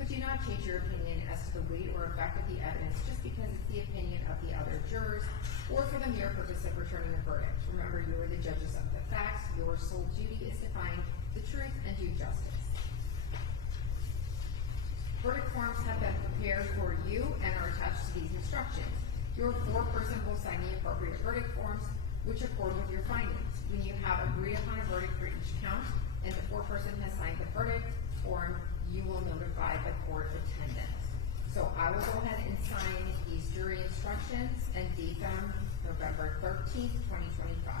But do not change your opinion as to the weight or effect of the evidence just because it's the opinion of the other jurors or for the mere purpose of returning a verdict. Remember, you are the judges of the facts. Your sole duty is to find the truth and do justice. Verdict forms have been prepared for you and are attached to these instructions. Your foreperson will sign the appropriate verdict forms which accord with your findings. When you have agreed upon a verdict for each count and the foreperson has signed the verdict form, you will notify the court attendant. So I will go ahead and sign these jury instructions and date them November 13th, 2025.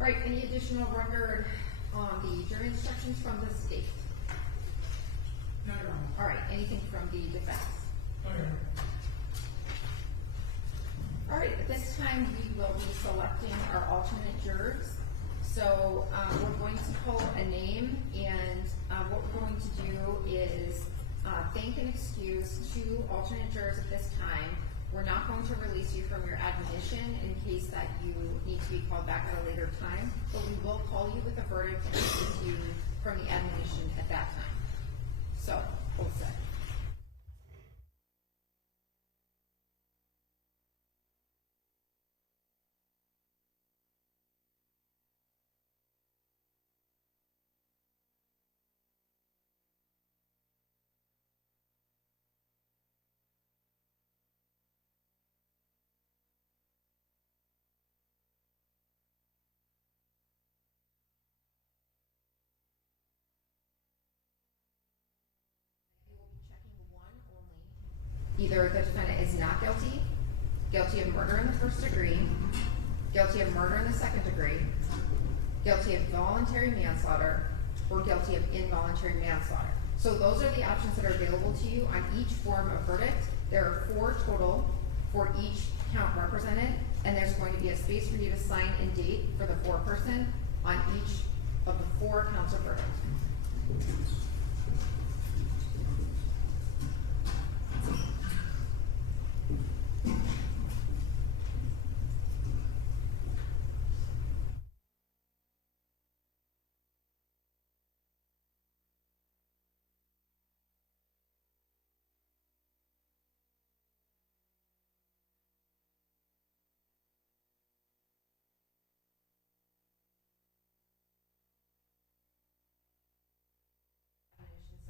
All right, any additional record on the jury instructions from the state? No, Your Honor. All right, anything from the defense? No, Your Honor. All right, at this time, we will be selecting our alternate jurors. So we're going to pull a name, and what we're going to do is thank and excuse 2 alternate jurors at this time. We're not going to release you from your admonition in case that you need to be called back at a later time, but we will call you with a verdict and release you from the admonition at that time. So, both set. Either the defendant is not guilty, guilty of murder in the first degree, guilty of murder in the second degree, guilty of voluntary manslaughter, or guilty of involuntary manslaughter. So those are the options that are available to you on each form of verdict. There are 4 total for each count represented, and there's going to be a space for you to sign and date for the foreperson on each of the 4 counts of verdict.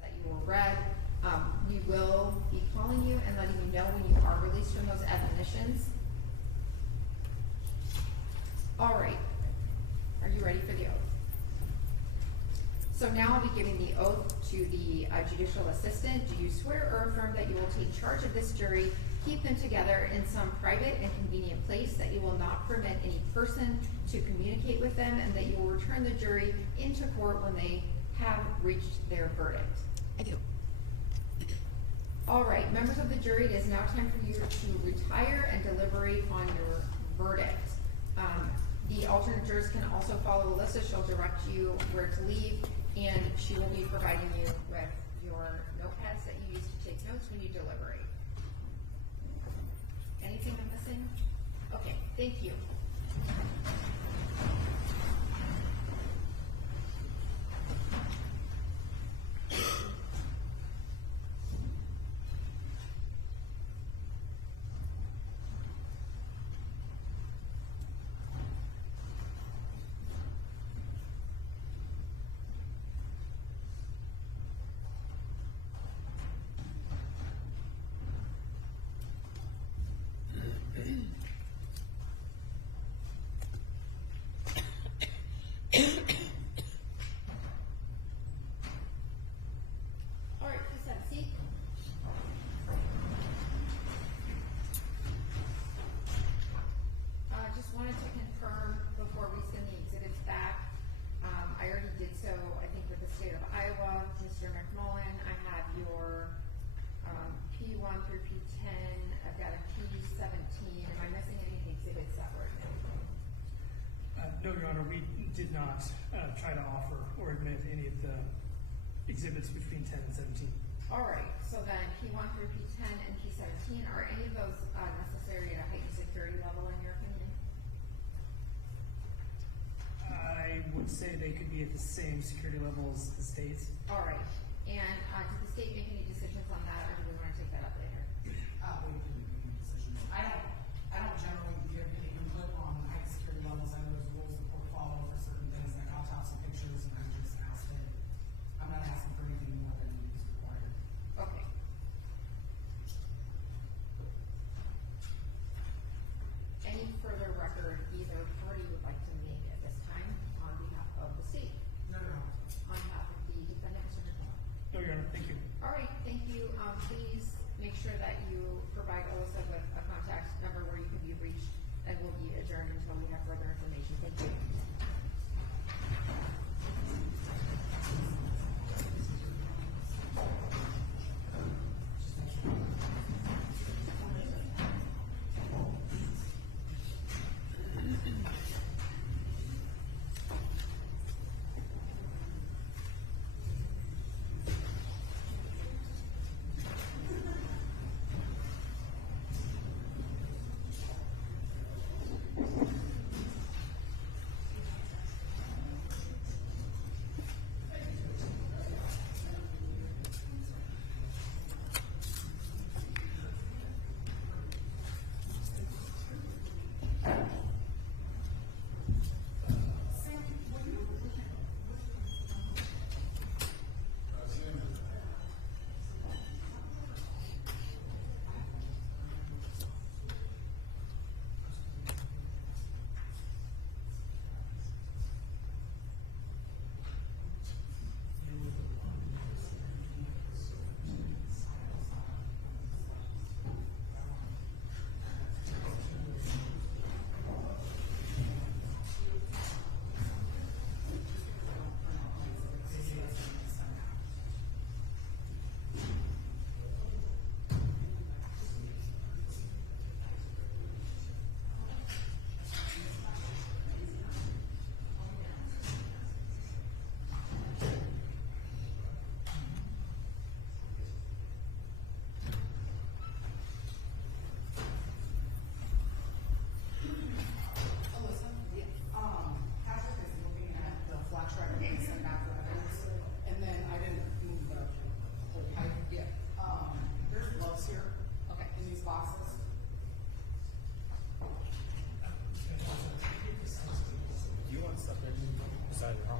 That you were read. We will be calling you and letting you know when you are released from those admonitions. All right. Are you ready for the oath? So now I'll be giving the oath to the judicial assistant. Do you swear or affirm that you will take charge of this jury, keep them together in some private and convenient place, that you will not permit any person to communicate with them, and that you will return the jury into court when they have reached their verdict? I do. All right, members of the jury, it is now time for you to retire and deliberate on your verdict. The alternate jurors can also follow Alyssa. She'll direct you where to leave, and she will be providing you with your notepads that you use to take notes when you deliberate. Anything I'm missing? Okay, thank you. P1 through P10. I've got a P17. Am I missing any exhibits that were admitted? No, Your Honor, we did not try to offer or admit any of the exhibits between 10 and 17. All right, so then P1 through P10 and P17, are any of those necessary at a heightened security level in your opinion? I would say they could be at the same security level as the state's. All right, and did the state make any decisions on that, or do we want to take that up later? We can make a decision. I don't generally give any input on high security levels. I know there's rules the court follow for certain things like autopsy pictures, and I just asked it. I'm not asking for anything more than is required. Okay. Any further record either party would like to make at this time on behalf of the state? No, Your Honor. On behalf of the defendant, Mr. McCullough? No, Your Honor, thank you. All right, thank you. Please make sure that you provide Alyssa with a contact number where you can be reached, and we'll be adjourned until we have further information. Thank you.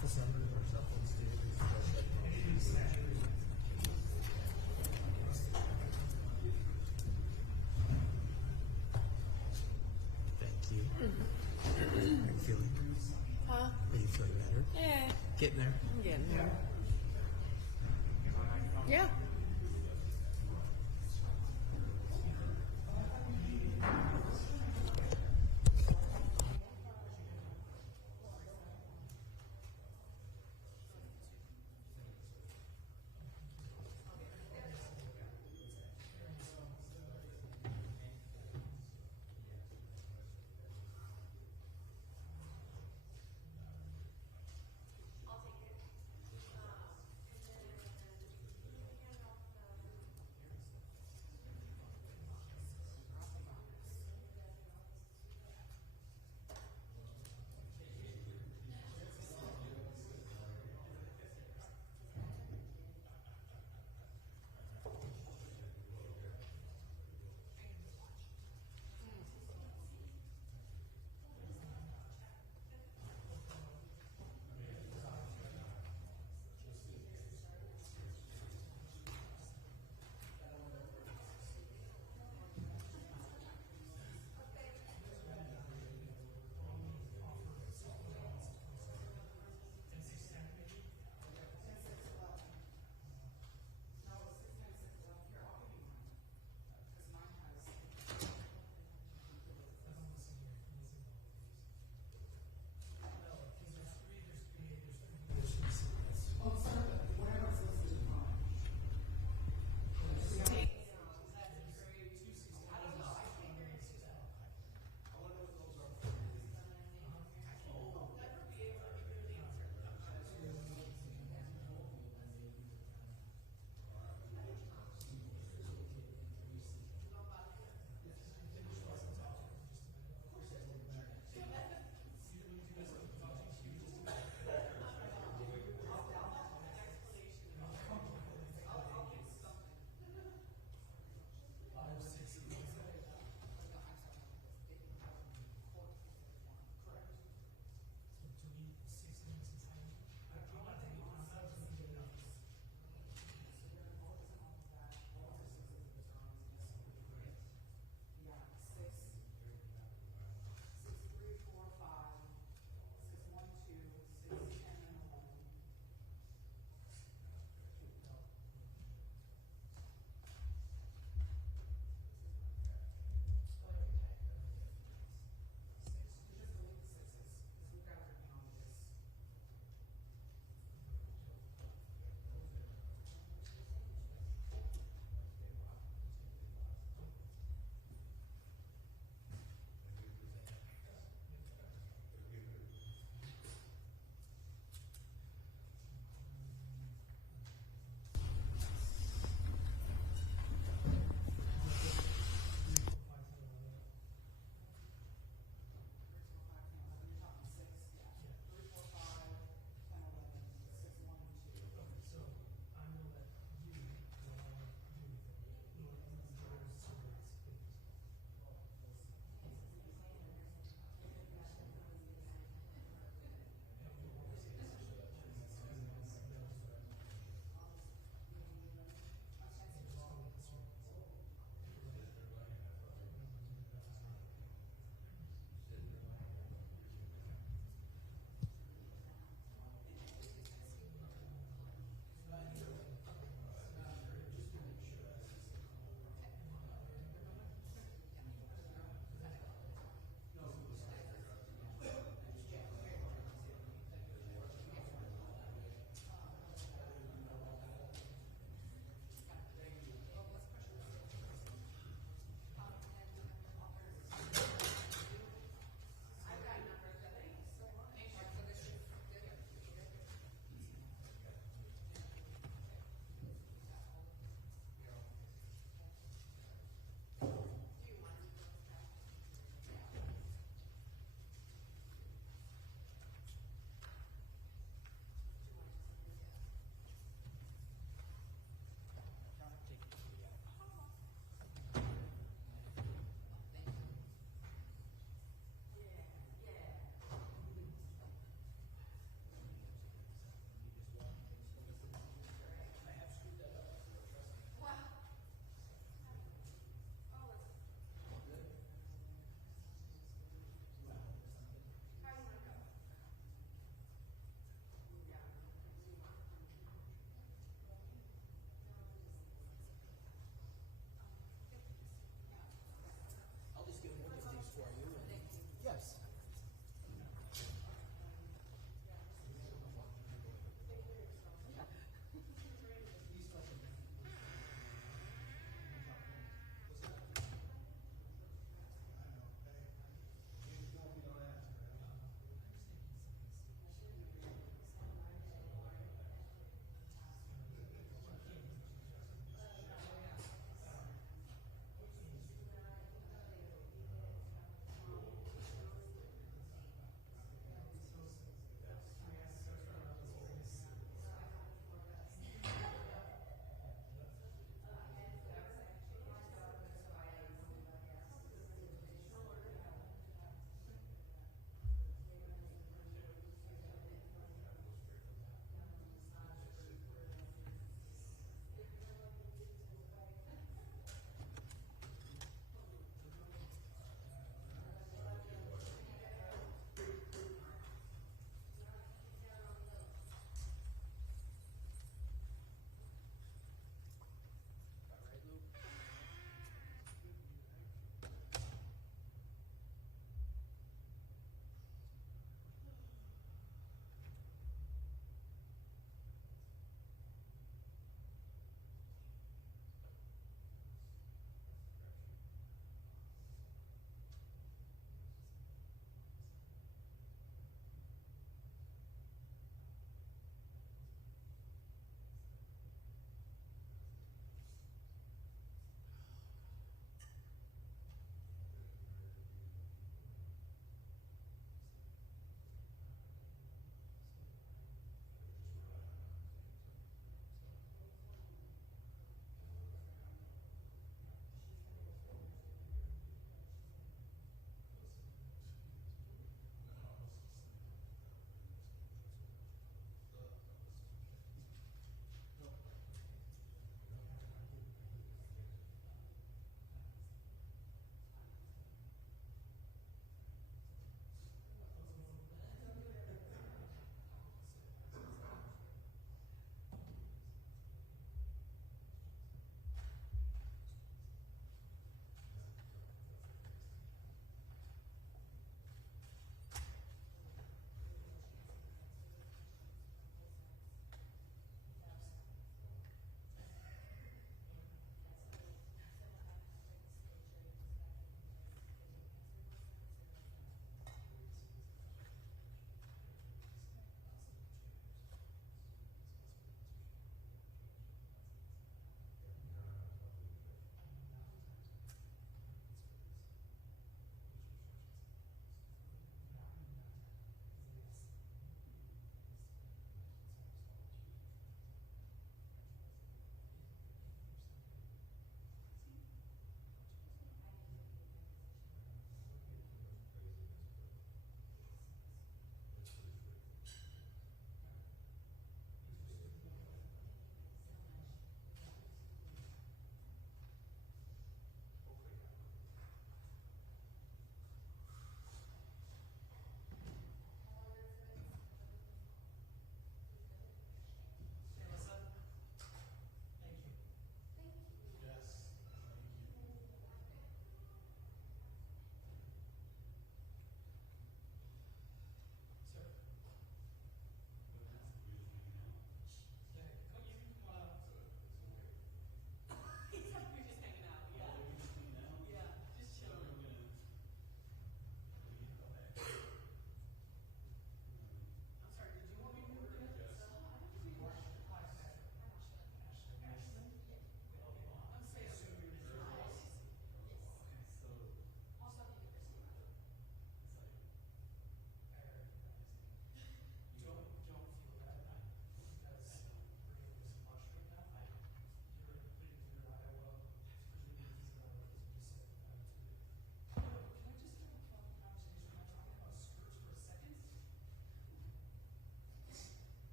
office number or something, Steve? Thank you. Are you feeling? Huh? Are you feeling better? Yeah. Getting there? I'm getting there. Yeah.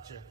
Gotcha.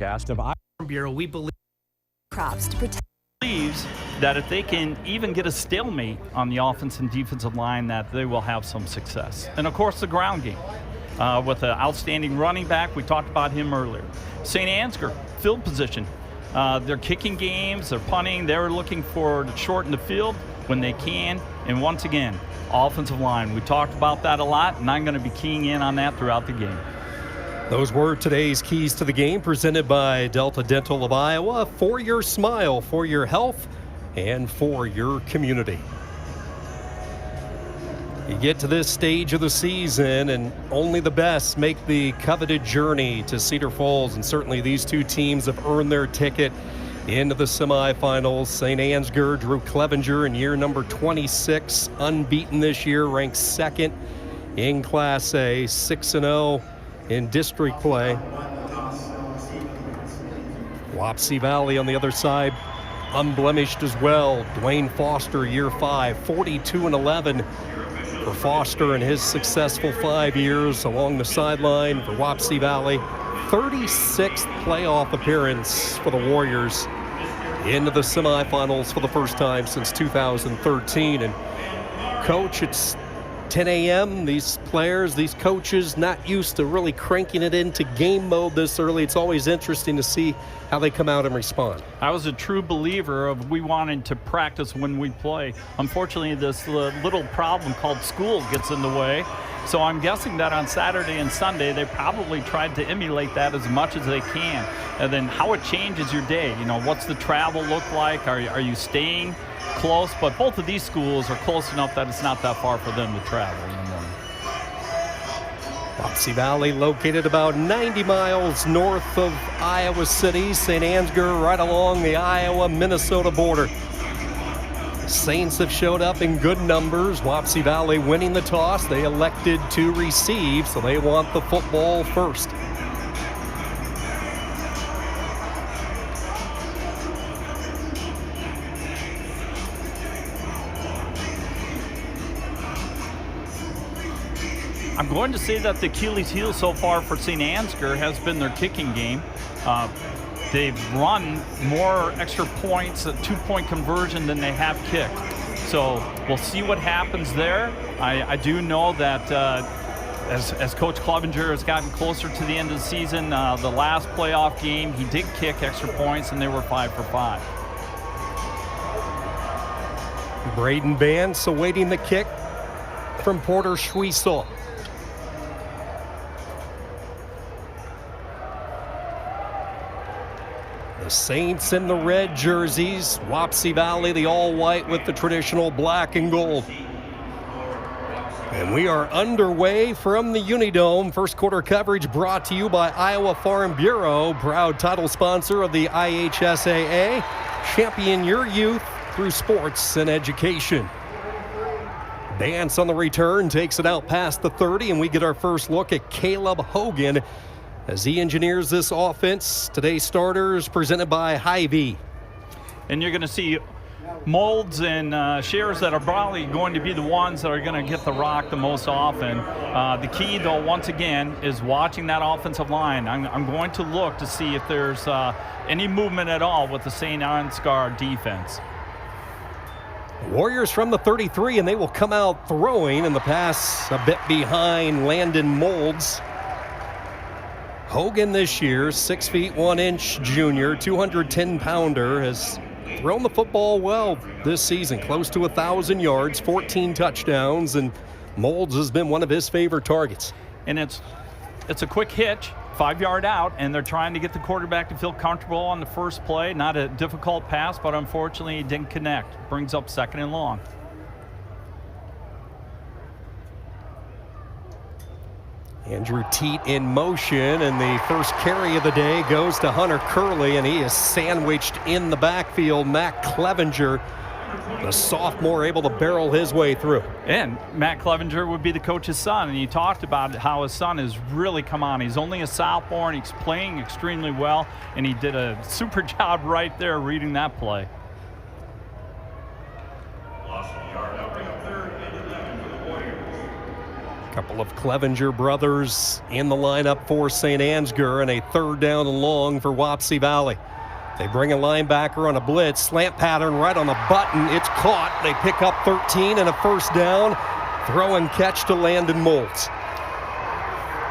Cast of Iowa Bureau, we believe crops to protect. Believes that if they can even get a stalemate on the offense and defensive line, that they will have some success. And of course, the ground game with an outstanding running back. We talked about him earlier. St. Ansgar, field position. They're kicking games, they're punting, they're looking for to shorten the field when they can. And once again, offensive line. We talked about that a lot, and I'm going to be keying in on that throughout the game. Those were today's keys to the game presented by Delta Dental of Iowa. For your smile, for your health, and for your community. You get to this stage of the season, and only the best make the coveted journey to Cedar Falls, and certainly these two teams have earned their ticket into the semifinals. St. Ansgar, Drew Clevenger in year number 26, unbeaten this year, ranked second in Class A, 6-0 in district play. Wapsie Valley on the other side, unblemished as well. Dwayne Foster, year 5, 42-11 for Foster in his successful 5 years along the sideline for Wapsie Valley. 36th playoff appearance for the Warriors into the semifinals for the first time since 2013. And Coach, it's 10 a.m. These players, these coaches, not used to really cranking it into game mode this early. It's always interesting to see how they come out and respond. I was a true believer of we wanted to practice when we play. Unfortunately, this little problem called school gets in the way. So I'm guessing that on Saturday and Sunday, they probably tried to emulate that as much as they can. And then how it changes your day. You know, what's the travel look like? Are you staying close? But both of these schools are close enough that it's not that far for them to travel in the morning. Wapsie Valley located about 90 miles north of Iowa City. St. Ansgar right along the Iowa-Minnesota border. Saints have showed up in good numbers. Wapsie Valley winning the toss. They elected to receive, so they want the football first. I'm going to say that the Achilles heel so far for St. Ansgar has been their kicking game. They've run more extra points, a 2-point conversion than they have kicked. So we'll see what happens there. I do know that as Coach Clevenger has gotten closer to the end of the season, the last playoff game, he did kick extra points, and they were 5 for 5. Braden Vance awaiting the kick from Porter Schwiesel. The Saints in the red jerseys, Wapsie Valley the all-white with the traditional black and gold. And we are underway from the Unidome. First quarter coverage brought to you by Iowa Farm Bureau, proud title sponsor of the IHSAA. Champion your youth through sports and education. Vance on the return takes it out past the 30, and we get our first look at Caleb Hogan as he engineers this offense. Today's starters presented by Hy-Vee. And you're going to see molds and shares that are probably going to be the ones that are going to get the rock the most often. The key, though, once again, is watching that offensive line. I'm going to look to see if there's any movement at all with the St. Ansgar defense. Warriors from the 33, and they will come out throwing, and the pass a bit behind Landon Molds. Hogan this year, 6 feet 1 inch junior, 210-pounder, has thrown the football well this season, close to 1,000 yards, 14 touchdowns, and Molds has been one of his favorite targets. And it's a quick hitch, 5-yard out, and they're trying to get the quarterback to feel comfortable on the first play. Not a difficult pass, but unfortunately he didn't connect. Brings up 2nd and long. Andrew Teat in motion, and the first carry of the day goes to Hunter Curley, and he is sandwiched in the backfield. Matt Clevenger, the sophomore, able to barrel his way through. And Matt Clevenger would be the coach's son, and he talked about how his son has really come on. He's only a sophomore, and he's playing extremely well, and he did a super job right there reading that play. Couple of Clevenger brothers in the lineup for St. Ansgar, and a 3rd down and long for Wapsie Valley. They bring a linebacker on a blitz, slant pattern right on the button. It's caught. They pick up 13 and a 1st down. Throw and catch to Landon Moltz.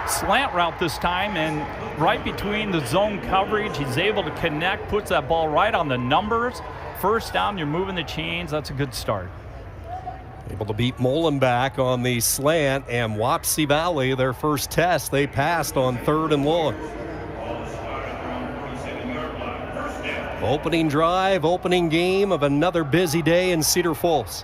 Slant route this time, and right between the zone coverage, he's able to connect, puts that ball right on the numbers. 1st down, you're moving the chains. That's a good start. Able to beat Molenbeek on the slant, and Wapsie Valley, their first test, they passed on 3rd and long. Opening drive, opening game of another busy day in Cedar Falls.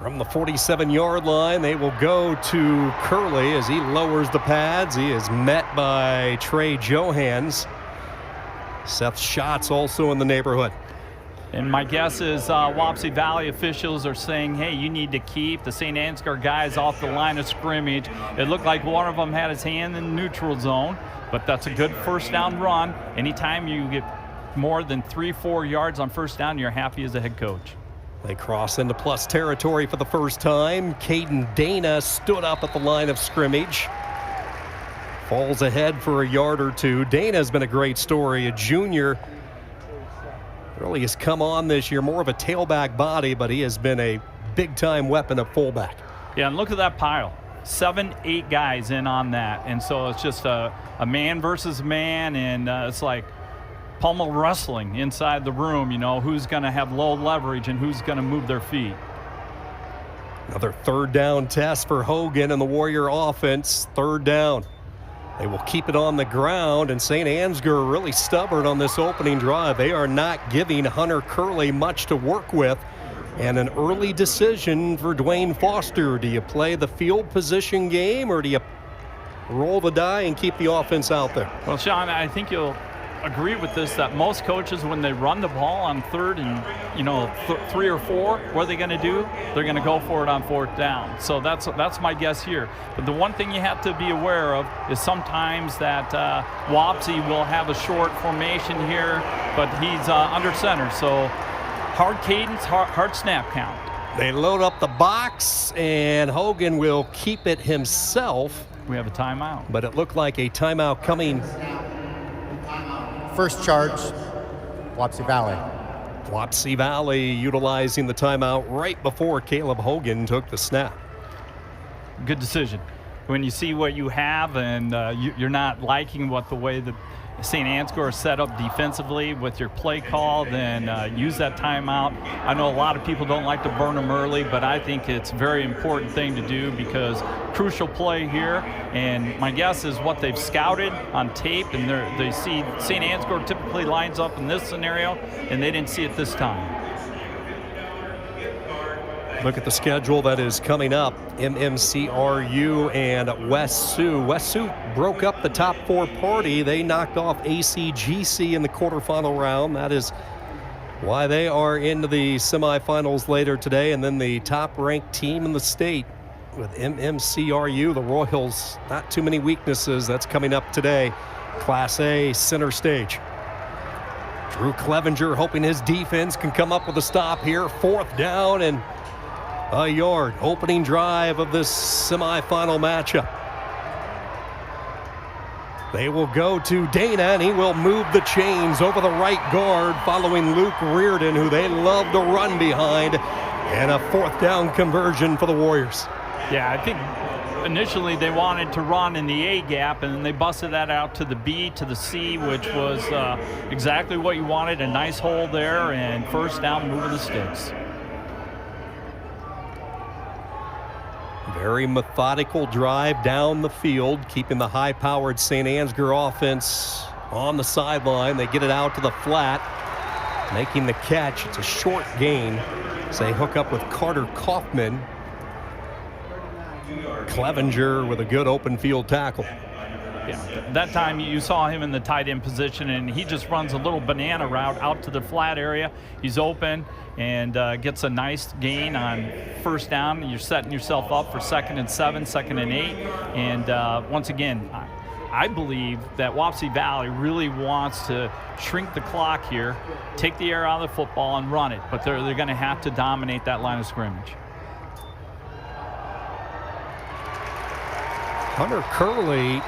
From the 47-yard line, they will go to Curley as he lowers the pads. He is met by Trey Johans. Seth Schatz also in the neighborhood. And my guess is Wapsie Valley officials are saying, hey, you need to keep the St. Ansgar guys off the line of scrimmage. It looked like one of them had his hand in the neutral zone, but that's a good 1st down run. Anytime you get more than 3-4 yards on 1st down, you're happy as a head coach. They cross into plus territory for the first time. Caden Dana stood up at the line of scrimmage. Falls ahead for a yard or two. Dana's been a great story, a junior. Really has come on this year, more of a tailback body, but he has been a big-time weapon at fullback. Yeah, and look at that pile. 7-8 guys in on that. And so it's just a man versus man, and it's like pummel wrestling inside the room, you know, who's going to have low leverage and who's going to move their feet. Another 3rd down test for Hogan and the Warrior offense. 3rd down. They will keep it on the ground, and St. Ansgar really stubborn on this opening drive. They are not giving Hunter Curley much to work with, and an early decision for Dwayne Foster. Do you play the field position game, or do you roll the die and keep the offense out there? Well, Sean, I think you'll agree with this, that most coaches, when they run the ball on 3rd and 3 or 4, what are they going to do? They're going to go for it on 4th down. So that's my guess here. But the one thing you have to be aware of is sometimes that Wapsie will have a short formation here, but he's under center. So hard cadence, hard snap count. They load up the box, and Hogan will keep it himself. We have a timeout. But it looked like a timeout coming. First charge, Wapsie Valley. Wapsie Valley utilizing the timeout right before Caleb Hogan took the snap. Good decision. When you see what you have and you're not liking the way the St. Ansgar is set up defensively with your play call, then use that timeout. I know a lot of people don't like to burn them early, but I think it's a very important thing to do because crucial play here. And my guess is what they've scouted on tape, and they see St. Ansgar typically lines up in this scenario, and they didn't see it this time. Look at the schedule that is coming up. MMCRU and West Sioux. West Sioux broke up the top 4 party. They knocked off ACGC in the quarterfinal round. That is why they are into the semifinals later today. And then the top-ranked team in the state with MMCRU, the Royals. Not too many weaknesses. That's coming up today. Class A center stage. Drew Clevenger hoping his defense can come up with a stop here. 4th down and a yard. Opening drive of this semifinal matchup. They will go to Dana, and he will move the chains over the right guard following Luke Reardon, who they love to run behind, and a 4th down conversion for the Warriors. Yeah, I think initially they wanted to run in the A gap, and then they busted that out to the B, to the C, which was exactly what you wanted. A nice hole there, and 1st down, moving the sticks. Very methodical drive down the field, keeping the high-powered St. Ansgar offense on the sideline. They get it out to the flat, making the catch. It's a short gain. So they hook up with Carter Kaufman. Clevenger with a good open field tackle. Yeah, that time you saw him in the tight end position, and he just runs a little banana route out to the flat area. He's open and gets a nice gain on 1st down. You're setting yourself up for 2nd and 7, 2nd and 8. And once again, I believe that Wapsie Valley really wants to shrink the clock here, take the air out of the football and run it. But they're going to have to dominate that line of scrimmage. Hunter Curley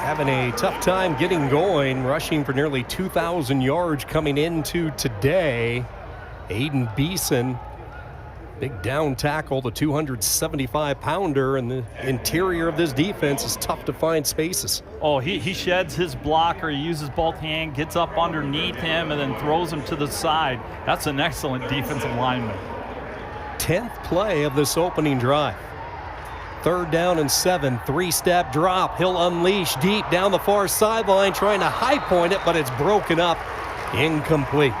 having a tough time getting going, rushing for nearly 2,000 yards coming into today. Aiden Beeson, big down tackle, the 275-pounder, and the interior of this defense is tough to find spaces. Oh, he sheds his blocker. He uses both hands, gets up underneath him, and then throws him to the side. That's an excellent defensive lineman. 10th play of this opening drive. 3rd down and 7, 3-step drop. He'll unleash deep down the far sideline, trying to high point it, but it's broken up, incomplete.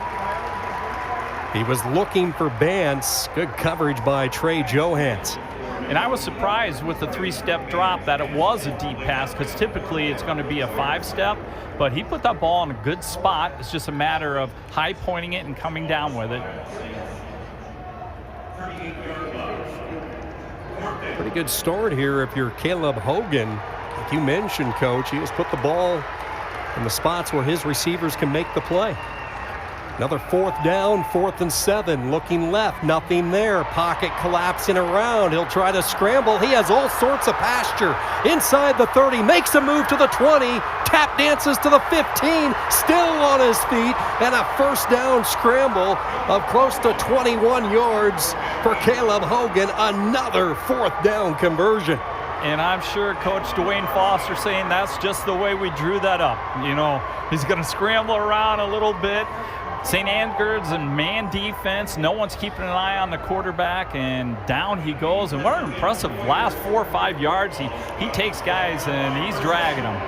He was looking for Bance. Good coverage by Trey Johans. And I was surprised with the 3-step drop that it was a deep pass, because typically it's going to be a 5-step, but he put that ball in a good spot. It's just a matter of high pointing it and coming down with it. Pretty good start here if you're Caleb Hogan. Like you mentioned, Coach, he has put the ball in the spots where his receivers can make the play. Another 4th down, 4th and 7, looking left, nothing there. Pocket collapsing around. He'll try to scramble. He has all sorts of pasture. Inside the 30, makes a move to the 20, tap dances to the 15, still on his feet, and a 1st down scramble of close to 21 yards for Caleb Hogan. Another 4th down conversion. And I'm sure Coach Dwayne Foster saying that's just the way we drew that up. You know, he's going to scramble around a little bit. St. Andrew's in man defense. No one's keeping an eye on the quarterback, and down he goes. And what an impressive last 4 or 5 yards. He takes guys, and he's dragging them.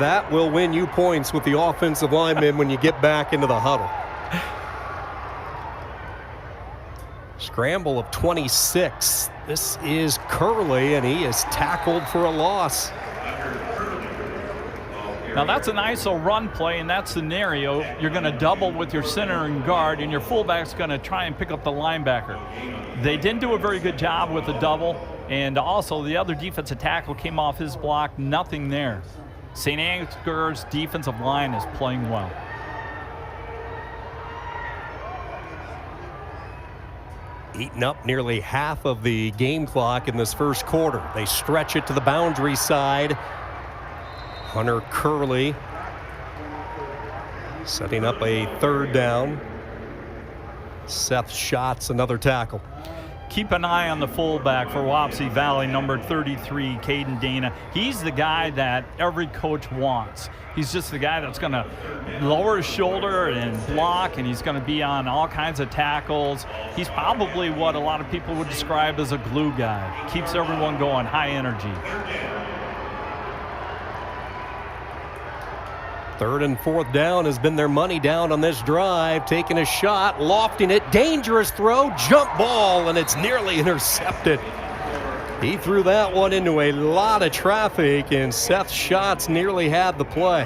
That will win you points with the offensive linemen when you get back into the huddle. Scramble of 26. This is Curley, and he is tackled for a loss. Now that's an ISO run play. In that scenario, you're going to double with your center and guard, and your fullback's going to try and pick up the linebacker. They didn't do a very good job with the double, and also the other defensive tackle came off his block. Nothing there. St. Andrew's defensive line is playing well. Eating up nearly half of the game clock in this first quarter. They stretch it to the boundary side. Hunter Curley setting up a 3rd down. Seth Schatz, another tackle. Keep an eye on the fullback for Wapsie Valley, number 33, Caden Dana. He's the guy that every coach wants. He's just the guy that's going to lower his shoulder and block, and he's going to be on all kinds of tackles. He's probably what a lot of people would describe as a glue guy. Keeps everyone going, high energy. 3rd and 4th down has been their money down on this drive. Taking a shot, lofting it, dangerous throw, jump ball, and it's nearly intercepted. He threw that one into a lot of traffic, and Seth Schatz nearly had the play.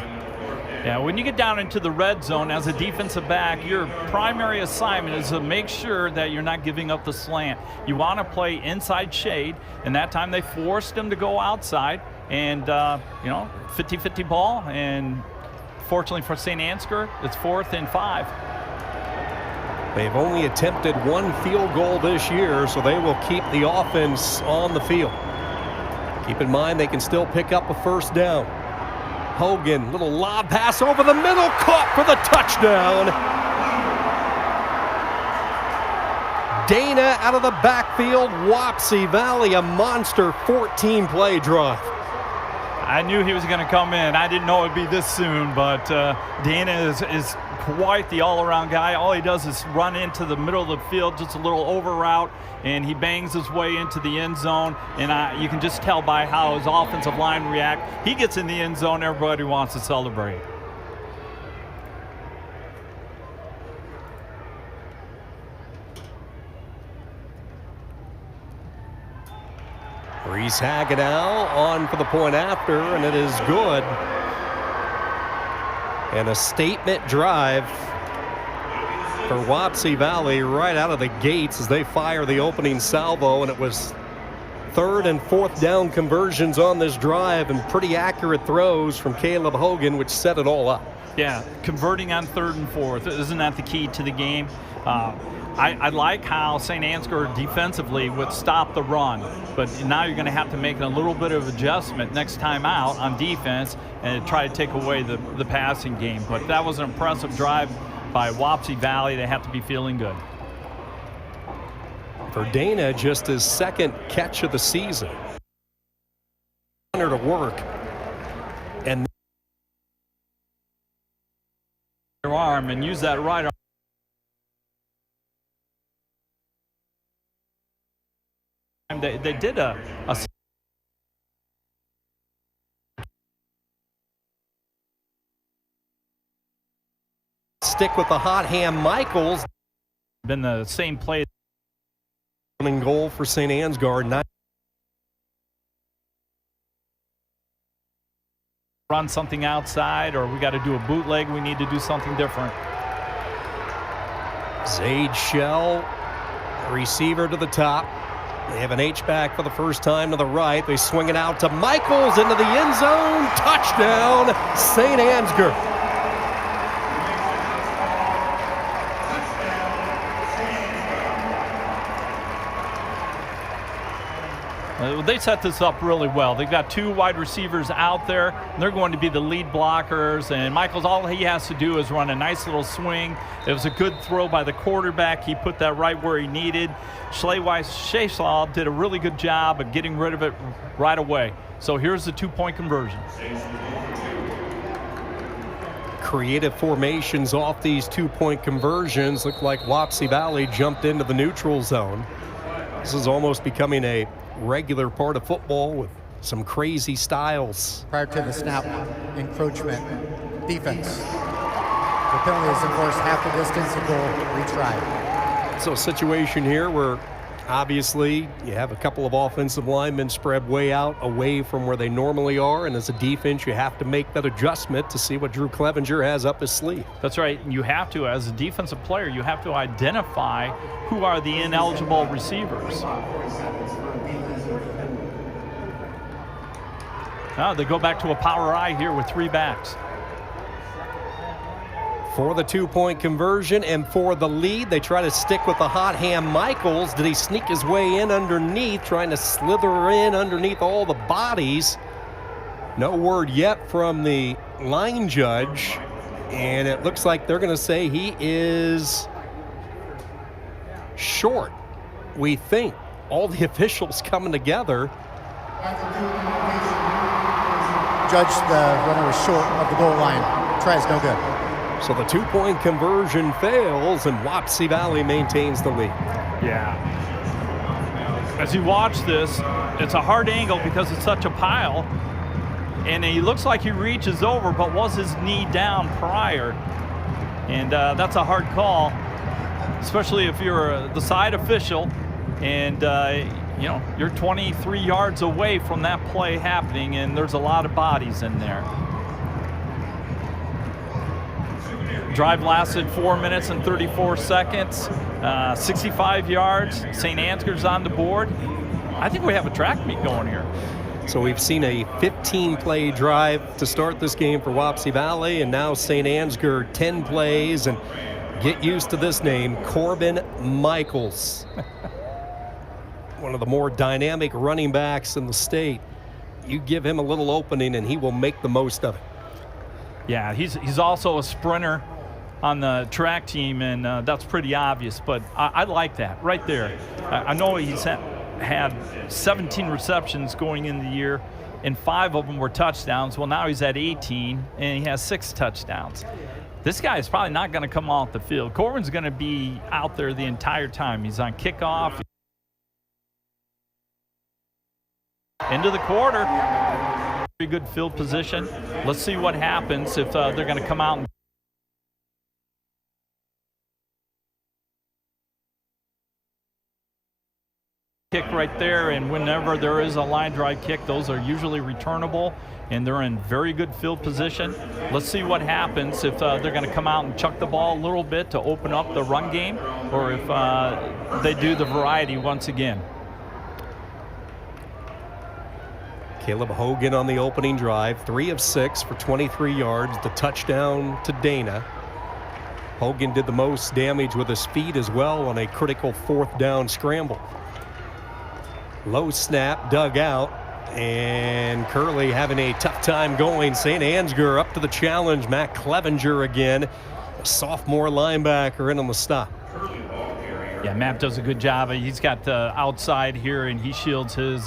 Yeah, when you get down into the red zone as a defensive back, your primary assignment is to make sure that you're not giving up the slant. You want to play inside shade, and that time they forced him to go outside, and, 50-50 ball, and fortunately for St. Ansgar, it's 4th and 5. They've only attempted 1 field goal this year, so they will keep the offense on the field. Keep in mind they can still pick up a 1st down. Hogan, little lob pass over the middle, caught for the touchdown. Dana out of the backfield, Wapsie Valley, a monster 14-play drive. I knew he was going to come in. I didn't know it would be this soon, but Dana is quite the all-around guy. All he does is run into the middle of the field, just a little over route, and he bangs his way into the end zone. And you can just tell by how his offensive line react. He gets in the end zone, everybody wants to celebrate. Reese Hagenow on for the point after, and it is good. And a statement drive for Wapsie Valley right out of the gates as they fire the opening salvo, and it was 3rd and 4th down conversions on this drive and pretty accurate throws from Caleb Hogan, which set it all up. Yeah, converting on 3rd and 4th. Isn't that the key to the game? I like how St. Ansgar defensively would stop the run, but now you're going to have to make a little bit of adjustment next time out on defense and try to take away the passing game. But that was an impressive drive by Wapsie Valley. They have to be feeling good. For Dana, just his second catch of the season. To work, and your arm and use that right arm. They did a stick with the hot hand. Michaels. Been the same play. Goal for St. Ansgar. Run something outside, or we got to do a bootleg. We need to do something different. Zaid Shell, receiver to the top. They have an H-back for the first time to the right. They swing it out to Michaels into the end zone. Touchdown, St. Ansgar. They set this up really well. They've got two wide receivers out there, and they're going to be the lead blockers. And Michaels, all he has to do is run a nice little swing. It was a good throw by the quarterback. He put that right where he needed. Shayslaw did a really good job of getting rid of it right away. So here's the 2-point conversion. Creative formations off these 2-point conversions. Look like Wapsie Valley jumped into the neutral zone. This is almost becoming a regular part of football with some crazy styles. Prior to the snap, encroachment, defense. The penalty is enforced half the distance and goal retry. So a situation here where obviously you have a couple of offensive linemen spread way out away from where they normally are, and as a defense you have to make that adjustment to see what Drew Clevenger has up his sleeve. That's right. You have to, as a defensive player, you have to identify who are the ineligible receivers. Now they go back to a power I here with 3 backs. For the 2-point conversion and for the lead, they try to stick with the hot hand Michaels. Did he sneak his way in underneath, trying to slither in underneath all the bodies? No word yet from the line judge, and it looks like they're going to say he is short. We think all the officials coming together. Judge, the runner was short of the goal line. Tries no good. So the 2-point conversion fails, and Wapsie Valley maintains the lead. Yeah. As you watch this, it's a hard angle because it's such a pile, and he looks like he reaches over, but was his knee down prior? And that's a hard call, especially if you're the side official, and you know, you're 23 yards away from that play happening, and there's a lot of bodies in there. Drive lasted 4 minutes and 34 seconds, 65 yards. St. Ansgar's on the board. I think we have a track meet going here. So we've seen a 15-play drive to start this game for Wapsie Valley, and now St. Ansgar 10 plays, and get used to this name, Corbin Michaels. One of the more dynamic running backs in the state. You give him a little opening and he will make the most of it. Yeah, he's also a sprinter on the track team, and that's pretty obvious, but I like that right there. I know he's had 17 receptions going in the year, and 5 of them were touchdowns. Well, now he's at 18, and he has 6 touchdowns. This guy is probably not going to come off the field. Corbin's going to be out there the entire time. He's on kickoff. Into the quarter. Very good field position. Let's see what happens if they're going to come out and kick right there, and whenever there is a line drive kick, those are usually returnable, and they're in very good field position. Let's see what happens if they're going to come out and chuck the ball a little bit to open up the run game, or if they do the variety once again. Caleb Hogan on the opening drive, 3 of 6 for 23 yards, the touchdown to Dana. Hogan did the most damage with his feet as well on a critical 4th down scramble. Low snap, dug out, and Curley having a tough time going. St. Ansgar up to the challenge. Matt Clevenger again, a sophomore linebacker, in on the stop. Yeah, Matt does a good job. He's got the outside here, and he shields his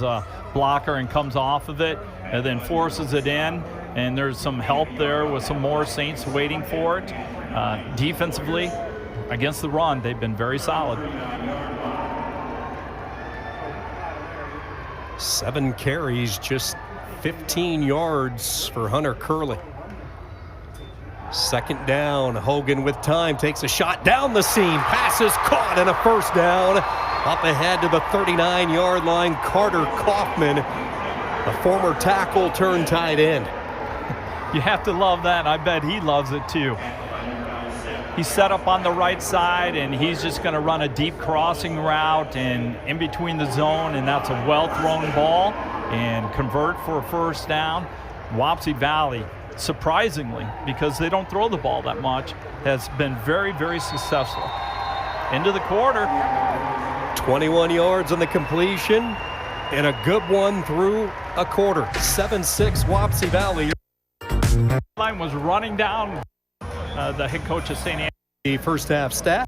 blocker and comes off of it and then forces it in. And there's some help there with some more Saints waiting for it. Defensively, against the run, they've been very solid. 7 carries, just 15 yards for Hunter Curley. 2nd down, Hogan with time takes a shot down the seam. Pass is caught and a 1st down. Up ahead to the 39-yard line, Carter Kaufman, a former tackle turned tight end. You have to love that. I bet he loves it too. He's set up on the right side, and he's just going to run a deep crossing route and in between the zone, and that's a well-thrown ball and convert for a 1st down. Wapsie Valley, surprisingly, because they don't throw the ball that much, has been very, very successful. Into the quarter. 21 yards on the completion and a good one through a quarter. 7-6 Wapsie Valley. Line was running down the head coach of St. Andrews. The first half stat.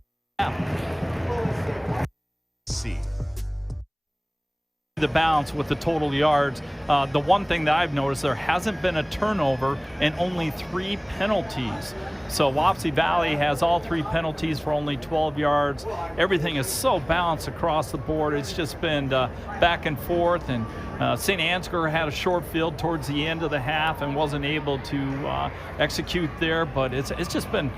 The bounce with the total yards. The one thing that I've noticed, there hasn't been a turnover and only 3 penalties. So Wapsie Valley has all 3 penalties for only 12 yards. Everything is so balanced across the board. It's just been back and forth, and St. Ansgar had a short field towards the end of the half and wasn't able to execute there, but it's just been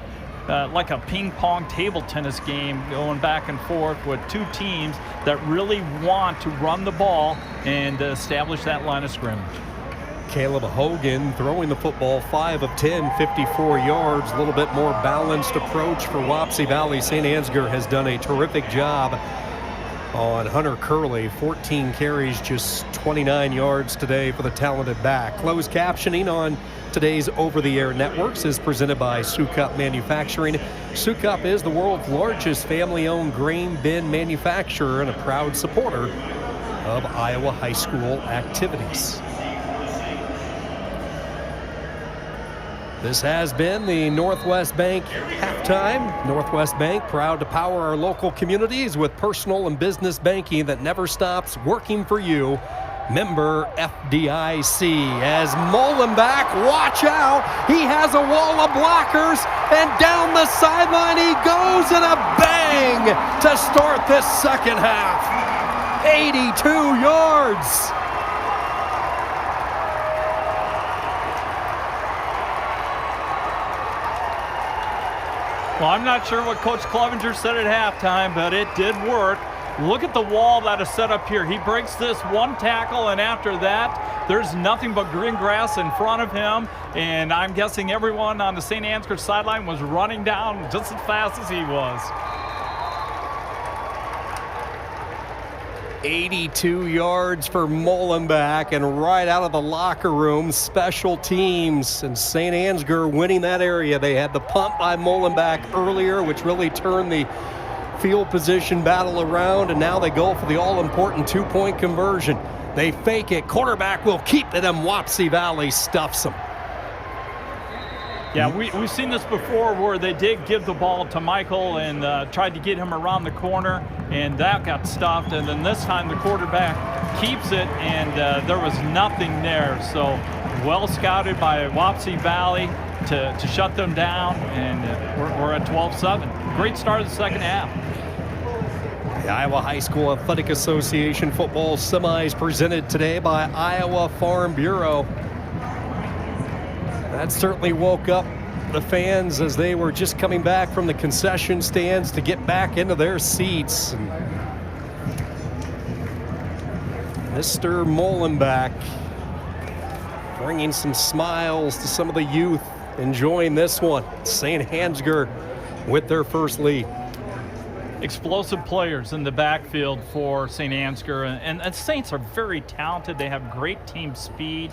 like a ping pong table tennis game going back and forth with 2 teams that really want to run the ball and establish that line of scrimmage. Caleb Hogan throwing the football 5 of 10, 54 yards. A little bit more balanced approach for Wapsie Valley. St. Ansgar has done a terrific job on Hunter Curley. 14 carries, just 29 yards today for the talented back. Closed captioning on today's over-the-air networks is presented by Sukup Manufacturing. Sukup is the world's largest family-owned grain bin manufacturer and a proud supporter of Iowa high school activities. This has been the Northwest Bank halftime. Northwest Bank, proud to power our local communities with personal and business banking that never stops working for you. Member FDIC. As Molenbeek, watch out. He has a wall of blockers, and down the sideline he goes in a bang to start this second half. 82 yards. Well, I'm not sure what Coach Clevenger said at halftime, but it did work. Look at the wall that is set up here. He breaks this one tackle, and after that, there's nothing but green grass in front of him. And I'm guessing everyone on the St. Ansgar sideline was running down just as fast as he was. 82 yards for Molenbeek, and right out of the locker room, special teams, and St. Ansgar winning that area. They had the punt by Molenbeek earlier, which really turned the field position battle around, and now they go for the all-important 2-point conversion. They fake it. Quarterback will keep it, and Wapsie Valley stuffs them. Yeah, we've seen this before where they did give the ball to Michael and tried to get him around the corner, and that got stuffed. And then this time the quarterback keeps it, and there was nothing there. So well scouted by Wapsie Valley to shut them down, and we're at 12-7. Great start of the second half. The Iowa High School Athletic Association football semis presented today by Iowa Farm Bureau. That certainly woke up the fans as they were just coming back from the concession stands to get back into their seats. And Mr. Molenbeek bringing some smiles to some of the youth enjoying this one. St. Ansgar with their first lead. explosive players in the backfield for St. Ansgar, and the Saints are very talented. They have great team speed,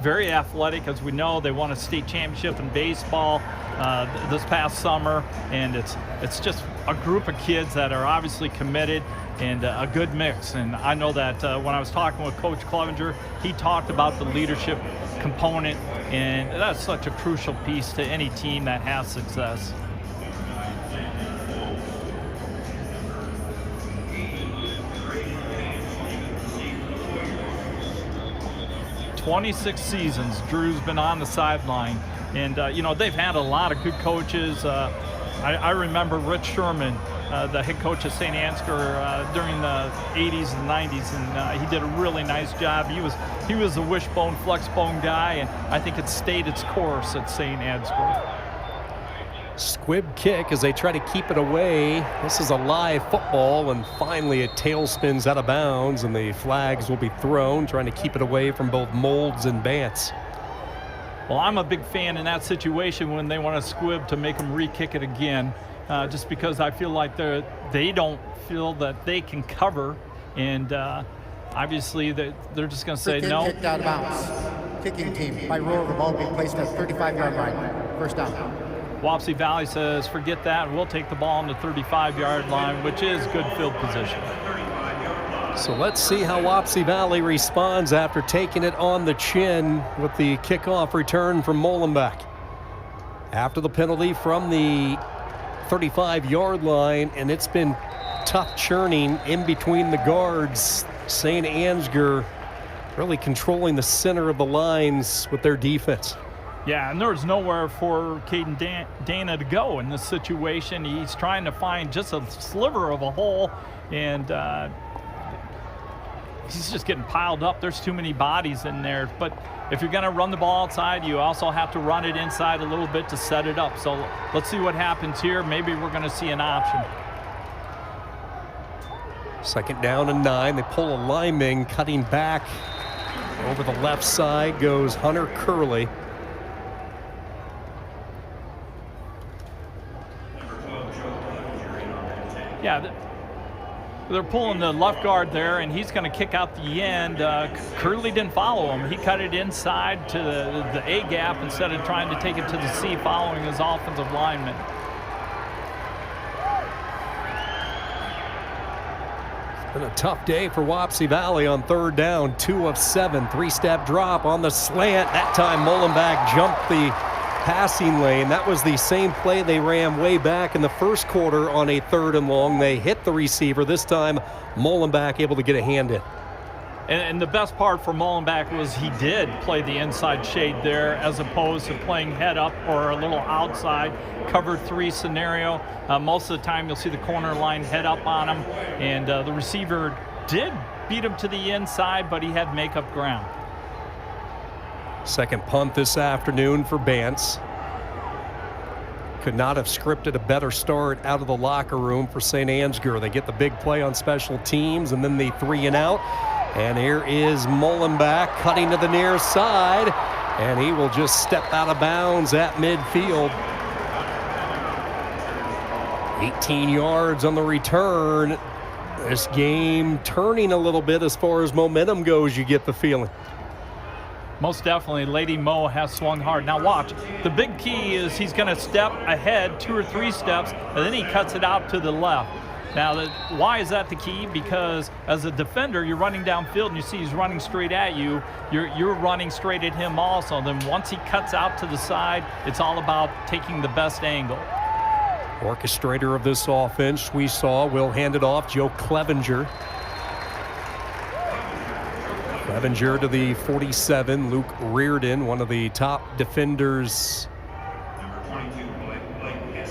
very athletic. As we know, they won a state championship in baseball this past summer, and it's just a group of kids that are obviously committed and a good mix. And I know that when I was talking with Coach Clevenger, he talked about the leadership component, and that's such a crucial piece to any team that has success. "26 seasons Drew's been on the sideline, and they've had a lot of good coaches. I remember Rich Sherman, the head coach of St. Ansgar during the 80s and 90s, and he did a really nice job. He was a wishbone, flexbone guy, and I think it stayed its course at St. Ansgar. Squib kick as they try to keep it away. This is a live football, and finally it tail spins out of bounds, and the flags will be thrown, trying to keep it away from both Molds and Bants. Well, I'm a big fan in that situation when they want to squib to make them re-kick it again, just because I feel like they don't feel that they can cover, and obviously they're just going to say no. Kicked out of bounds. Kicking team by rule of the ball being placed at 35-yard line. First down. Wapsie Valley says, forget that, we'll take the ball on the 35-yard line, which is good field position. So let's see how Wapsie Valley responds after taking it on the chin with the kickoff return from Molenbeek. After the penalty from the 35-yard line, and it's been tough churning in between the guards. St. Ansgar really controlling the center of the lines with their defense. Yeah, and there's nowhere for Caden Dana to go in this situation. He's trying to find just a sliver of a hole, and he's just getting piled up. There's too many bodies in there. But if you're going to run the ball outside, you also have to run it inside a little bit to set it up. So let's see what happens here. Maybe we're going to see an option. Second down and 9. They pull a lineman cutting back. Over the left side goes Hunter Curley. Yeah, they're pulling the left guard there, and he's going to kick out the end. Curley didn't follow him. He cut it inside to the A gap instead of trying to take it to the C, following his offensive lineman. It's been a tough day for Wapsie Valley on third down. 2 of 7. Three-step drop on the slant. That time Molenbeek jumped the passing lane. That was the same play they ran way back in the first quarter on a 3rd and long. They hit the receiver. This time Molenbeek able to get a hand in. And the best part for Molenbeek was he did play the inside shade there as opposed to playing head up or a little outside cover 3 scenario. Most of the time you'll see the corner line head up on him, and the receiver did beat him to the inside, but he had make up ground. Second punt this afternoon for Bants. Could not have scripted a better start out of the locker room for St. Ansgar. They get the big play on special teams and then the 3 and out. And here is Molenbeek cutting to the near side, and he will just step out of bounds at midfield. 18 yards on the return. This game turning a little bit as far as momentum goes, you get the feeling. Most definitely, Lady Mo has swung hard. Now watch, the big key is he's going to step ahead 2 or 3 steps, and then he cuts it out to the left. Now, why is that the key? Because as a defender, you're running downfield and you see he's running straight at you. You're running straight at him also. Then once he cuts out to the side, it's all about taking the best angle. Orchestrator of this offense, we saw, will hand it off. Joe Clevenger. Clevenger to the 47. Luke Reardon, one of the top defenders,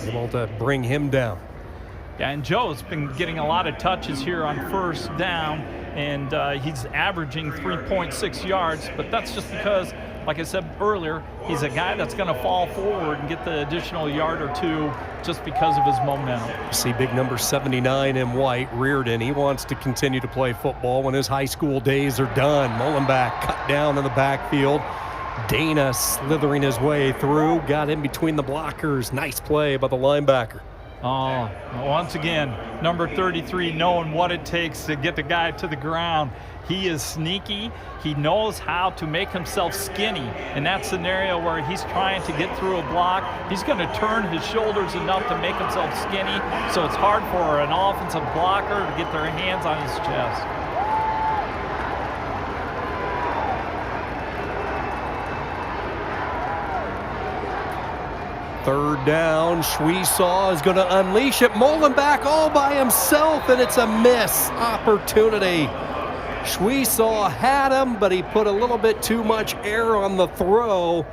able to bring him down. Yeah, and Joe's been getting a lot of touches here on first down, and he's averaging 3.6 yards, but that's just because, like I said earlier, he's a guy that's going to fall forward and get the additional yard or 2 just because of his momentum. See big number 79 in white, Reardon. He wants to continue to play football when his high school days are done. Molenbeek cut down in the backfield. Dana slithering his way through, got in between the blockers. Nice play by the linebacker. Oh, once again, number 33 knowing what it takes to get the guy to the ground. He is sneaky. He knows how to make himself skinny. In that scenario where he's trying to get through a block, he's going to turn his shoulders enough to make himself skinny, so it's hard for an offensive blocker to get their hands on his chest. Third down, Schwesaw is going to unleash it. Molenbeek all by himself, and it's a miss opportunity. Schwesaw had him, but he put a little bit too much air on the throw,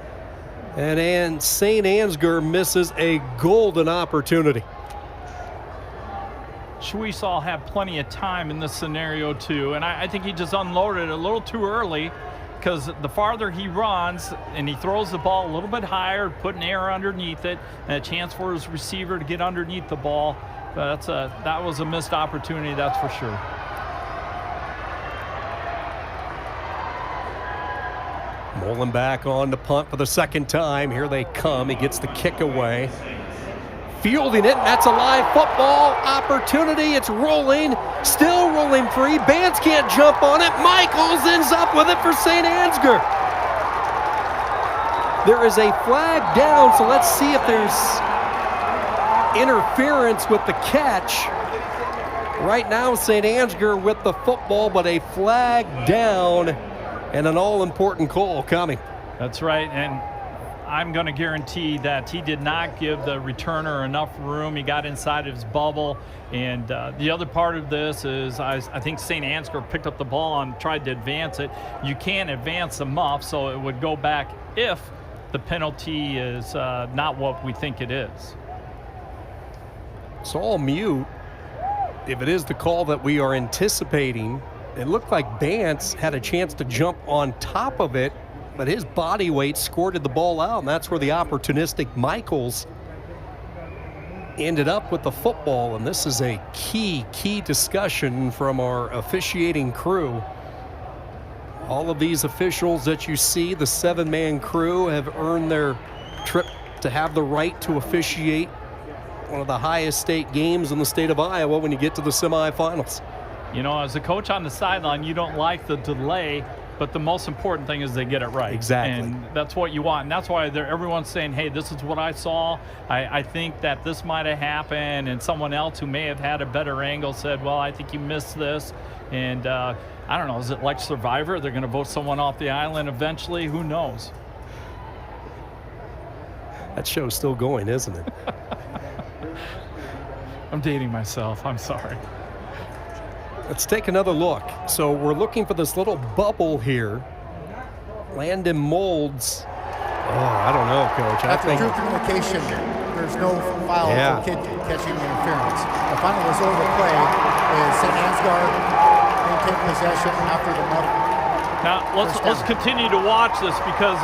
and St. Ansgar misses a golden opportunity. Schwesaw had plenty of time in this scenario too, and I think he just unloaded a little too early, because the farther he runs and he throws the ball a little bit higher, putting air underneath it, and a chance for his receiver to get underneath the ball, that was a missed opportunity, that's for sure. Molenbeek on to punt for the second time. Here they come. He gets the kick away. Fielding it, and that's a live football opportunity. It's rolling, still rolling free. Bance can't jump on it. Michaels ends up with it for St. Ansgar. There is a flag down, so let's see if there's interference with the catch. Right now, St. Ansgar with the football, but a flag down and an all-important call coming. That's right, and I'm going to guarantee that he did not give the returner enough room. He got inside of his bubble. And the other part of this is I think St. Ansgar picked up the ball and tried to advance it. You can't advance the muff, so it would go back if the penalty is not what we think it is. It's all mute. If it is the call that we are anticipating, it looked like Bance had a chance to jump on top of it, but his body weight squirted the ball out, and that's where the opportunistic Michaels ended up with the football. And this is a key discussion from our officiating crew. All of these officials that you see, the 7-man crew, have earned their trip to have the right to officiate one of the highest state games in the state of Iowa when you get to the semifinals. You know, as a coach on the sideline, you don't like the delay, but the most important thing is they get it right. Exactly. And that's what you want. And that's why everyone's saying, hey, this is what I saw. I think that this might have happened. And someone else who may have had a better angle said, well, I think you missed this. And I don't know, is it like Survivor? They're going to vote someone off the island eventually? Who knows? That show's still going, isn't it? I'm dating myself. I'm sorry. Let's take another look. So we're looking for this little bubble here. Landon Molds. Oh, I don't know, Coach. After true communication, there's no foul for catching the interference. The final result of the play is St. Ansgar maintain possession after the muff. Now, let's continue to watch this because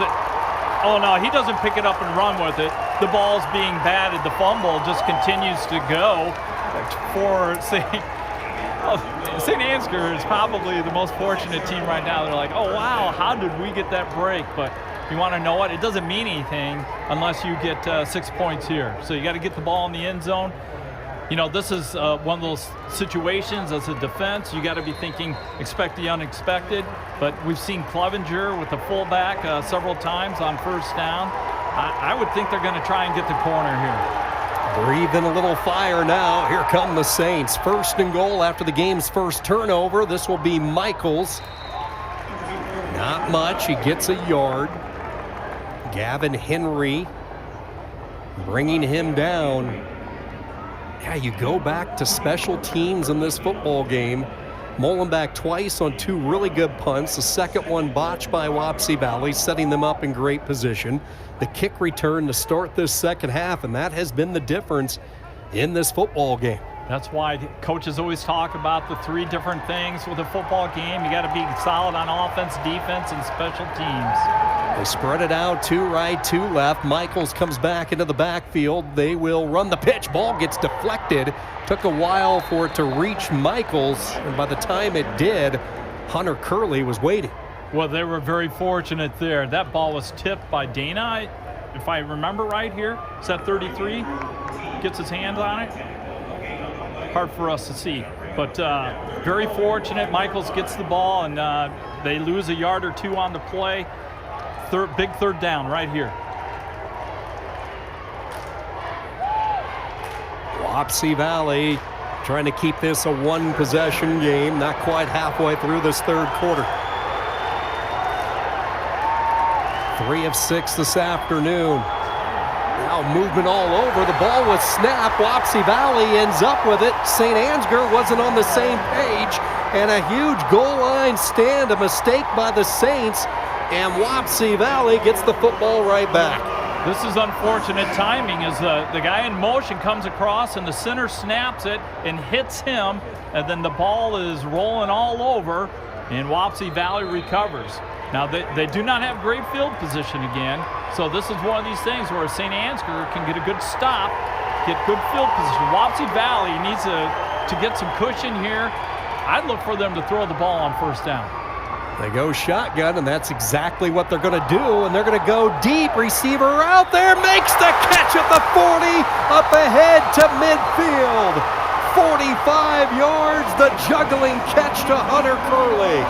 oh no, he doesn't pick it up and run with it. The ball's being batted. The fumble just continues to go for St. Ansgar is probably the most fortunate team right now. They're like, oh, wow, how did we get that break? But you want to know what? It doesn't mean anything unless you get 6 points here. So you got to get the ball in the end zone. You know, this is one of those situations as a defense. You got to be thinking, expect the unexpected. But we've seen Clevenger with the fullback several times on first down. I would think they're going to try and get the corner here. Breathing a little fire now. Here come the Saints. First and goal after the game's first turnover. This will be Michaels. Not much. He gets a yard. Gavin Henry bringing him down. Yeah, you go back to special teams in this football game. Molenbeek twice on 2 really good punts. The second one botched by Wapsie Valley, setting them up in great position. The kick return to start this second half, and that has been the difference in this football game. That's why coaches always talk about the 3 different things with a football game. You got to be solid on offense, defense, and special teams. They spread it out, 2 right, 2 left. Michaels comes back into the backfield. They will run the pitch. Ball gets deflected. Took a while for it to reach Michaels, and by the time it did, Hunter Curley was waiting. Well, they were very fortunate there. That ball was tipped by Dana, if I remember right here. Is that 33? gets his hands on it? Hard for us to see. But very fortunate. Michaels gets the ball, and they lose a yard or two on the play. Big third down right here. Wapsie Valley trying to keep this a one-possession game, not quite halfway through this third quarter. 3 of 6 this afternoon. Now movement all over. The ball was snapped. Wapsie Valley ends up with it. St. Ansgar wasn't on the same page. And a huge goal line stand, a mistake by the Saints. And Wapsie Valley gets the football right back. This is unfortunate timing as the guy in motion comes across and the center snaps it and hits him, and then the ball is rolling all over and Wapsie Valley recovers. Now they do not have great field position again, so this is one of these things where St. Ansgar can get a good stop, get good field position. Wapsie Valley needs to get some cushion here. I'd look for them to throw the ball on first down. They go shotgun, and that's exactly what they're going to do, and they're going to go deep. Receiver out there, makes the catch at the 40, up ahead to midfield. 45 yards, the juggling catch to Hunter Curley.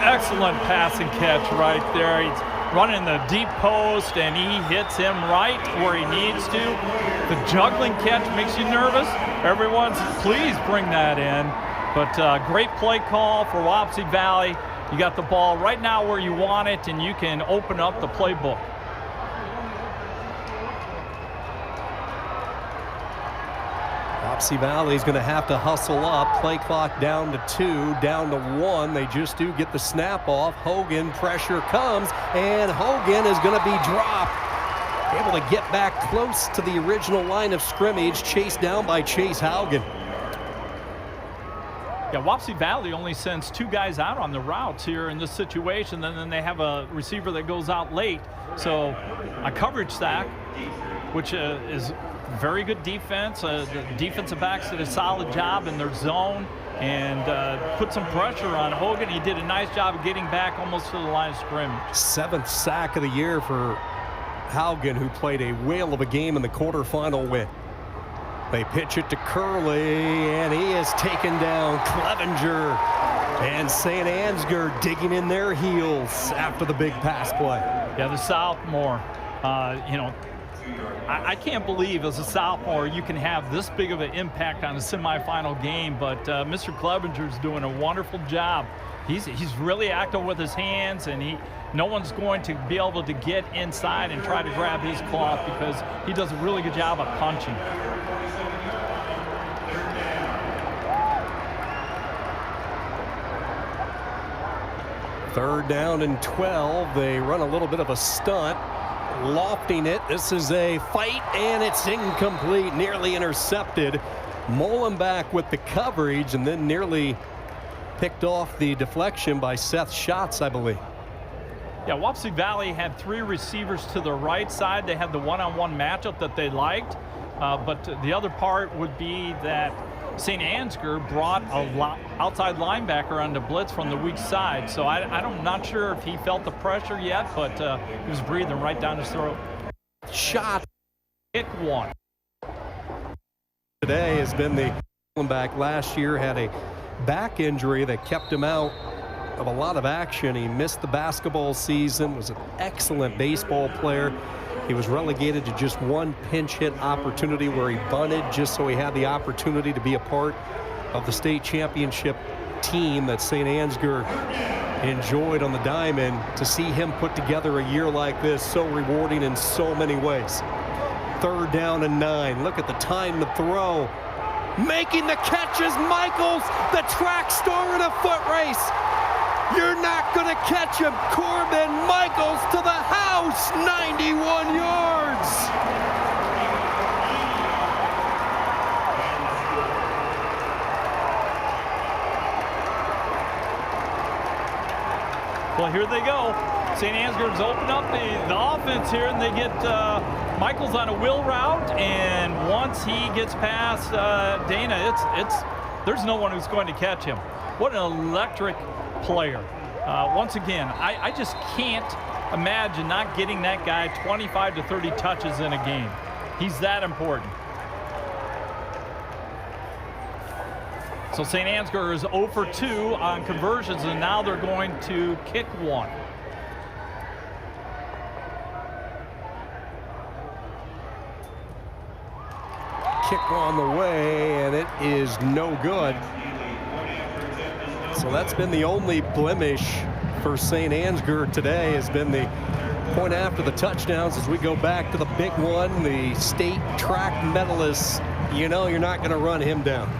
Excellent passing catch right there. He's running the deep post, and he hits him right where he needs to. The juggling catch makes you nervous. Everyone's, please bring that in. But great play call for Wapsie Valley. You got the ball right now where you want it, and you can open up the playbook. Wapsie Valley is going to have to hustle up. Play clock down to 2, down to 1. They just do get the snap off. Hogan, pressure comes, and Hogan is going to be dropped. Able to get back close to the original line of scrimmage, chased down by Chase Haugen. Yeah, Wapsie Valley only sends 2 guys out on the routes here in this situation, and then they have a receiver that goes out late. So a coverage sack, which is very good defense. The defensive backs did a solid job in their zone and put some pressure on Hogan. He did a nice job of getting back almost to the line of scrimmage. 7th sack of the year for Haugen, who played a whale of a game in the quarterfinal win. They pitch it to Curley, and he is taken down. Clevenger and St. Ansgar digging in their heels after the big pass play. Yeah, the sophomore, I can't believe as a sophomore you can have this big of an impact on a semifinal game, but Mr. Clevenger's doing a wonderful job. He's really active with his hands, and no one's going to be able to get inside and try to grab his cloth because he does a really good job of punching. Third down and 12. They run a little bit of a stunt, lofting it. This is a fight, and it's incomplete, nearly intercepted. Molenbeek with the coverage, and then nearly picked off the deflection by Seth Schatz, I believe. Yeah, Wapsie Valley had 3 receivers to the right side. They had the one-on-one matchup that they liked, but the other part would be that St. Ansgar brought a outside linebacker on the blitz from the weak side. So I'm not sure if he felt the pressure yet, but he was breathing right down his throat. Shot. Hit one. Today has been the back. Last year had a back injury that kept him out of a lot of action. He missed the basketball season, was an excellent baseball player. He was relegated to just 1 pinch hit opportunity where he bunted just so he had the opportunity to be a part of the state championship team that St. Ansgar enjoyed on the diamond. To see him put together a year like this, so rewarding in so many ways. 3rd down and 9. Look at the time to throw. Making the catch is Michaels, the track star in a foot race. You're not going to catch him. Corbin Michaels to the house, 91 yards. Well, here they go. St. Ansgar's opened up the offense here, and they get Michaels on a wheel route, and once he gets past Dana, there's no one who's going to catch him. What an electric player. once again, I just can't imagine not getting that guy 25 to 30 touches in a game. He's that important. So St. Ansgar is 0 for 2 on conversions, and now they're going to kick one. Kick on the way, and it is no good. So that's been the only blemish for St. Ansgar today, has been the point after the touchdowns. As we go back to the big one, the state track medalist, you know you're not going to run him down.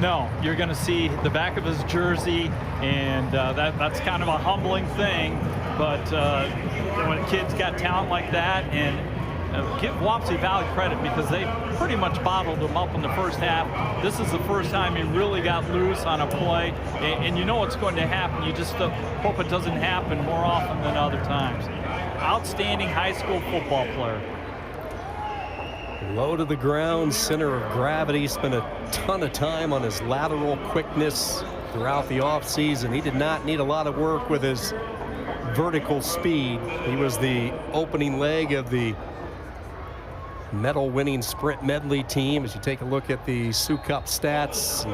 No, you're going to see the back of his jersey, and that's kind of a humbling thing. But when kids got talent like that, and give Wapsie Valley credit because they pretty much bottled him up in the first half. This is the first time he really got loose on a play, and you know what's going to happen. You just hope it doesn't happen more often than other times. Outstanding high school football player. Low to the ground, center of gravity, spent a ton of time on his lateral quickness throughout the offseason. He did not need a lot of work with his vertical speed. He was the opening leg of the medal-winning sprint medley team. As you take a look at the Sioux Cup stats,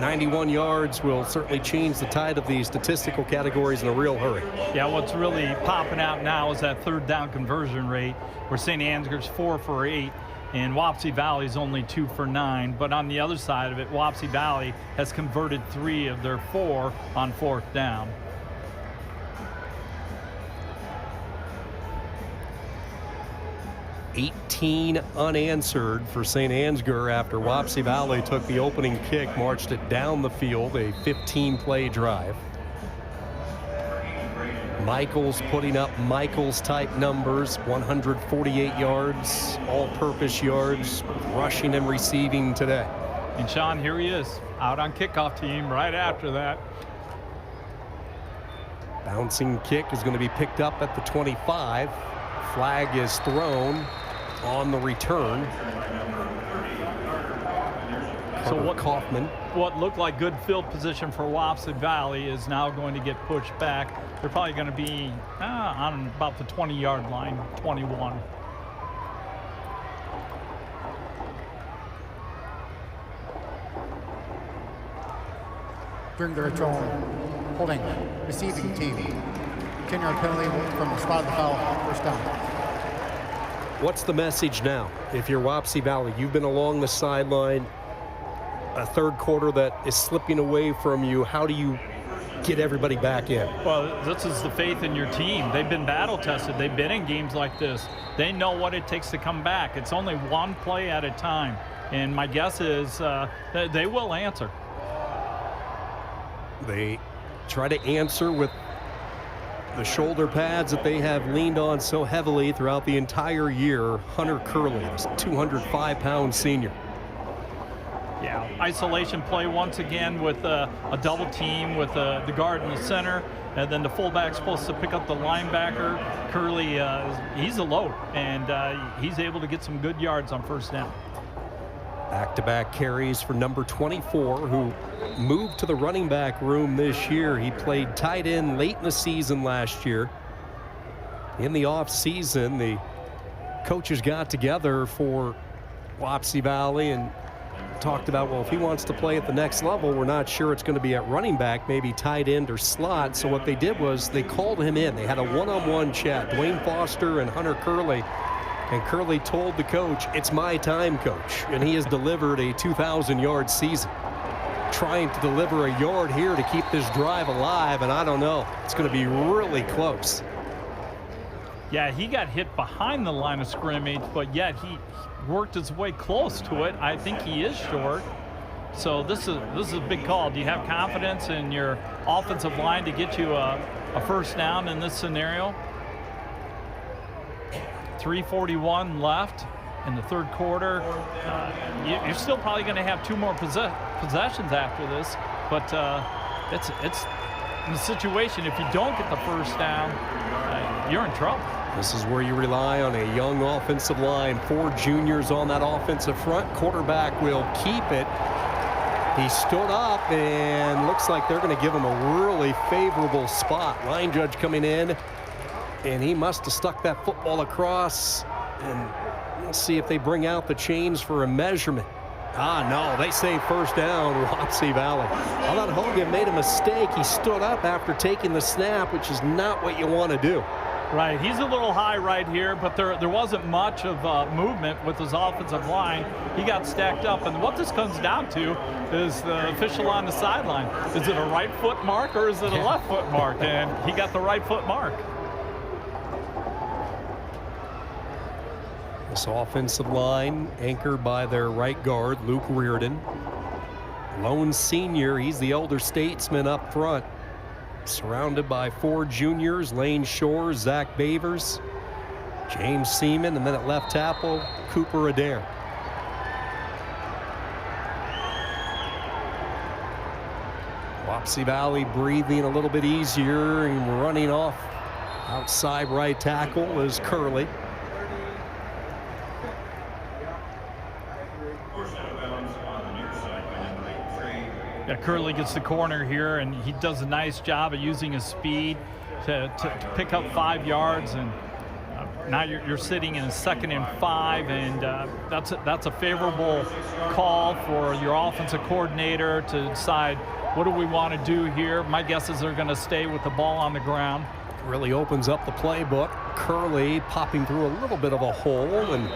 91 yards will certainly change the tide of the statistical categories in a real hurry. Yeah, what's really popping out now is that third down conversion rate, where St. Ansgar's 4 for 8 and Wapsie Valley's only 2 for 9. But on the other side of it, Wapsie Valley has converted 3 of their 4 on fourth down. $18 unanswered for St. Ansgar after Wapsie Valley took the opening kick, marched it down the field, a 15-play drive. Michaels putting up Michaels-type numbers, 148 yards, all-purpose yards, rushing and receiving today. And Sean, here he is, out on kickoff team right after that. Bouncing kick is going to be picked up at the 25. Flag is thrown on the return. So what looked like good field position for Wapsie Valley is now going to get pushed back. They're probably going to be on about the 20-yard line, 21. During the return, holding receiving team. 10-yard penalty from the spot of the foul, first down. What's the message now? If you're Wapsie Valley, you've been along the sideline, a third quarter that is slipping away from you. How do you get everybody back in? Well, this is the faith in your team. They've been battle tested. They've been in games like this. They know what it takes to come back. It's only one play at a time. And my guess is that they will answer. They try to answer with the shoulder pads that they have leaned on so heavily throughout the entire year. Hunter Curley, this 205-pound senior. Yeah, isolation play once again with a double team with the guard in the center, and then the fullback's supposed to pick up the linebacker. Curley, he's a load, and he's able to get some good yards on first down. Back-to-back carries for number 24, who moved to the running back room this year. He played tight end late in the season last year. In the off-season, the coaches got together for Wapsie Valley and talked about, well, if he wants to play at the next level, we're not sure it's going to be at running back, maybe tight end or slot. So what they did was they called him in. They had a one-on-one chat, Dwayne Foster and Hunter Curley. And Curley told the coach, "It's my time, coach." And he has delivered a 2,000-yard season. Trying to deliver a yard here to keep this drive alive, and I don't know. It's going to be really close. Yeah, he got hit behind the line of scrimmage, but yet he worked his way close to it. I think he is short. So this is a big call. Do you have confidence in your offensive line to get you a first down in this scenario? 3:41 left in the third quarter. You're still probably going to have 2 more possessions after this, but it's in the situation, if you don't get the first down, you're in trouble. This is where you rely on a young offensive line. 4 juniors on that offensive front. Quarterback will keep it. He stood up, and looks like they're going to give him a really favorable spot. Line judge coming in, and he must have stuck that football across. And we'll see if they bring out the chains for a measurement. No, they say first down, Wapsie Valley. I thought Hogan made a mistake. He stood up after taking the snap, which is not what you want to do. Right, he's a little high right here, but there wasn't much of movement with his offensive line. He got stacked up, and what this comes down to is the official on the sideline. Is it a right foot mark or is it a left foot mark? And he got the right foot mark. This offensive line anchored by their right guard, Luke Reardon. Lone senior, he's the elder statesman up front. Surrounded by 4 juniors, Lane Shore, Zach Bavers, James Seaman, and then at left tackle, Cooper Adair. Wapsie Valley breathing a little bit easier and running off outside right tackle is Curley. Yeah, Curley gets the corner here, and he does a nice job of using his speed to pick up 5 yards. And now you're sitting in a 2nd and 5, and that's a favorable call for your offensive coordinator to decide what do we want to do here. My guess is they're going to stay with the ball on the ground. Really opens up the playbook. Curley popping through a little bit of a hole, and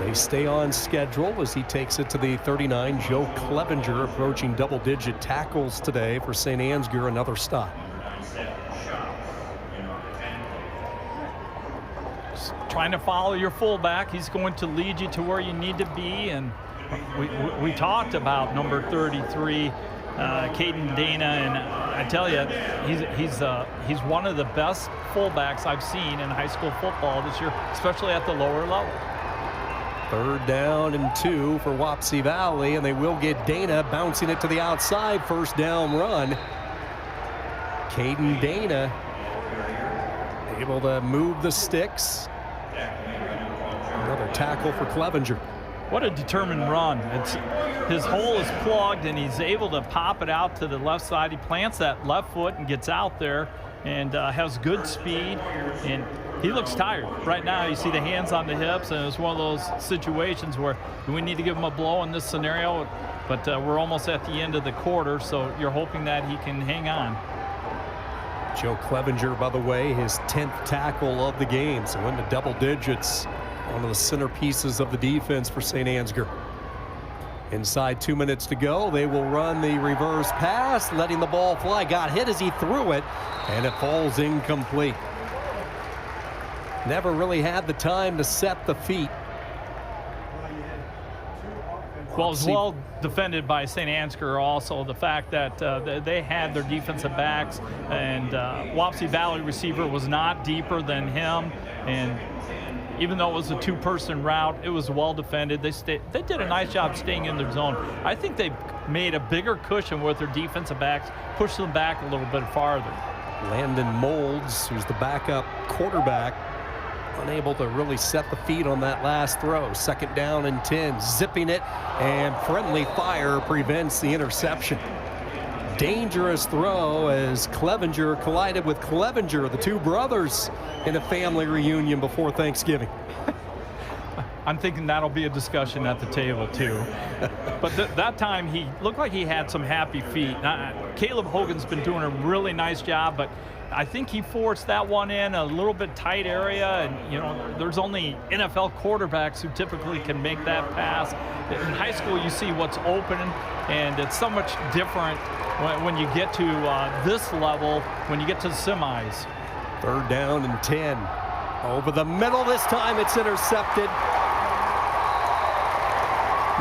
they stay on schedule as he takes it to the 39. Joe Clevenger approaching double-digit tackles today for St. Ansgar, another stop. Just trying to follow your fullback. He's going to lead you to where you need to be, and we talked about number 33, Caden Dana, and I tell you, he's one of the best fullbacks I've seen in high school football this year, especially at the lower level. 3rd down and 2 for Wapsie Valley, and they will get Dana bouncing it to the outside. 1st down run. Caden Dana able to move the sticks. Another tackle for Clevenger. What a determined run. His hole is plugged, and he's able to pop it out to the left side. He plants that left foot and gets out there and has good speed, and he looks tired. Right now, you see the hands on the hips, and it's one of those situations where we need to give him a blow in this scenario, but we're almost at the end of the quarter, so you're hoping that he can hang on. Joe Clevenger, by the way, his 10th tackle of the game, so into double digits. One of the centerpieces of the defense for St. Ansgar. Inside 2 minutes to go, they will run the reverse pass, letting the ball fly. Got hit as he threw it, and it falls incomplete. Never really had the time to set the feet. Well, it was well defended by St. Ansgar. Also, the fact that they had their defensive backs, and Wapsie Valley receiver was not deeper than him, and even though it was a 2-person route, it was well defended. They did a nice job staying in their zone. I think they made a bigger cushion with their defensive backs, pushed them back a little bit farther. Landon Molds, who's the backup quarterback, unable to really set the feet on that last throw. 2nd down and 10, zipping it, and friendly fire prevents the interception. Dangerous throw as Clevenger collided with Clevenger, the 2 brothers in a family reunion before Thanksgiving. I'm thinking that'll be a discussion at the table too. But that time he looked like he had some happy feet. Caleb Hogan's been doing a really nice job, but I think he forced that one in a little bit tight area, and there's only NFL quarterbacks who typically can make that pass. In high school you see what's open, and it's so much different when you get to this level, when you get to the semis. 3rd down and 10. Over the middle this time, it's intercepted.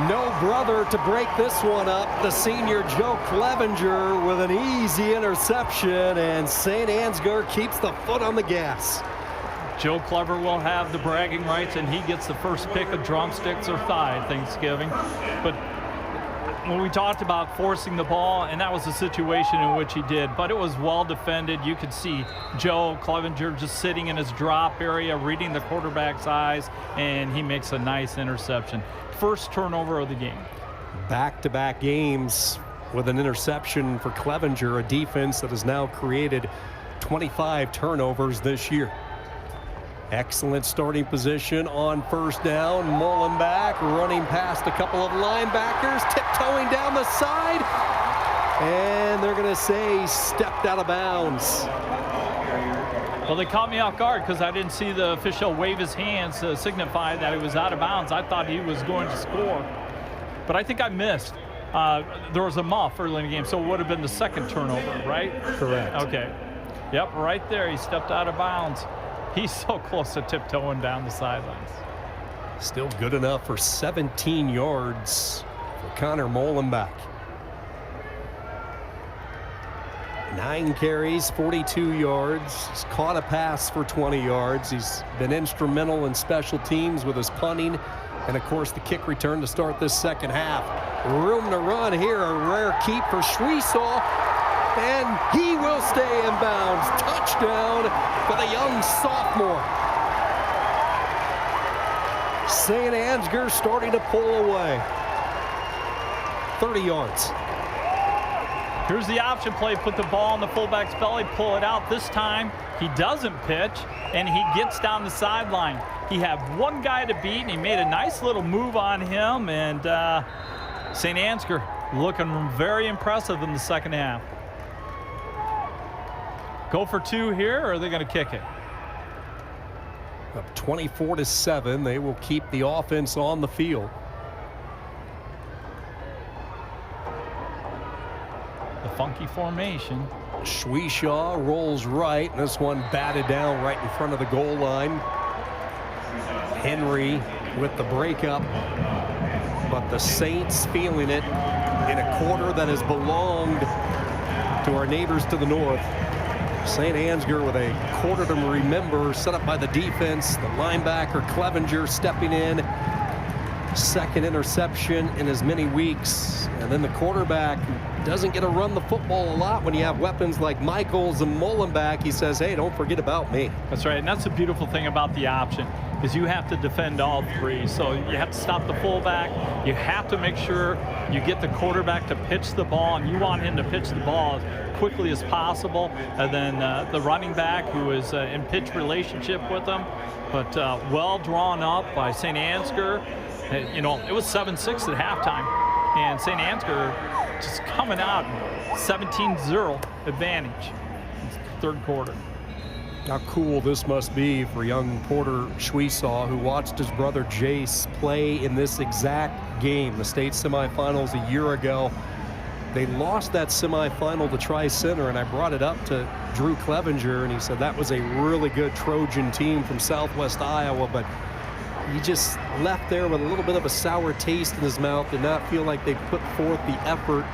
No brother to break this one up. The senior Joe Clevenger with an easy interception, and St. Ansgar keeps the foot on the gas. Joe Clever will have the bragging rights, and he gets the first pick of drumsticks or thigh at Thanksgiving. But when we talked about forcing the ball, and that was the situation in which he did, but it was well defended. You could see Joe Clevenger just sitting in his drop area, reading the quarterback's eyes, and he makes a nice interception. First turnover of the game. Back-to-back games with an interception for Clevenger, a defense that has now created 25 turnovers this year. Excellent starting position on first down. Mullenback running past a couple of linebackers, tiptoeing down the side. And they're going to say he stepped out of bounds. Well, they caught me off guard because I didn't see the official wave his hands to signify that he was out of bounds. I thought he was going to score, but I think I missed. There was a muff early in the game, so it would have been the second turnover, right? Correct. Okay. Yep, right there. He stepped out of bounds. He's so close to tiptoeing down the sidelines. Still good enough for 17 yards for Connor Mullenback. 9 carries, 42 yards. He's caught a pass for 20 yards. He's been instrumental in special teams with his punting and, of course, the kick return to start this second half. Room to run here. A rare keep for Truesdell. And he will stay in bounds. Touchdown for the young sophomore. St. Ansgar starting to pull away. 30 yards. Here's the option play. Put the ball in the fullback's belly, pull it out. This time he doesn't pitch, and he gets down the sideline. He had one guy to beat, and he made a nice little move on him. And St. Ansgar looking very impressive in the second half. Go for 2 here, or are they going to kick it? Up 24-7. They will keep the offense on the field. The funky formation. Schwieshaw rolls right, and this one batted down right in front of the goal line. Henry with the breakup, but the Saints feeling it in a quarter that has belonged to our neighbors to the north. St. Ansgar with a quarter to remember, set up by the defense. The linebacker Clevenger stepping in. Second interception in as many weeks. And then the quarterback doesn't get to run the football a lot when you have weapons like Michaels and Mullenback. He says, hey, don't forget about me. That's right, and that's the beautiful thing about the option is you have to defend all 3. So you have to stop the fullback. You have to make sure you get the quarterback to pitch the ball, and you want him to pitch the ball as quickly as possible. And then the running back, who is in pitch relationship with them, but well drawn up by St. Ansgar. You know, it was 7-6 at halftime, and St. Ansgar just coming out 17-0 advantage in the third quarter. How cool this must be for young Porter Schwieshaw, who watched his brother Jace play in this exact game, the state semifinals a year ago. They lost that semifinal to Tri-Center, and I brought it up to Drew Clevenger, and he said that was a really good Trojan team from Southwest Iowa, but he just left there with a little bit of a sour taste in his mouth, did not feel like they put forth the effort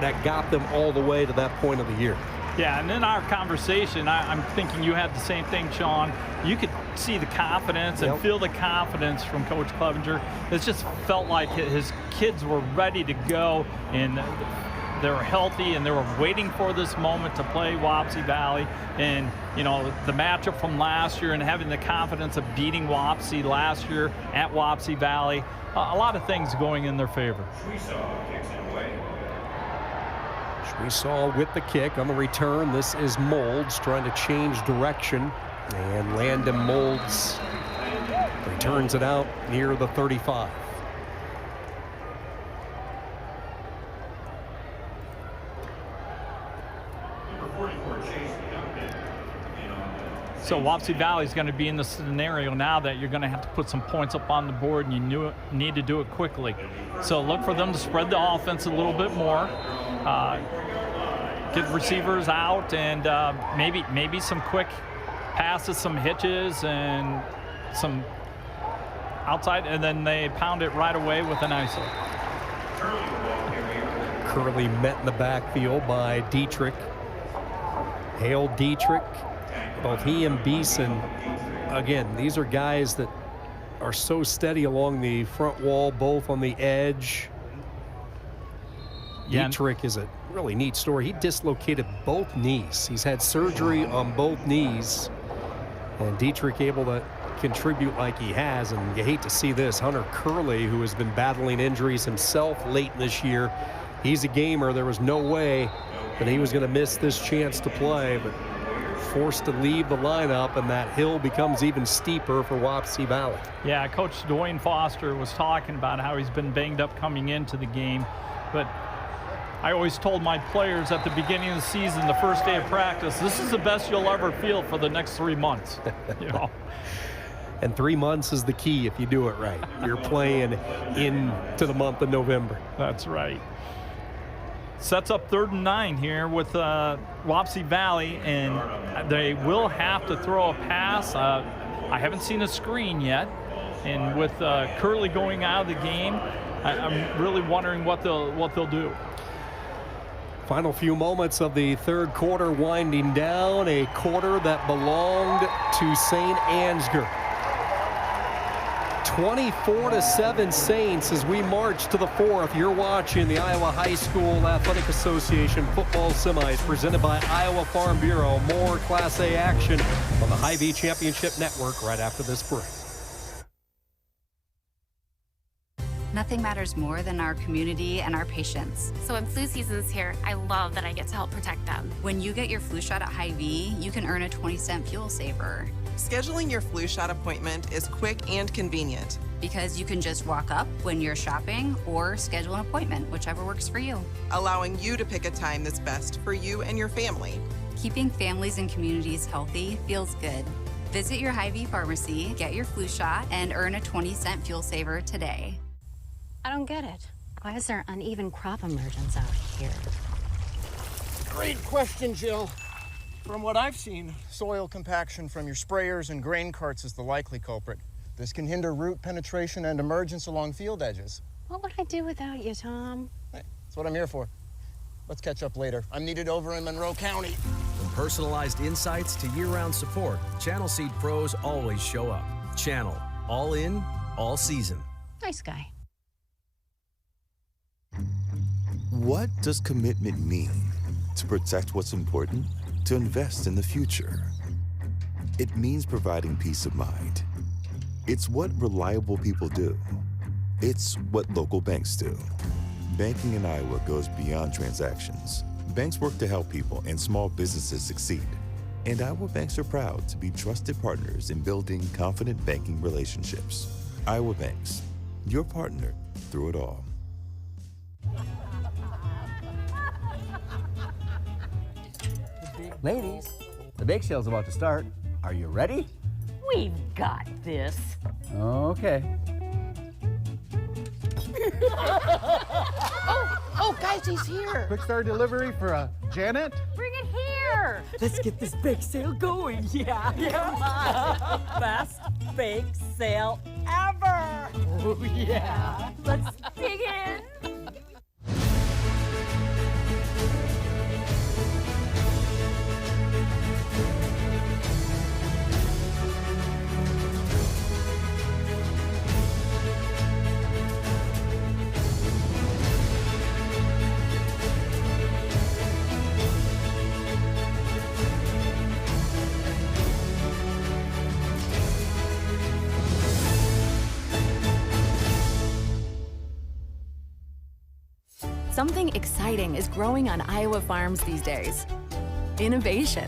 that got them all the way to that point of the year. Yeah, and in our conversation, I'm thinking you had the same thing, Sean. You could see the confidence and feel the confidence from Coach Clevenger. It just felt like his kids were ready to go, and they were healthy, and they were waiting for this moment to play Wapsie Valley. And, you know, the matchup from last year and having the confidence of beating Wapsie last year at Wapsie Valley, a lot of things going in their favor. Schwieshaw with the kick on the return. This is Molds trying to change direction, and Landon Molds returns it out near the 35. So Wapsie Valley is going to be in the scenario now that you're going to have to put some points up on the board, and you need to do it quickly. So look for them to spread the offense a little bit more, get receivers out, and maybe some quick passes, some hitches, and some outside, and then they pound it right away with an ISO. Curley met in the backfield by Dietrich. Hale Dietrich. Both he and Beeson, again, these are guys that are so steady along the front wall, both on the edge. Yeah. Dietrich is a really neat story. He dislocated both knees. He's had surgery on both knees. And Dietrich able to contribute like he has, and you hate to see this. Hunter Curley, who has been battling injuries himself late this year, he's a gamer. There was no way that he was going to miss this chance to play, but forced to leave the lineup, and that hill becomes even steeper for Wapsie Valley. Yeah, Coach Dwayne Foster was talking about how he's been banged up coming into the game, but I always told my players at the beginning of the season, the first day of practice, this is the best you'll ever feel for the next 3 months. You know. And 3 months is the key if you do it right. You're playing into the month of November. That's right. Sets up 3rd and 9 here with Wapsie Valley, and they will have to throw a pass. I haven't seen a screen yet, and with Curley going out of the game, I'm really wondering what they'll do. Final few moments of the third quarter winding down, a quarter that belonged to St. Ansgar. 24-7 Saints as we march to the fourth. You're watching the Iowa High School Athletic Association football semis presented by Iowa Farm Bureau. More Class A action on the Hy-Vee Championship Network right after this break. Nothing matters more than our community and our patients. So when flu season's here, I love that I get to help protect them. When you get your flu shot at Hy-Vee, you can earn a 20-cent fuel saver. Scheduling your flu shot appointment is quick and convenient. Because you can just walk up when you're shopping or schedule an appointment, whichever works for you. Allowing you to pick a time that's best for you and your family. Keeping families and communities healthy feels good. Visit your Hy-Vee pharmacy, get your flu shot, and earn a 20-cent fuel saver today. I don't get it. Why is there uneven crop emergence out here? Great question, Jill. From what I've seen, soil compaction from your sprayers and grain carts is the likely culprit. This can hinder root penetration and emergence along field edges. What would I do without you, Tom? Hey, that's what I'm here for. Let's catch up later. I'm needed over in Monroe County. From personalized insights to year-round support, Channel Seed pros always show up. Channel, all in, all season. Nice guy. What does commitment mean? To protect what's important? To invest in the future? It means providing peace of mind. It's what reliable people do. It's what local banks do. Banking in Iowa goes beyond transactions. Banks work to help people and small businesses succeed. And Iowa banks are proud to be trusted partners in building confident banking relationships. Iowa Banks, your partner through it all. Ladies, the bake sale's about to start. Are you ready? We've got this. Okay. Oh, guys, he's here. Quick start delivery for Janet. Bring it here. Let's get this bake sale going. Yeah, come on. Best bake sale ever. Oh, yeah. Let's dig in. Something exciting is growing on Iowa farms these days. Innovation.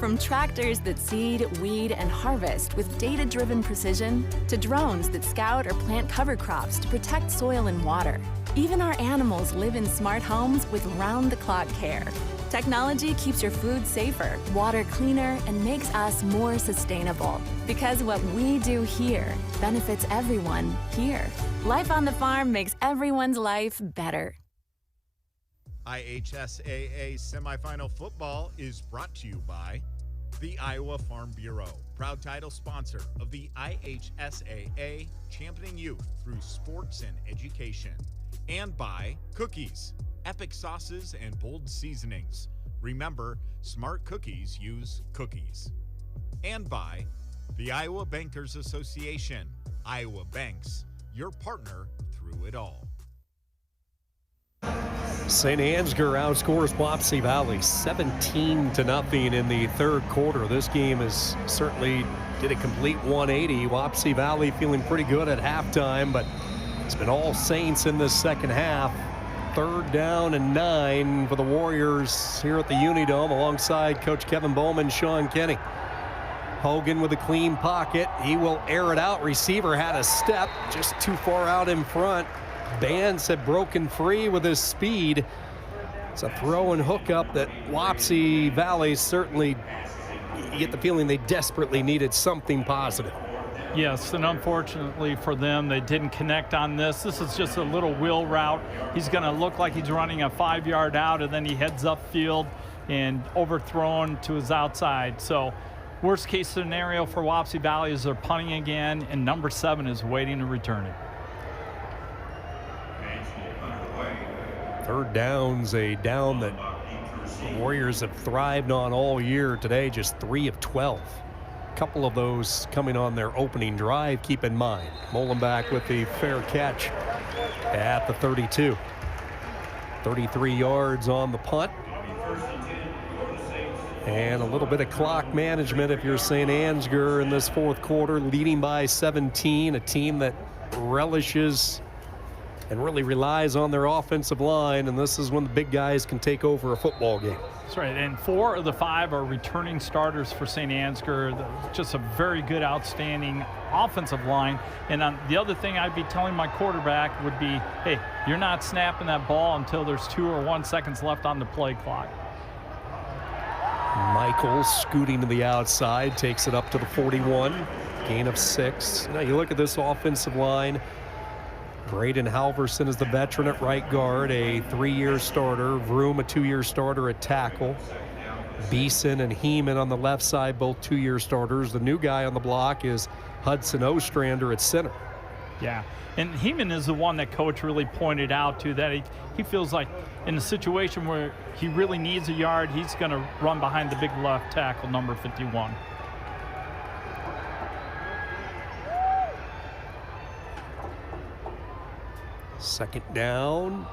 From tractors that seed, weed, and harvest with data-driven precision, to drones that scout or plant cover crops to protect soil and water. Even our animals live in smart homes with round-the-clock care. Technology keeps your food safer, water cleaner, and makes us more sustainable. Because what we do here benefits everyone here. Life on the farm makes everyone's life better. IHSAA semifinal football is brought to you by the Iowa Farm Bureau, proud title sponsor of the IHSAA, championing youth through sports and education. And by Cookies, epic sauces and bold seasonings. Remember, smart cookies use cookies. And by the Iowa Bankers Association, Iowa Banks, your partner through it all. St. Ansgar outscores Wapsie Valley 17-0 in the third quarter. This game is certainly did a complete 180. Wapsie Valley feeling pretty good at halftime, but it's been all Saints in this second half. 3rd down and 9 for the Warriors here at the Unidome alongside Coach Kevin Bowman, Sean Kenny. Hogan with a clean pocket. He will air it out. Receiver had a step just too far out in front. Bands had broken free with his speed. It's a throw and hookup that Wapsie Valley certainly, you get the feeling they desperately needed something positive. Yes, and unfortunately for them, they didn't connect on this. This is just a little wheel route. He's going to look like he's running a 5-yard out, and then he heads upfield and overthrown to his outside. So worst case scenario for Wapsie Valley is they're punting again, and number 7 is waiting to return it. 3rd down's a down that the Warriors have thrived on all year. Today, just 3 of 12. A couple of those coming on their opening drive, keep in mind. Molenbeek with the fair catch at the 32. 33 yards on the punt. And a little bit of clock management if you're St. Ansgar in this fourth quarter, leading by 17, a team that relishes and really relies on their offensive line, and this is when the big guys can take over a football game. That's right, and 4 of the 5 are returning starters for St. Ansgar. Just a very good, outstanding offensive line. And the other thing I'd be telling my quarterback would be, hey, you're not snapping that ball until there's 2 or 1 seconds left on the play clock. Michaels scooting to the outside, takes it up to the 41, gain of 6. Now you look at this offensive line. Braden Halverson is the veteran at right guard, a 3-year starter. Vroom, a 2-year starter at tackle. Beeson and Heeman on the left side, both 2-year starters. The new guy on the block is Hudson Ostrander at center. Yeah, and Heeman is the one that Coach really pointed out to, that he feels like in a situation where he really needs a yard, he's going to run behind the big left tackle, number 51. Second down,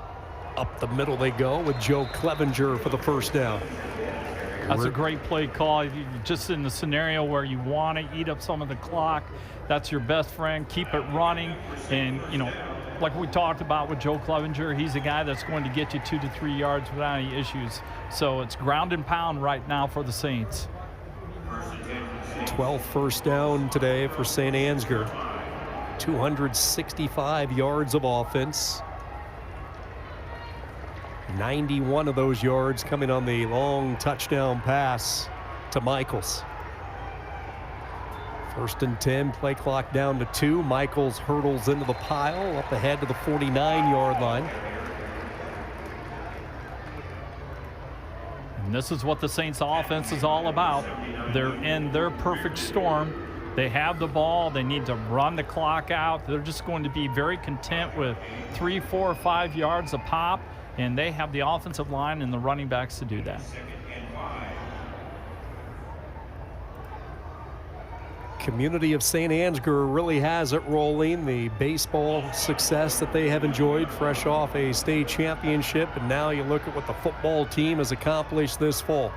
up the middle they go with Joe Clevenger for the first down. That's a great play call. Just in the scenario where you want to eat up some of the clock, that's your best friend. Keep it running. And, you know, like we talked about with Joe Clevenger, he's a guy that's going to get you 2 to 3 yards without any issues. So it's ground and pound right now for the Saints. 12th first down today for St. Ansgar. 265 yards of offense. 91 of those yards coming on the long touchdown pass to Michaels. 1st and 10, play clock down to 2. Michaels hurdles into the pile, up ahead to the 49-yard line. And this is what the Saints offense is all about. They're in their perfect storm. They have the ball. They need to run the clock out. They're just going to be very content with 3, 4, or 5 yards a pop, and they have the offensive line and the running backs to do that. Community of St. Ansgar really has it rolling. The baseball success that they have enjoyed fresh off a state championship, and now you look at what the football team has accomplished this fall.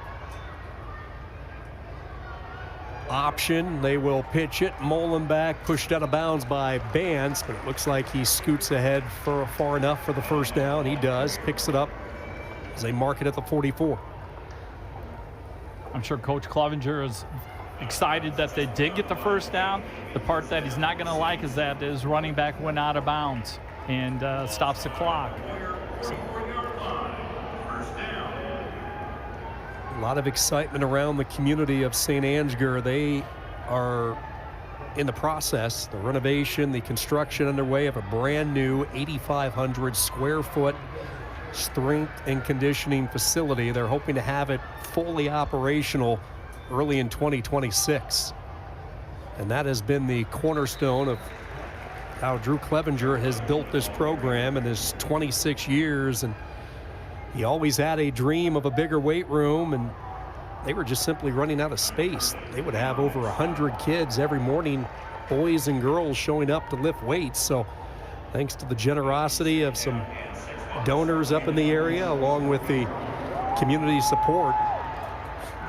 Option, they will pitch it. Molenbeek pushed out of bounds by Bands, but it looks like he scoots ahead for far enough for the first down. He does, picks it up as they mark it at the 44. I'm sure Coach Clevenger is excited that they did get the first down. The part that he's not going to like is that his running back went out of bounds and stops the clock. So. A lot of excitement around the community of St. Ansgar. They are in the process, the renovation, the construction underway of a brand new 8,500 square foot strength and conditioning facility. They're hoping to have it fully operational early in 2026. And that has been the cornerstone of how Drew Clevenger has built this program in his 26 years. And he always had a dream of a bigger weight room, and they were just simply running out of space. They would have over 100 kids every morning, boys and girls showing up to lift weights. So thanks to the generosity of some donors up in the area, along with the community support,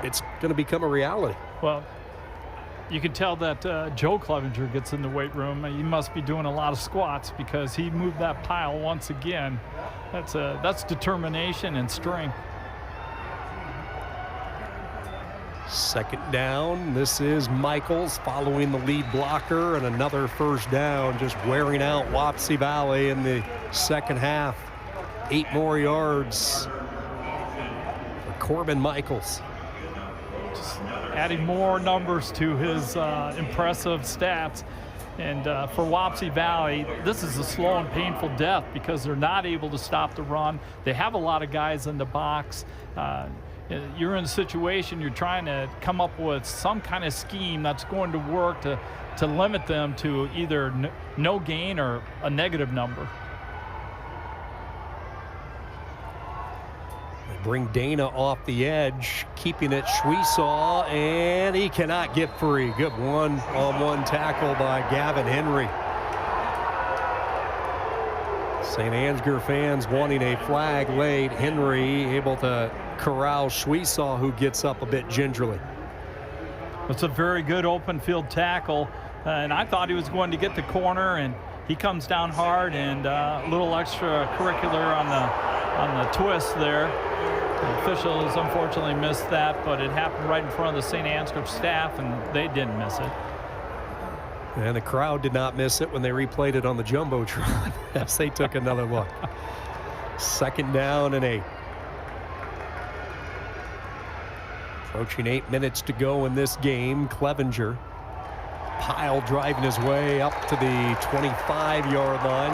it's going to become a reality. Well, you can tell that Joe Clevenger gets in the weight room. He must be doing a lot of squats because he moved that pile once again. That's determination and strength. Second down. This is Michaels following the lead blocker, and another first down, just wearing out Wapsie Valley in the second half. 8 more yards for Corbin Michaels. Just adding more numbers to his impressive stats. And for Wapsie Valley, this is a slow and painful death because they're not able to stop the run. They have a lot of guys in the box. You're in a situation, you're trying to come up with some kind of scheme that's going to work to limit them to either no gain or a negative number. They bring Dana off the edge, keeping it Schwesaw, and he cannot get free. Good one-on-one tackle by Gavin Henry. St. Ansgar fans wanting a flag late. Henry able to corral Schwesaw, who gets up a bit gingerly. It's a very good open field tackle, and I thought he was going to get the corner, and he comes down hard, and a little extracurricular on the twist there. The officials unfortunately missed that, but it happened right in front of the St. Ansgar staff, and they didn't miss it. And the crowd did not miss it when they replayed it on the Jumbotron as they took another look. Second down and 8. Approaching 8 minutes to go in this game. Clevenger, Pyle driving his way up to the 25-yard line.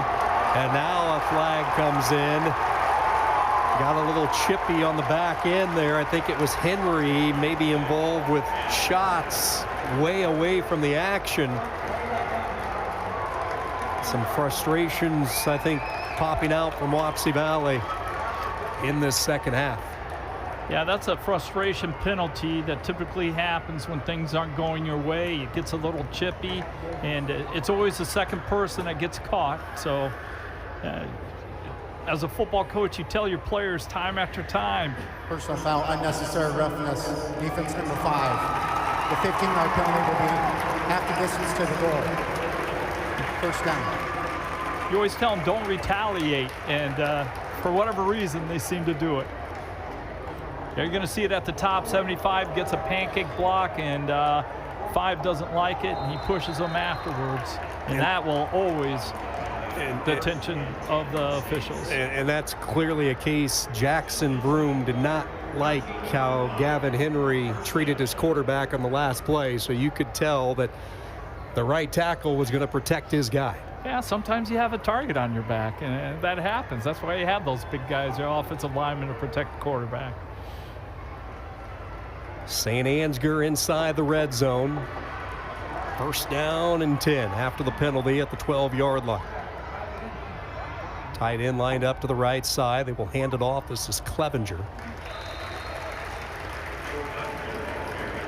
And now a flag comes in. Got a little chippy on the back end there. I think it was Henry maybe involved with shots way away from the action. Some frustrations, I think, popping out from Wapsie Valley in this second half. Yeah, that's a frustration penalty that typically happens when things aren't going your way. It gets a little chippy, and it's always the second person that gets caught. So as a football coach, you tell your players time after time. Personal foul, unnecessary roughness, defense number 5. The 15-yard penalty will be half the distance to the goal. First down. You always tell them don't retaliate, and for whatever reason, they seem to do it. You're going to see it at the top. 75 gets a pancake block, and 5 doesn't like it, and he pushes them afterwards. And that will always the attention of the officials. And that's clearly a case. Jackson Broom did not like how Gavin Henry treated his quarterback on the last play, so you could tell that the right tackle was going to protect his guy. Yeah, sometimes you have a target on your back, and that happens. That's why you have those big guys, your offensive linemen, to protect the quarterback. St. Ansgar inside the red zone. First down and 10 after the penalty at the 12-yard line. Tight end lined up to the right side. They will hand it off. This is Clevenger.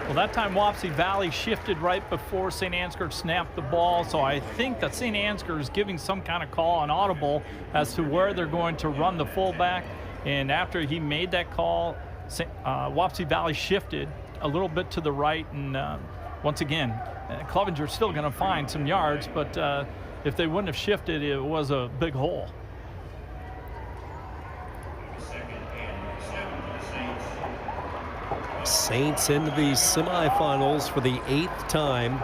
Well, that time Wapsie Valley shifted right before St. Ansgar snapped the ball, so I think that St. Ansgar is giving some kind of call on audible as to where they're going to run the fullback. And after he made that call, Wapsie Valley shifted a little bit to the right, and once again, Clevenger's still going to find some yards, but if they wouldn't have shifted, it was a big hole. Saints into the semifinals for the 8th time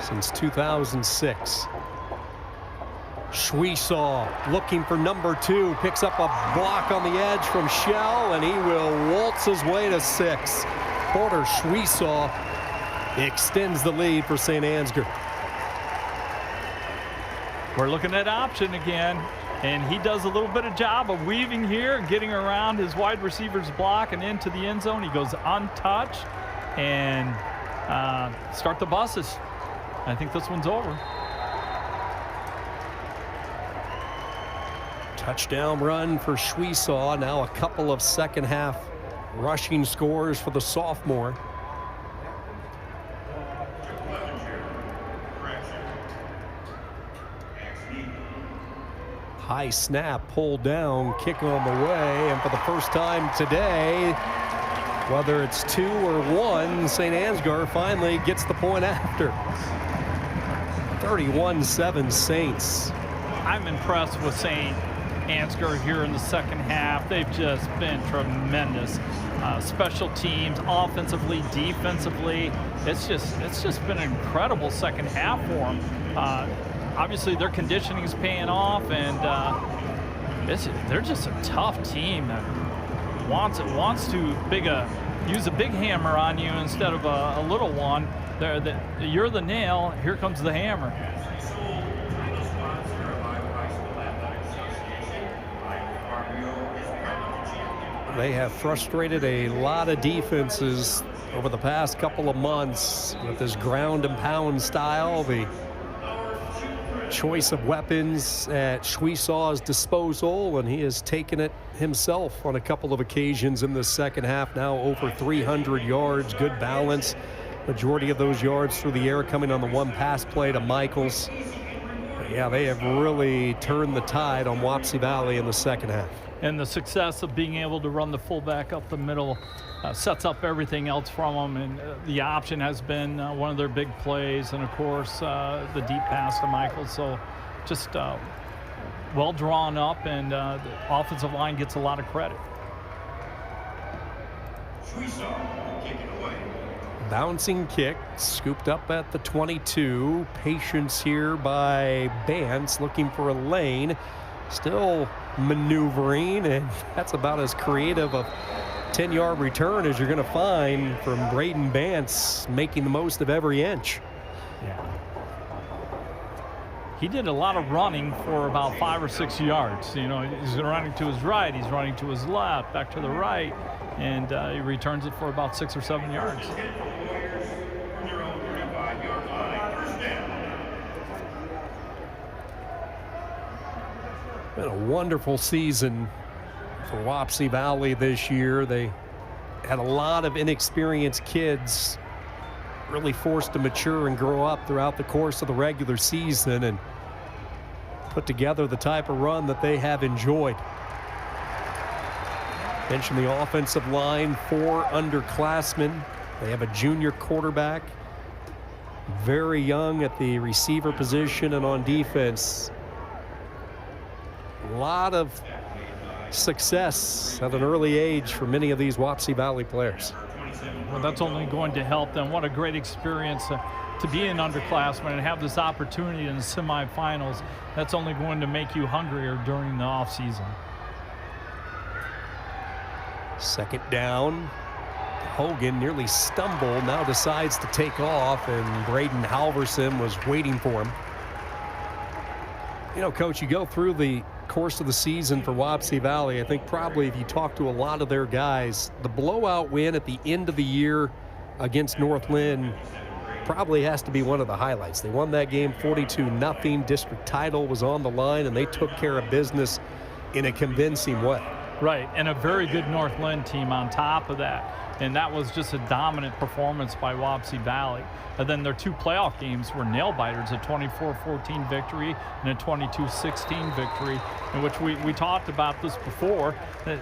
since 2006. Schwesaw looking for number 2, picks up a block on the edge from Shell, and he will waltz his way to 6. Porter Schwesaw extends the lead for St. Ansgar. We're looking at option again, and he does a little bit of job of weaving here, getting around his wide receiver's block and into the end zone. He goes untouched and start the buses. I think this one's over. Touchdown run for Schwesaw. Now a couple of second half rushing scores for the sophomore. High snap, pulled down, kick on the way, and for the first time today, whether it's 2 or 1, St. Ansgar finally gets the point after. 31-7 Saints. I'm impressed with St. Ansgar here in the second half. They've just been tremendous. Special teams, offensively, defensively. It's just been an incredible second half for them. Obviously, their conditioning is paying off, and they're just a tough team that wants to use a big hammer on you instead of a little one. You're the nail. Here comes the hammer. They have frustrated a lot of defenses over the past couple of months with this ground and pound style. The choice of weapons at Schweisaw's disposal, and he has taken it himself on a couple of occasions in the second half. Now over 300 yards, good balance. Majority of those yards through the air coming on the one pass play to Michaels. But yeah, they have really turned the tide on Wapsie Valley in the second half. And the success of being able to run the fullback up the middle sets up everything else from them. And the option has been one of their big plays. And, of course, the deep pass to Michaels. So just well drawn up, and the offensive line gets a lot of credit. Bouncing kick, scooped up at the 22. Patience here by Bance, looking for a lane. Still maneuvering, and that's about as creative a 10-yard return as you're going to find from Braden Bance, making the most of every inch. Yeah. He did a lot of running for about 5 or 6 yards. You know, he's running to his right, he's running to his left, back to the right, and he returns it for about 6 or 7 yards. Been a wonderful season for Wapsie Valley this year. They had a lot of inexperienced kids really forced to mature and grow up throughout the course of the regular season and put together the type of run that they have enjoyed. Mention the offensive line, 4 underclassmen. They have a junior quarterback, very young at the receiver position, and on defense, a lot of success at an early age for many of these Wapsie Valley players. Well, that's only going to help them. What a great experience to be an underclassman and have this opportunity in the semifinals. That's only going to make you hungrier during the offseason. Second down. Hogan nearly stumbled, now decides to take off, and Braden Halverson was waiting for him. You know, Coach, you go through the course of the season for Wapsie Valley, I think probably if you talk to a lot of their guys, the blowout win at the end of the year against North Linn probably has to be one of the highlights. They won that game 42-0. District title was on the line, and they took care of business in a convincing way. Right, and a very good North Linn team on top of that. And that was just a dominant performance by Wapsie Valley. And then their 2 playoff games were nail-biters, a 24-14 victory and a 22-16 victory, in which we talked about this before,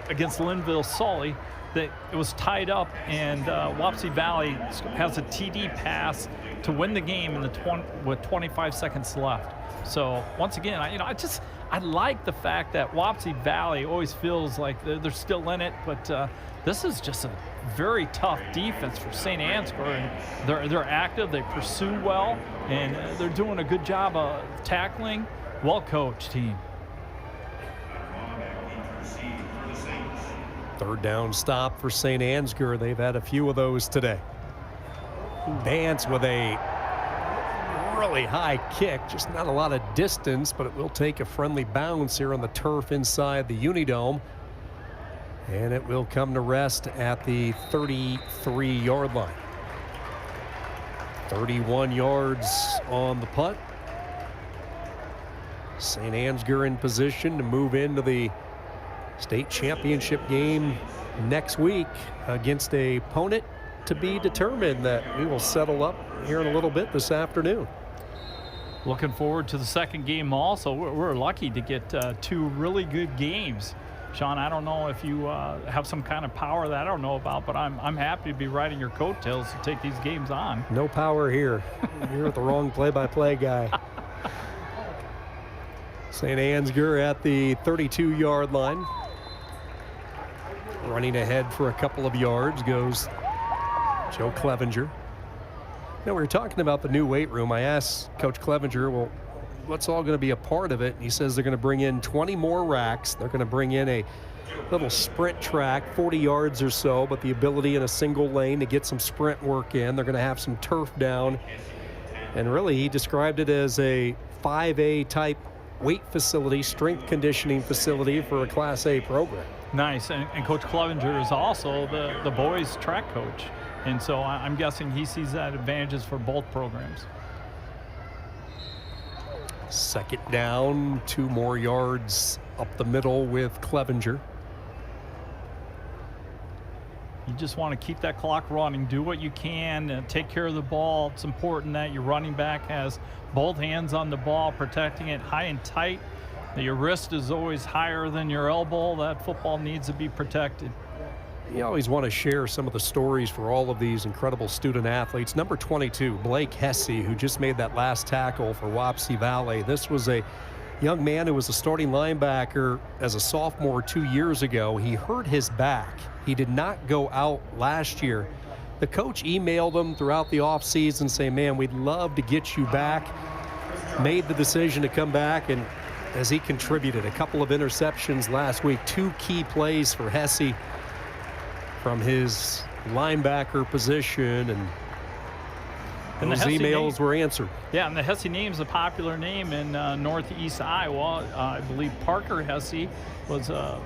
against Linville Sully, that it was tied up, and Wapsie Valley has a TD pass to win the game with 25 seconds left. So once again, I like the fact that Wapsie Valley always feels like they're still in it, but this is just a very tough defense for St. Ansgar, and they're active, they pursue well, and they're doing a good job of tackling. Well-coached team. Third down stop for St. Ansgar. They've had a few of those today. Bance with a really high kick, just not a lot of distance, but it will take a friendly bounce here on the turf inside the Unidome. And it will come to rest at the 33-yard line. 31 yards on the punt. St. Ansgar in position to move into the state championship game next week against an opponent to be determined that we will settle up here in a little bit this afternoon. looking forward to the second game also. We're lucky to get 2 really good games. Sean, I don't know if you have some kind of power that I don't know about, but I'm happy to be riding your coattails to take these games on. No power here. You're the wrong play-by-play guy. St. Ansgar at the 32-yard line. Running ahead for a couple of yards goes Joe Clevenger. Now, we were talking about the new weight room. I asked Coach Clevenger, well, what's all going to be a part of it? And he says they're going to bring in 20 more racks. They're going to bring in a little sprint track, 40 yards or so, but the ability in a single lane to get some sprint work in. They're going to have some turf down. And really, he described it as a 5A type weight facility, strength conditioning facility for a Class A program. Nice. And Coach Clevenger is also the boys track coach. And so I'm guessing he sees that advantages for both programs. Second down, 2 more yards up the middle with Clevenger. You just want to keep that clock running. Do what you can. Take care of the ball. It's important that your running back has both hands on the ball, protecting it high and tight. Your wrist is always higher than your elbow. That football needs to be protected. You always want to share some of the stories for all of these incredible student athletes. Number 22, Blake Hesse, who just made that last tackle for Wapsie Valley. This was a young man who was a starting linebacker as a sophomore 2 years ago. He hurt his back. He did not go out last year. The coach emailed him throughout the offseason saying, man, we'd love to get you back. Made the decision to come back, and as he contributed a couple of interceptions last week, 2 key plays for Hesse from his linebacker position, and those emails were answered. Yeah, and the Hesse name is a popular name in northeast Iowa. I believe Parker Hesse was a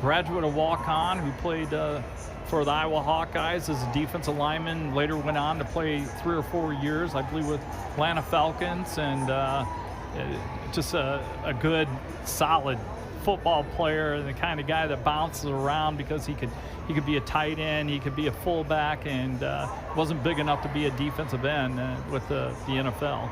graduate of walk-on who played for the Iowa Hawkeyes as a defensive lineman, later went on to play 3 or 4 years, I believe, with Atlanta Falcons, and just a good, solid football player, and the kind of guy that bounces around because he could be a tight end, he could be a fullback, and wasn't big enough to be a defensive end with the NFL.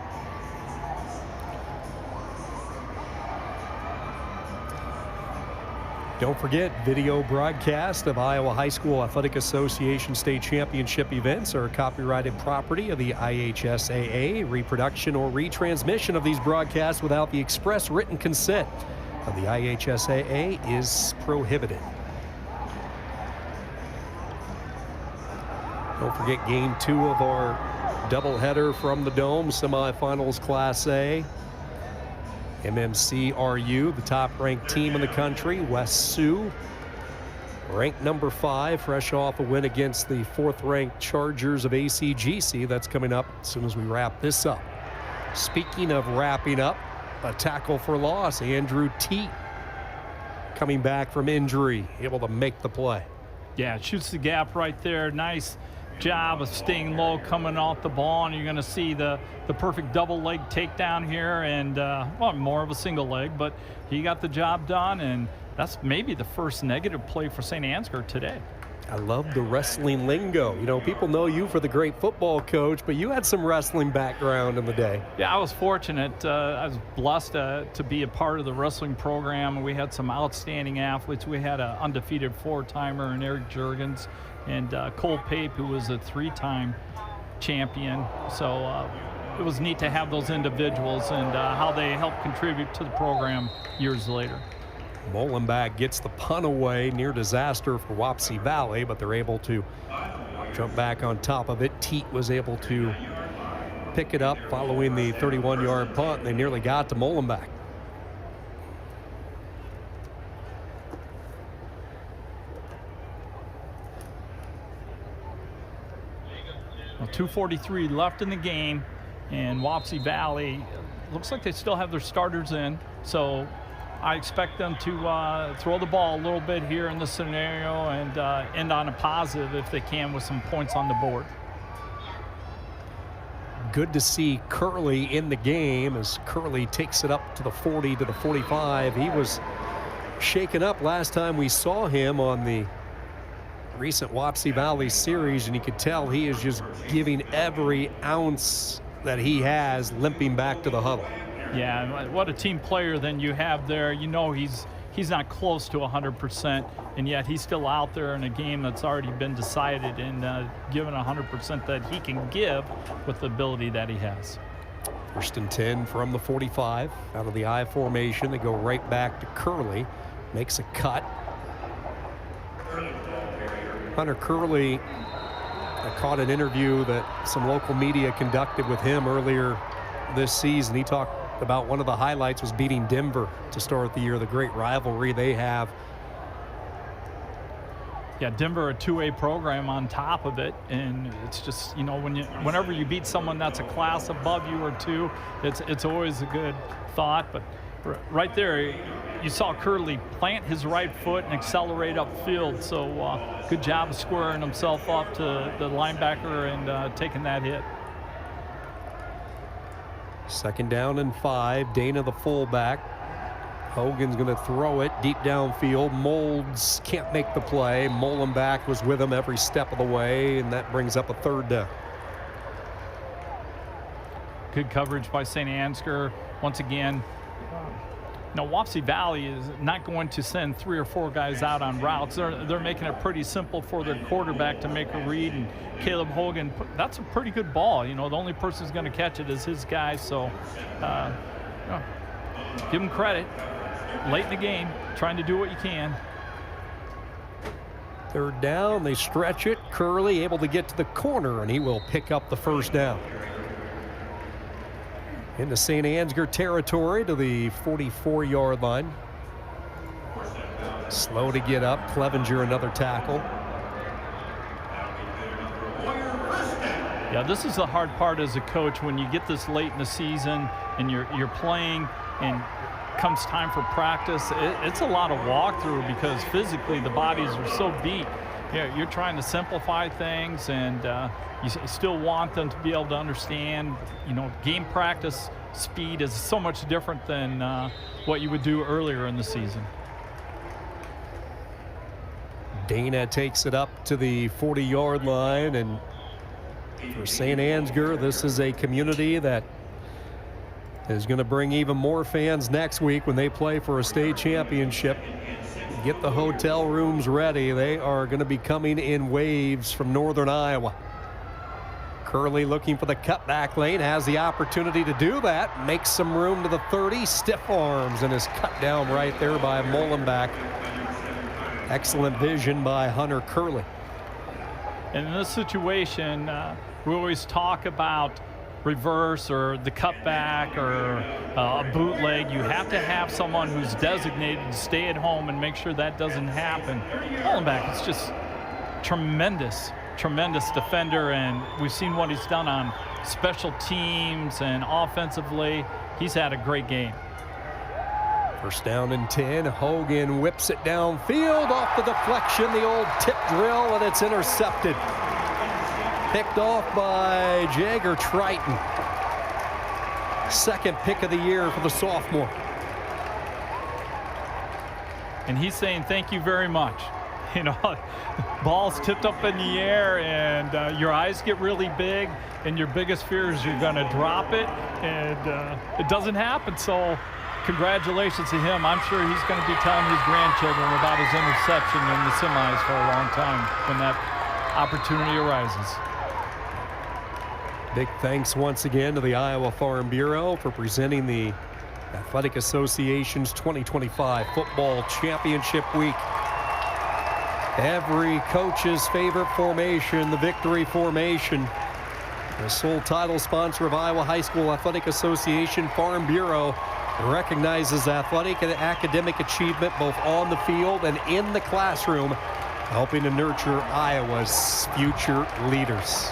Don't forget, video broadcast of Iowa High School Athletic Association state championship events are copyrighted property of the IHSAA. Reproduction or retransmission of these broadcasts without the express written consent of the IHSAA is prohibited. Don't forget game 2 of our doubleheader from the Dome, semifinals Class A. MMCRU, the top-ranked team in the country. West Sioux, ranked number 5, fresh off a win against the 4th-ranked Chargers of ACGC. That's coming up as soon as we wrap this up. Speaking of wrapping up, a tackle for loss. Andrew Teat coming back from injury, able to make the play. Yeah, it shoots the gap right there. Nice job of staying low, coming off the ball, and you're going to see the perfect double leg takedown here, and well, more of a single leg, but he got the job done, and that's maybe the first negative play for St. Ansgar today. I love the wrestling lingo. You know, people know you for the great football coach, but you had some wrestling background in the day. Yeah, I was fortunate. I was blessed to be a part of the wrestling program. We had some outstanding athletes. We had an undefeated 4-timer in Eric Juergens, and Cole Pape, who was a 3-time champion. So it was neat to have those individuals and how they helped contribute to the program years later. Molenbeek gets the punt away, near disaster for Wapsie Valley, but they're able to jump back on top of it. Teat was able to pick it up following the 31-yard punt. They nearly got to Molenbeek. Well, 2:43 left in the game, and Wapsie Valley looks like they still have their starters in, so I expect them to throw the ball a little bit here in this scenario and end on a positive if they can with some points on the board. Good to see Curley in the game as Curley takes it up to the 40 to the 45. He was shaken up last time we saw him on the recent Wapsie Valley series, and you could tell he is just giving every ounce that he has limping back to the huddle. Yeah, what a team player then you have there. You know he's not close to 100%, and yet he's still out there in a game that's already been decided and given 100% that he can give with the ability that he has. 1st and 10 from the 45. Out of the I formation, they go right back to Curley. Makes a cut. Hunter Curley, I caught an interview that some local media conducted with him earlier this season. He talked about one of the highlights was beating Denver to start the year, the great rivalry they have. Yeah, Denver, a 2A program on top of it, and it's just, you know, whenever you beat someone that's a class above you or two, it's always a good thought. But right there, you saw Curley plant his right foot and accelerate upfield. So good job of squaring himself up to the linebacker and taking that hit. 2nd down and 5. Dana, the fullback. Hogan's going to throw it deep downfield. Molds can't make the play. Molenbeek was with him every step of the way, and that brings up a 3rd down. Good coverage by St. Ansgar. Once again, now Wapsie Valley is not going to send 3 or 4 guys out on routes. They're making it pretty simple for their quarterback to make a read, and Caleb Hogan, that's a pretty good ball. You know, the only person who's going to catch it is his guy, so give him credit. Late in the game, trying to do what you can. 3rd down, they stretch it. Curley able to get to the corner, and he will pick up the 1st down. Into St. Ansgar territory to the 44-yard line. Slow to get up. Clevenger, another tackle. Yeah, this is the hard part as a coach when you get this late in the season and you're playing and comes time for practice. It's a lot of walkthrough because physically the bodies are so beat. Yeah, you're trying to simplify things, and you still want them to be able to understand, you know, game practice speed is so much different than what you would do earlier in the season. Dana takes it up to the 40-yard line, and for St. Ansgar, this is a community that is going to bring even more fans next week when they play for a state championship. Get the hotel rooms ready. They are going to be coming in waves from northern Iowa. Curley looking for the cutback lane, has the opportunity to do that, makes some room to the 30, stiff arms, and is cut down right there by Molenbeek. Excellent vision by Hunter Curley. And in this situation, we always talk about reverse or the cutback or a bootleg. You have to have someone who's designated to stay at home and make sure that doesn't happen. Molenbeek is just tremendous defender, and we've seen what he's done on special teams and offensively. He's had a great game. 1st down and 10. Hogan whips it downfield off the deflection, the old tip drill, and it's intercepted. Picked off by Jagger Triton. 2nd pick of the year for the sophomore. And he's saying thank you very much. You know, ball's tipped up in the air, and your eyes get really big, and your biggest fear is you're going to drop it, and it doesn't happen. So congratulations to him. I'm sure he's going to be telling his grandchildren about his interception in the semis for a long time when that opportunity arises. Big thanks once again to the Iowa Farm Bureau for presenting the Athletic Association's 2025 Football Championship Week. Every coach's favorite formation, the victory formation. The sole title sponsor of Iowa High School Athletic Association Farm Bureau recognizes athletic and academic achievement both on the field and in the classroom, helping to nurture Iowa's future leaders.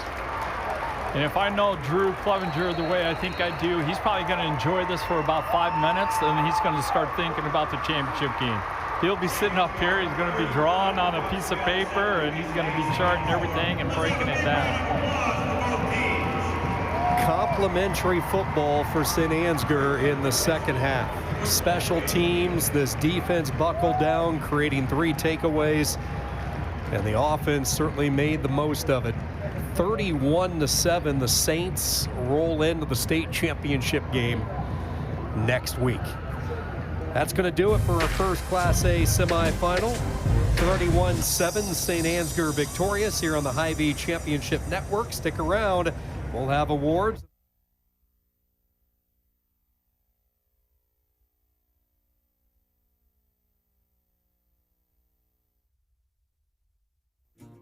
And if I know Drew Clevenger the way I think I do, he's probably going to enjoy this for about 5 minutes, and he's going to start thinking about the championship game. He'll be sitting up here, he's going to be drawing on a piece of paper, and he's going to be charting everything and breaking it down. Complimentary football for St. Ansgar in the 2nd half. Special teams, this defense buckled down, creating 3 takeaways, and the offense certainly made the most of it. 31-7, the Saints roll into the state championship game next week. That's going to do it for our first Class A semifinal. 31-7, St. Ansgar victorious here on the Hy-Vee Championship Network. Stick around. We'll have awards.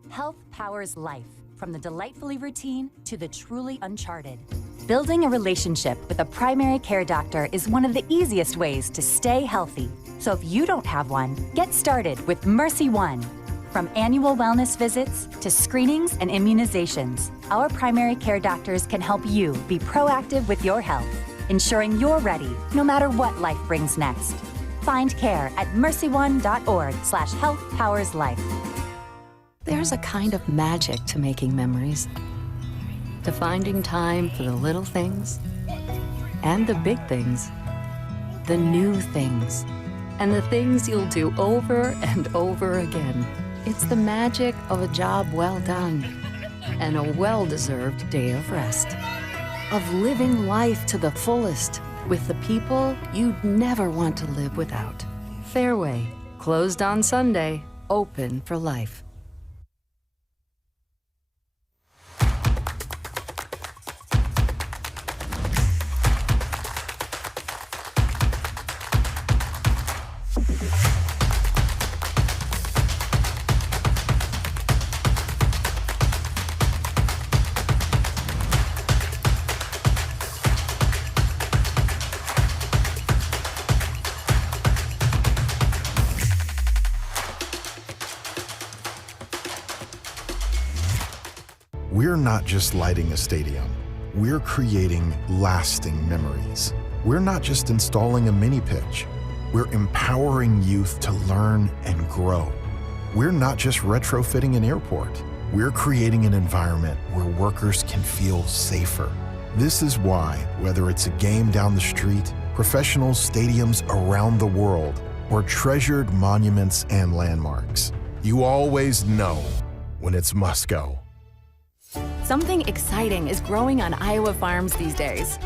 Health powers life, from the delightfully routine to the truly uncharted. Building a relationship with a primary care doctor is one of the easiest ways to stay healthy. So if you don't have one, get started with Mercy One. From annual wellness visits to screenings and immunizations, our primary care doctors can help you be proactive with your health, ensuring you're ready no matter what life brings next. Find care at mercyone.org/healthpowerslife. There's a kind of magic to making memories, to finding time for the little things and the big things, the new things, and the things you'll do over and over again. It's the magic of a job well done and a well-deserved day of rest, of living life to the fullest with the people you'd never want to live without. Fairway, closed on Sunday, open for life. We're not just lighting a stadium. We're creating lasting memories. We're not just installing a mini pitch. We're empowering youth to learn and grow. We're not just retrofitting an airport. We're creating an environment where workers can feel safer. This is why, whether it's a game down the street, professional stadiums around the world, or treasured monuments and landmarks, you always know when it's must go. Something exciting is growing on Iowa farms these days.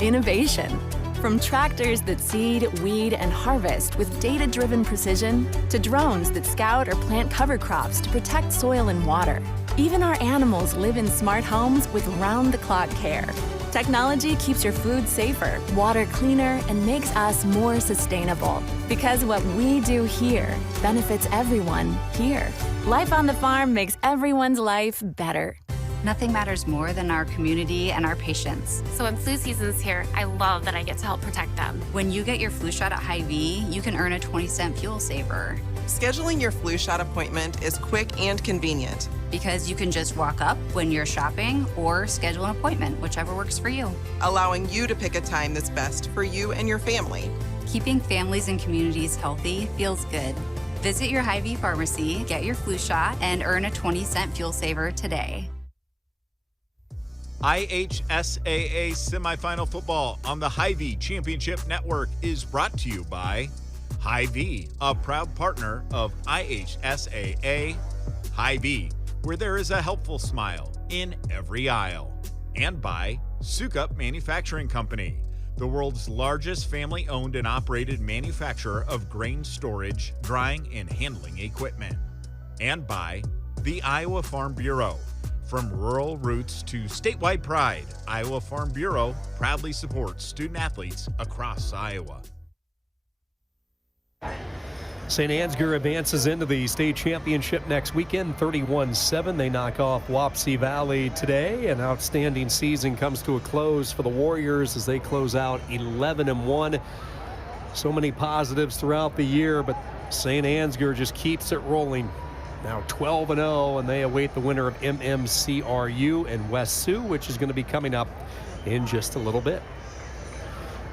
Innovation. From tractors that seed, weed, and harvest with data-driven precision, to drones that scout or plant cover crops to protect soil and water. Even our animals live in smart homes with round-the-clock care. Technology keeps your food safer, water cleaner, and makes us more sustainable. Because what we do here benefits everyone here. Life on the farm makes everyone's life better. Nothing matters more than our community and our patients. So when flu season's here, I love that I get to help protect them. When you get your flu shot at Hy-Vee, you can earn a 20-cent fuel saver. Scheduling your flu shot appointment is quick and convenient. Because you can just walk up when you're shopping or schedule an appointment, whichever works for you. Allowing you to pick a time that's best for you and your family. Keeping families and communities healthy feels good. Visit your Hy-Vee pharmacy, get your flu shot, and earn a 20-cent fuel saver today. IHSAA semifinal football on the Hy-Vee Championship Network is brought to you by Hy-Vee, a proud partner of IHSAA. Hy-Vee, where there is a helpful smile in every aisle. And by Sukup Manufacturing Company, the world's largest family-owned and operated manufacturer of grain storage, drying, and handling equipment. And by the Iowa Farm Bureau. From rural roots to statewide pride, Iowa Farm Bureau proudly supports student athletes across Iowa. St. Ansgar advances into the state championship next weekend, 31-7. They knock off Wapsie Valley today. An outstanding season comes to a close for the Warriors as they close out 11-1. So many positives throughout the year, but St. Ansgar just keeps it rolling. Now 12-0, and they await the winner of MMCRU and West Sioux, which is going to be coming up in just a little bit.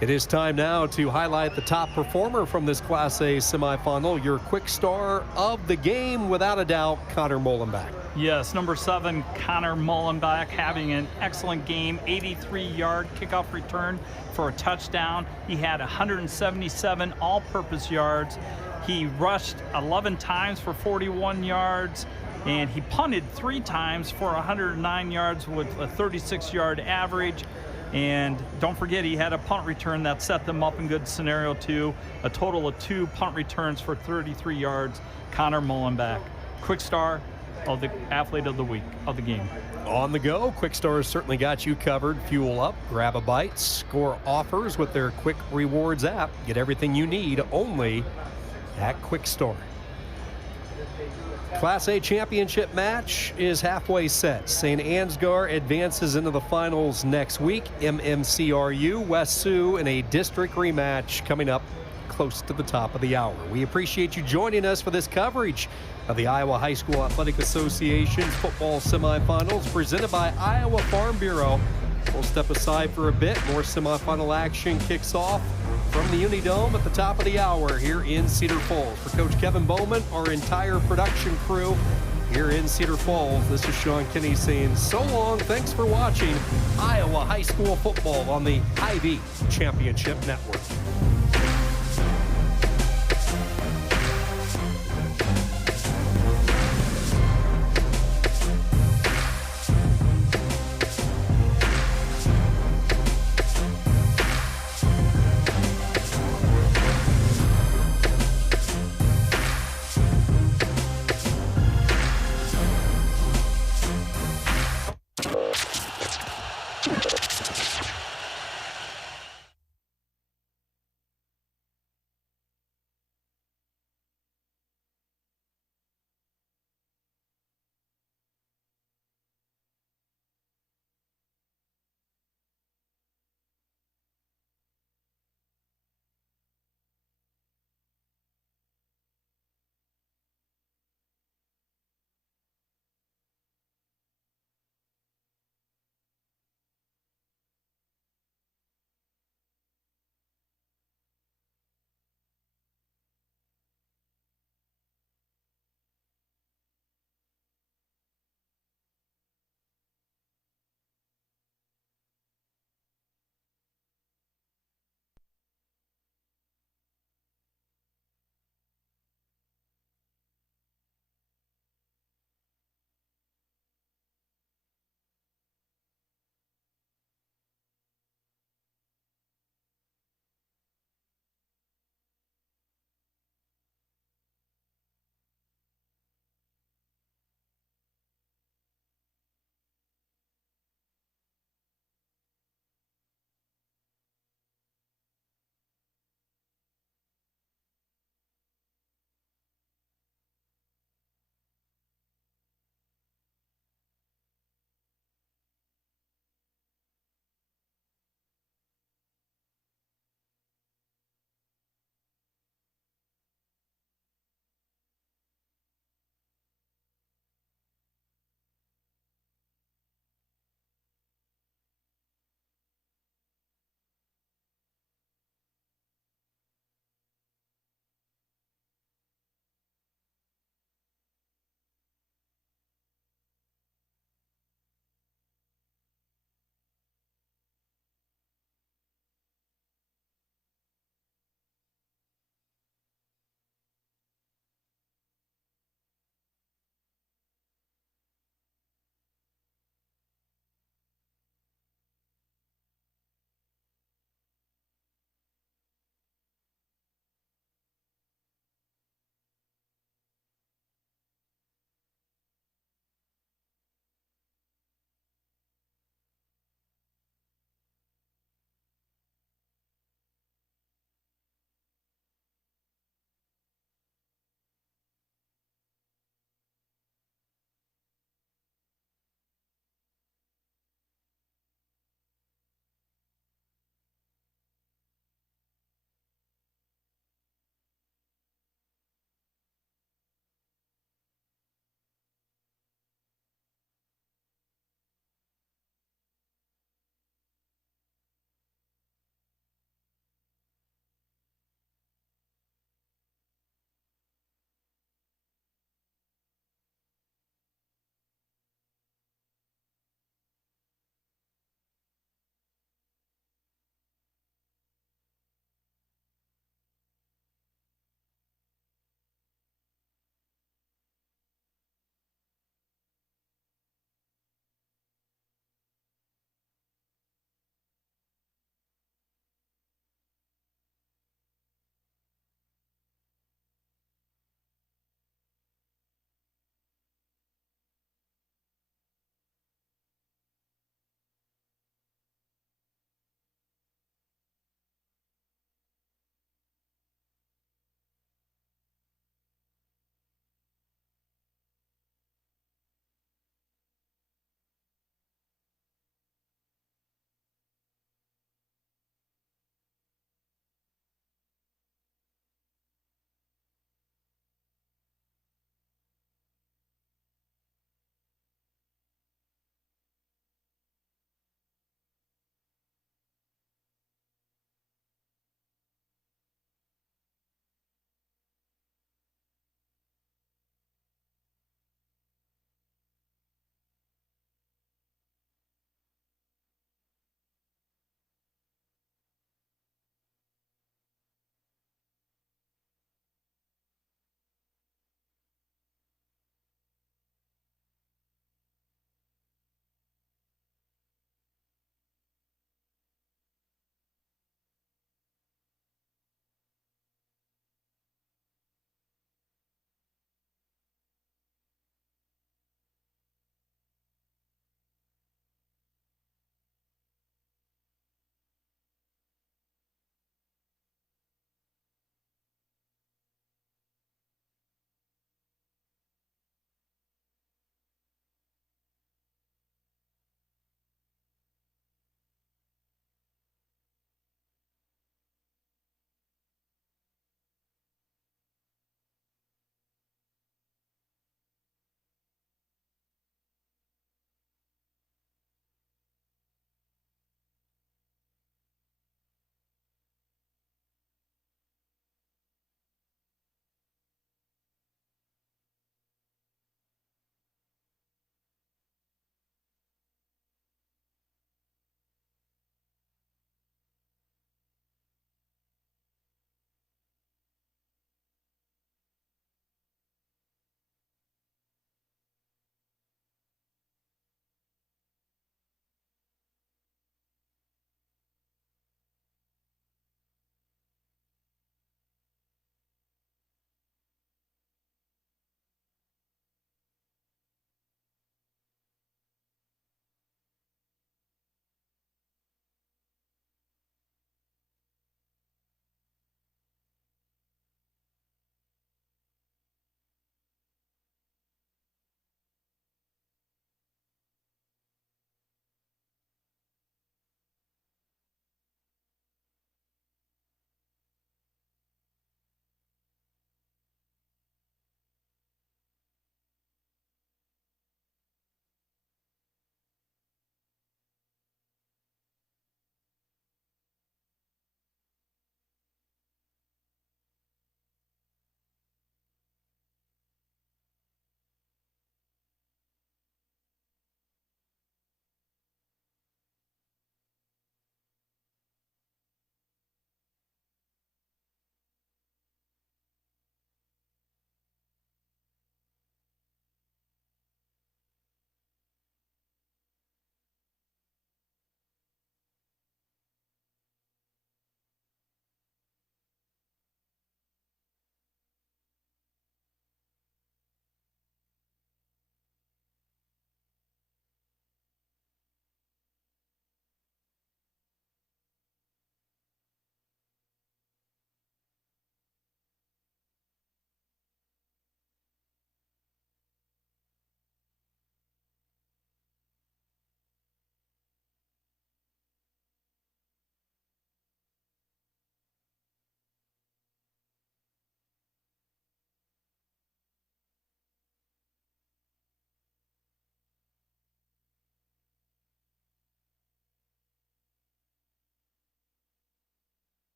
It is time now to highlight the top performer from this Class A semifinal. Your quick star of the game, without a doubt, Connor Molenbeek. Yes, number 7, Connor Molenbeek, having an excellent game. 83-yard kickoff return for a touchdown. He had 177 all-purpose yards. He rushed 11 times for 41 yards. and he punted 3 times for 109 yards with a 36-yard average. And don't forget, he had a punt return that set them up in good scenario too. A total of 2 punt returns for 33 yards. Connor Mullenbeck, quick star of the athlete of the week of the game. On the go, Quick Star's certainly got you covered. Fuel up, grab a bite, score offers with their Quick Rewards app. Get everything you need only at Quick Store. Class A championship match is halfway set. St. Ansgar advances into the finals next week. MMCRU, West Sioux in a district rematch coming up close to the top of the hour. We appreciate you joining us for this coverage of the Iowa High School Athletic Association's football semifinals presented by Iowa Farm Bureau. We'll step aside for a bit. More semifinal action kicks off from the Unidome at the top of the hour here in Cedar Falls. For Coach Kevin Bowman, our entire production crew here in Cedar Falls, this is Sean Kinney saying so long. Thanks for watching Iowa High School football on the Ivy Championship Network.